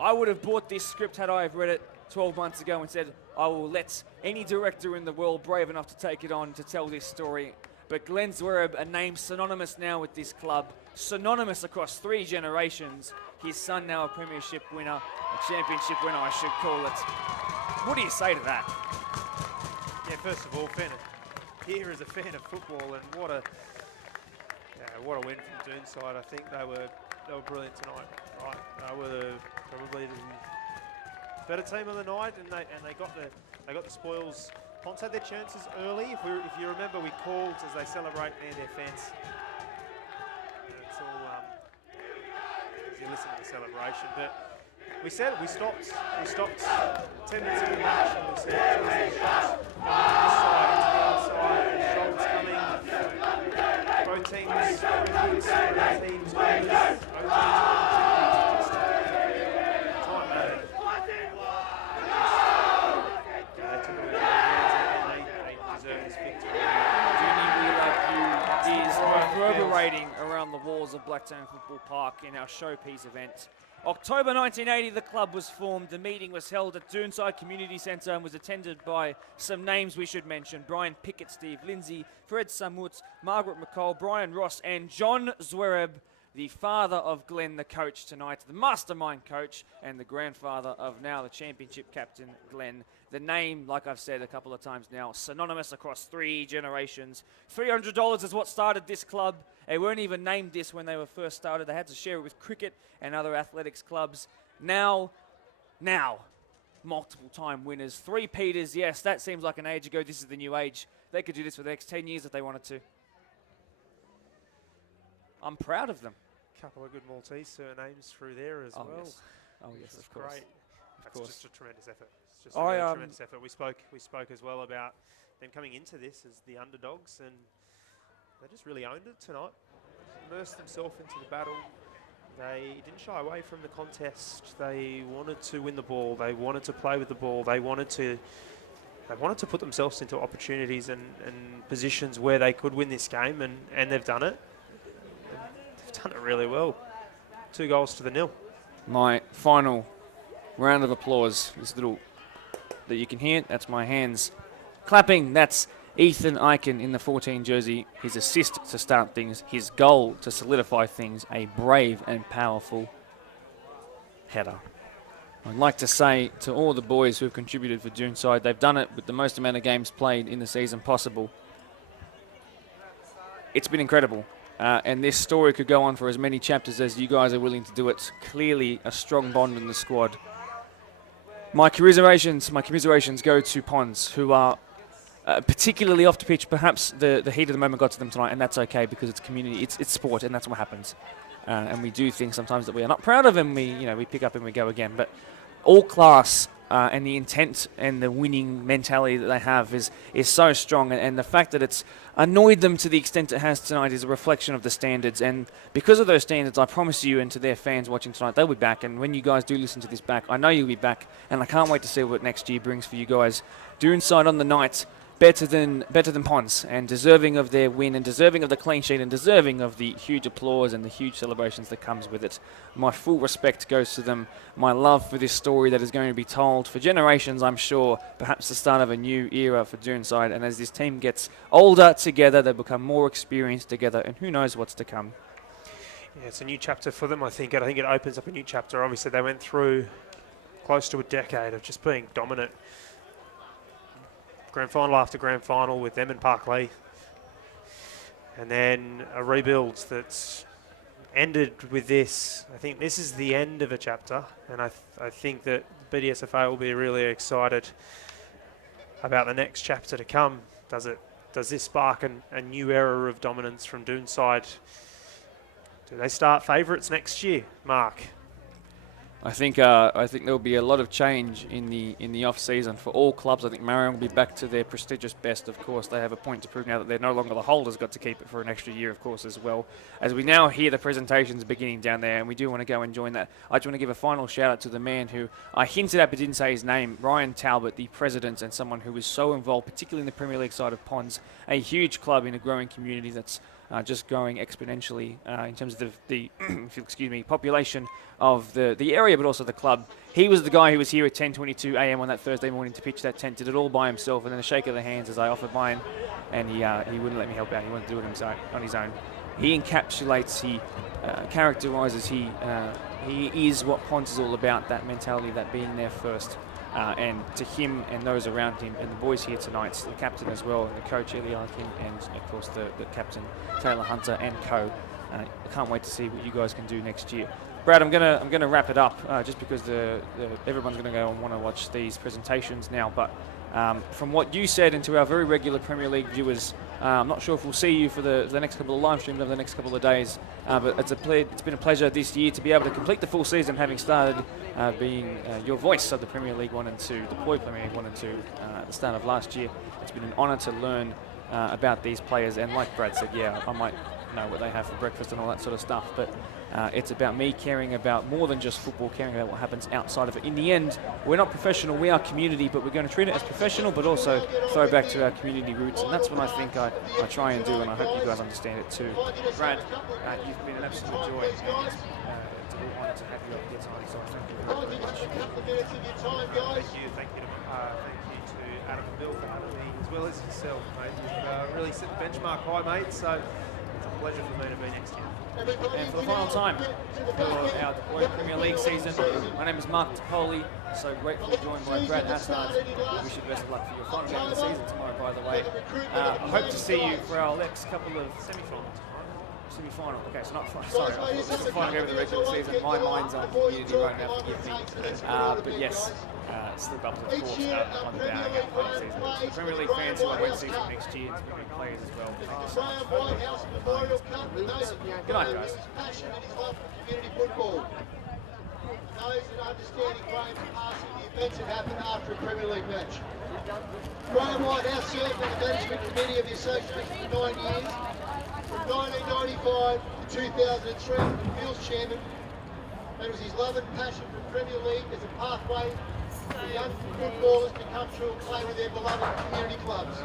I would have bought this script had I have read it 12 months ago and said, I will let any director in the world brave enough to take it on to tell this story. But Glenn Zwerb, a name synonymous now with this club, synonymous across 3 generations. His son now a premiership winner, a championship winner I should call it. What do you say to that? Yeah, first of all, here as a fan of football, and what a win from Doonside. I think they were brilliant tonight. Right, they were probably the better team of the night, and they got the spoils. Ponds had their chances early. If you remember, we called as they celebrate near their fence. It's all as you listen to the celebration, but. We said we stopped 10 minutes into the match, and we said choosing shots from this side into the other side, shots coming. Both teams good, both teams owners, they took it with their hands and they deserve this victory. Dooney We Love You is reverberating around the walls of Blacktown Football Park in our showpiece event. October 1980, the club was formed. The meeting was held at Doonside Community Centre and was attended by some names we should mention. Brian Pickett, Steve Lindsay, Fred Samut, Margaret McCall, Brian Ross, and John Zwereb, the father of Glenn, the coach tonight, the mastermind coach, and the grandfather of now the championship captain, Glenn. The name, like I've said a couple of times now, synonymous across 3 generations. $300 is what started this club. They weren't even named this when they were first started. They had to share it with cricket and other athletics clubs. Now, multiple time winners. 3 Peters, yes, that seems like an age ago. This is the new age. They could do this for the next 10 years if they wanted to. I'm proud of them. Couple of good Maltese surnames through there as well. Yes. Oh yes, of course. Great. Of course. Just a tremendous effort. It's just a really tremendous effort. We spoke as well about them coming into this as the underdogs, and they just really owned it tonight. Immersed themselves into the battle. They didn't shy away from the contest. They wanted to win the ball. They wanted to play with the ball. They wanted to put themselves into opportunities and positions where they could win this game, and they've done it. They've done it really well. 2 goals to 0. My final round of applause, this little that you can hear, that's my hands clapping. That's Ethan Eichen in the 14 jersey. His assist to start things, his goal to solidify things, a brave and powerful header. I'd like to say to all the boys who have contributed for Doonside, they've done it with the most amount of games played in the season possible. It's been incredible. And this story could go on for as many chapters as you guys are willing to do it. Clearly a strong bond in the squad. My commiserations go to Ponds, who are particularly off the pitch. Perhaps the heat of the moment got to them tonight, and that's okay because it's community, it's sport, and that's what happens. And we do things sometimes that we are not proud of, and we pick up and we go again. But all class and the intent and the winning mentality that they have is so strong, and the fact that it's annoyed them to the extent it has tonight is a reflection of the standards. And because of those standards, I promise you and to their fans watching tonight, they'll be back. And when you guys do listen to this back, I know you'll be back, and I can't wait to see what next year brings for you guys. Doonside on the night better than Ponds, and deserving of their win, and deserving of the clean sheet, and deserving of the huge applause and the huge celebrations that comes with it. My full respect goes to them. My love for this story that is going to be told for generations, I'm sure, perhaps the start of a new era for Doonside. And as this team gets older together, they become more experienced together, and who knows what's to come. Yeah, it's a new chapter for them, I think. And I think it opens up a new chapter. Obviously, they went through close to a decade of just being dominant. Grand final after grand final with them and Parklea. And then a rebuild that's ended with this. I think this is the end of a chapter. And I think that BDSFA will be really excited about the next chapter to come. Does this spark a new era of dominance from Doonside? Do they start favourites next year, Mark? I think there'll be a lot of change in the off season for all clubs. I think Marion will be back to their prestigious best. Of course, they have a point to prove now that they're no longer the holders. Got to keep it for an extra year, of course, as well. As we now hear the presentations beginning down there, and we do want to go and join that. I just want to give a final shout out to the man who I hinted at but didn't say his name, Ryan Talbot, the president, and someone who was so involved, particularly in the Premier League side of Ponds, a huge club in a growing community that's just growing exponentially in terms of the excuse me, population of the area, but also the club. He was the guy who was here at 10:22 a.m. on that Thursday morning to pitch that tent. Did it all by himself, and then a shake of the hands as I offered mine, and he wouldn't let me help out. He wanted to do it on his own. He encapsulates, he characterises, he is what Ponds is all about. That mentality, that being there first. And to him and those around him, and the boys here tonight, the captain as well, and the coach Eli Larkin, and of course the captain Taylor Hunter and co. I can't wait to see what you guys can do next year. Brad, I'm gonna wrap it up just because everyone's gonna go and want to watch these presentations now. But from what you said, and to our very regular Premier League viewers, I'm not sure if we'll see you for the next couple of live streams over the next couple of days. But it's been a pleasure this year to be able to complete the full season, having started being your voice of the Premier League 1 and 2, deployed Premier League 1 and 2 at the start of last year. It's been an honour to learn about these players, and like Brad said, yeah, I might know what they have for breakfast and all that sort of stuff, but it's about me caring about more than just football, caring about what happens outside of it. In the end, we're not professional, we are community, but we're going to treat it as professional, but also throw back to our community roots, and that's what I think I try and do, and I hope you guys understand it too. Brad, you've been an absolute joy, and it's an honour to have you up here tonight, so thank you very much. Thank you to Adam and Bill for having me, as well as yourself, mate. You've really set the benchmark high, mate, so it's a pleasure for me to be next year. And for the final time for our Deployed Premier League season, my name is Mark Topoli. So grateful to be joined by Brad Hassard. We wish you the best of luck for your final game of the season tomorrow, by the way. I hope to see you for our next couple of semi-finals. Semi-final. Okay, so not final. Sorry, I thought this was the final game of the regular season. My mind's on community right now, forgive me. But yes, still bubbles, of course, on the bag at the final season. The Premier League fans who I went to see from next year, and Premier League players as well. Good night, guys. Knows and understanding Graham's passing the events that happen after a Premier League match. Graham White has served on the management committee of the association for 9 years. From 1995 to 2003, Fields chairman, and it was his love and passion for Premier League as a pathway for young footballers to come through and play with their beloved community clubs.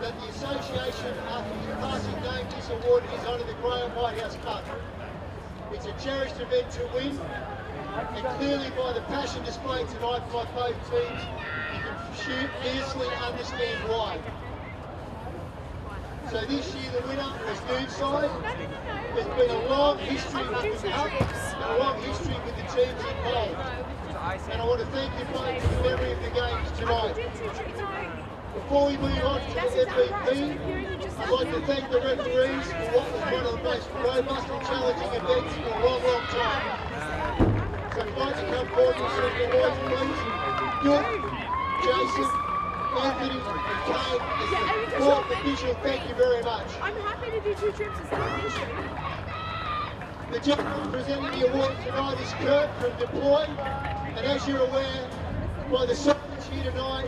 That the association, after his passing, named this award in his honour the Graham Whitehouse Cup. It's a cherished event to win, and clearly by the passion displayed tonight by both teams, you can fiercely understand why. So this year the winner was Doonside. There's been a long history with the cup and a long history with the teams involved. And I want to thank you both for the memory of the games tonight. Before we move on to the MVP, I'd like to thank the referees for what was one of the most robust and challenging events in a long, long time. So I'd like to come forward and say the awards, please. Duke, Jason, Anthony, and Kane, as the fourth official, thank you very much. I'm happy to do 2 trips, it's not an issue. The gentleman presenting the award tonight is Kurt from Deploy, and as you're aware, by the signage here tonight,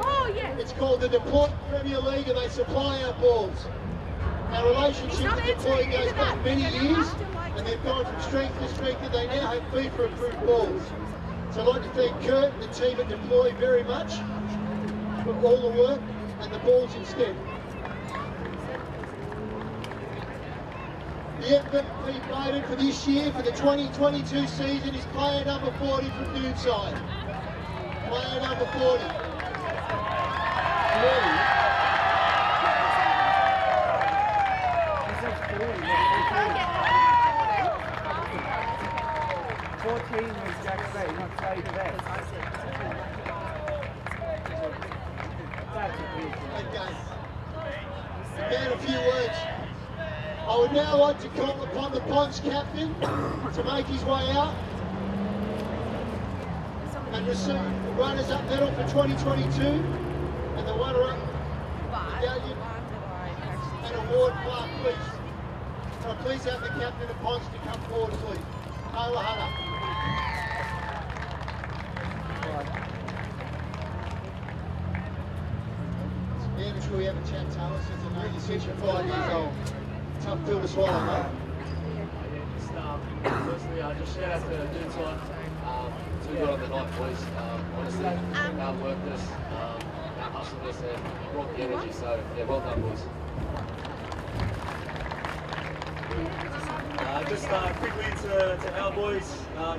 it's called the Deploy Premier League, and they supply our balls. Our relationship with Deploy goes back many years, and they've gone from strength to strength, and they now have FIFA-approved balls. So I'd like to thank Kurt and the team at Deploy very much for all the work. and the balls instead. The MVP voted for this year for the 2022 season is player number 40 from Doonside. Player number 40. 14 was Jack Bay, not Trey Best. Okay. Again, a few words. I would now like to call upon the Ponds captain to make his way out and receive the runners-up medal for 2022 and the runner-up medallion and award plaque, please. Can I please have the captain of Ponds to come forward, please? Taylor Hunter. Yeah, I'm sure we have a chat, Taylor, since I know you're 65 years old. Tough pill to swallow, mate. Firstly, just shout out to Doonside. Too good on the night, boys. Honestly, outworked us, out-hustled us, and brought the energy. So, yeah, well done, boys. Just quickly to our boys,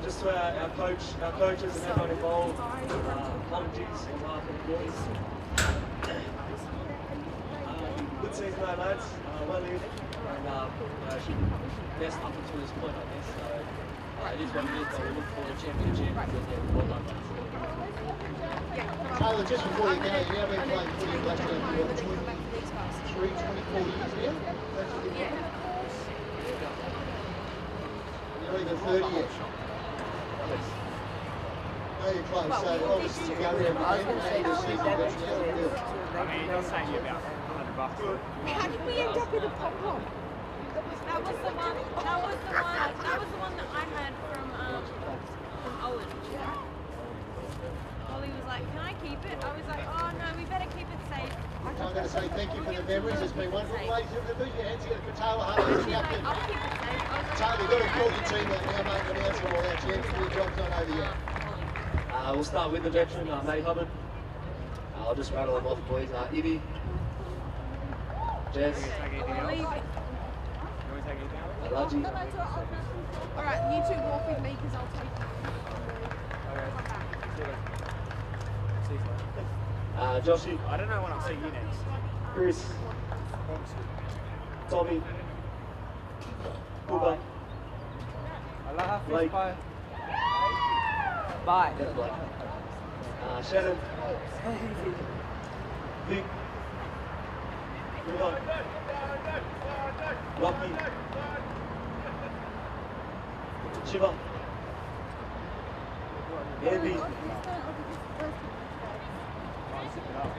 just to our coaches and everyone involved. Apologies on behalf of the boys. Good season, though, lads. Well in. And best up until this point, I guess. So it is what it is, but we look forward to championship. Well done, lads. Taylor, just before you go, you've now been playing footy in Blacktown for 24 years now? You're not even 30 yet. No, you're close. So obviously you go there and play the season, but you haven't built. I mean, you're saying you're about $100. How did we end up with a pop pop? That was the one that I had from Owen. Ollie was like, can I keep it? I was like, oh no, we better keep it safe. I'm going to say thank you for the memories. It's been wonderful. Ladies and gentlemen, put your hands together for Taylor Hunter, She's like, captain. I'll keep it safe. I was like, Taylor, you've got to call your team out now, mate, and announce them all out. Your job's not over yet. We'll start with the veteran, May Hubbard. I'll just rattle them off, boys. Ivy, Jez, Raji, Alright, you two walk with me because I'll take you. Joshy, I don't know when I'll see you next. Chris, Tommy, Cooper, Blake, Bye. Blake, Shannon, Vic, Rudolph, Rocky, Shiva, Andy,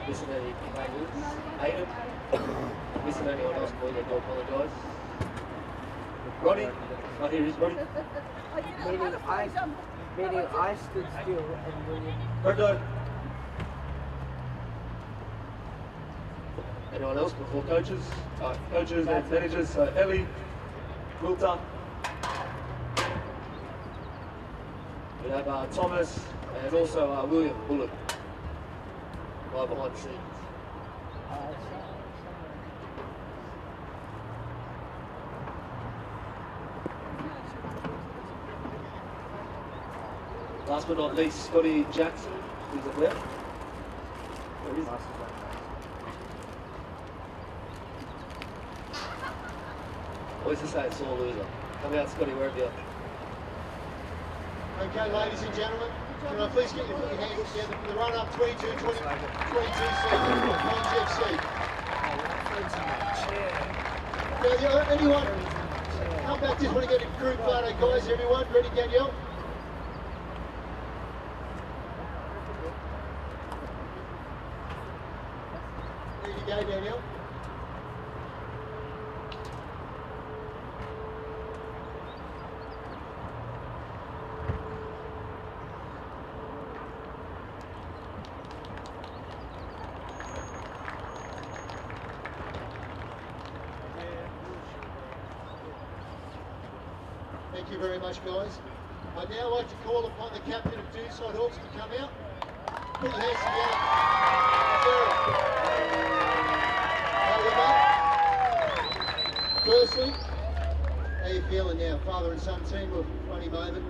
missing any players, Aiden, missing anyone else, boys, I do apologise. Ronnie, oh here he is, Ronnie. Meaning I stood still and William. Brendo. Anyone else before coaches? Coaches and managers, so Ellie, Wilter. We have Thomas and also William Bullock, right behind the scenes. Last but not least, Scotty Jackson, who's up there. There he is. Always to say it's all loser. Come out, Scotty, wherever you are. Okay, ladies and gentlemen, can I please get your hands together for the run-up 22 season for Ponds FC. Now, anyone, come back, just want to get a group photo, guys, everyone. Ready, Danielle? There you go, Danielle. Thank you very much, guys. I'd now like to call upon the captain of Doonside Hawks to come out. Put your hands together. Sarah. Firstly, how you feeling now? Father and son team, a funny moment.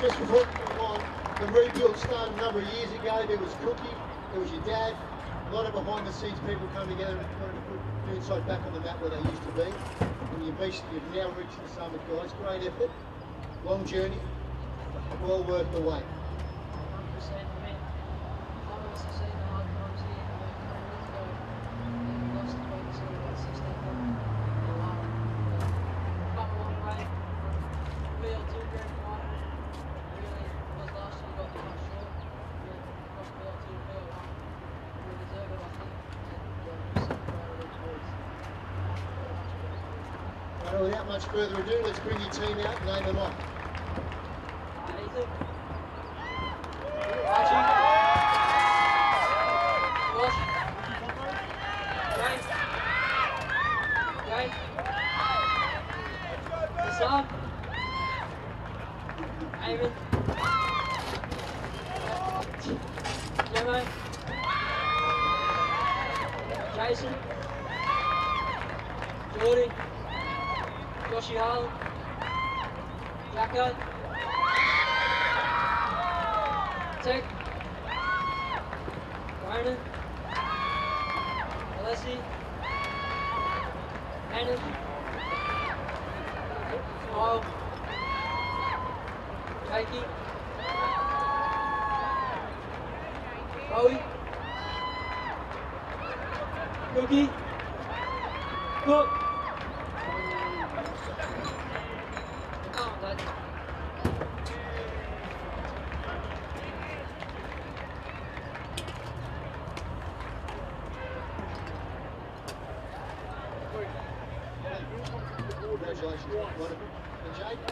Just before we move on, the rebuild started a number of years ago. There was Cookie, there was your dad, a lot of behind the scenes people come together and wanted to put Doonside back on the map where they used to be. And you've now reached the summit, guys. Great effort, long journey, well worth the wait. Right, without much further ado, let's bring your team out and name them off. Jason, Jordy, Joshy Harlan, Jacko, Tech, Ronan, Alessi, Annan, Kyle, Jakey, Bowie, Cookie, Cook. Come on, Dad. Congratulations, wonderful. And Jake,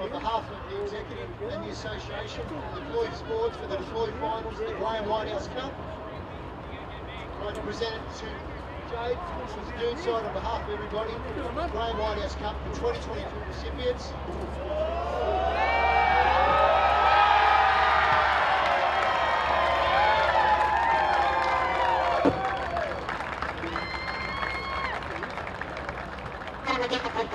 on behalf of the executive and the association, Deployed Sports for the Deployed Finals, the Graham Whitehouse Cup, I'd like to present it to Jade, from Doonside on behalf of everybody, the Graham Whitehouse Cup for 2022 recipients. Can I get the big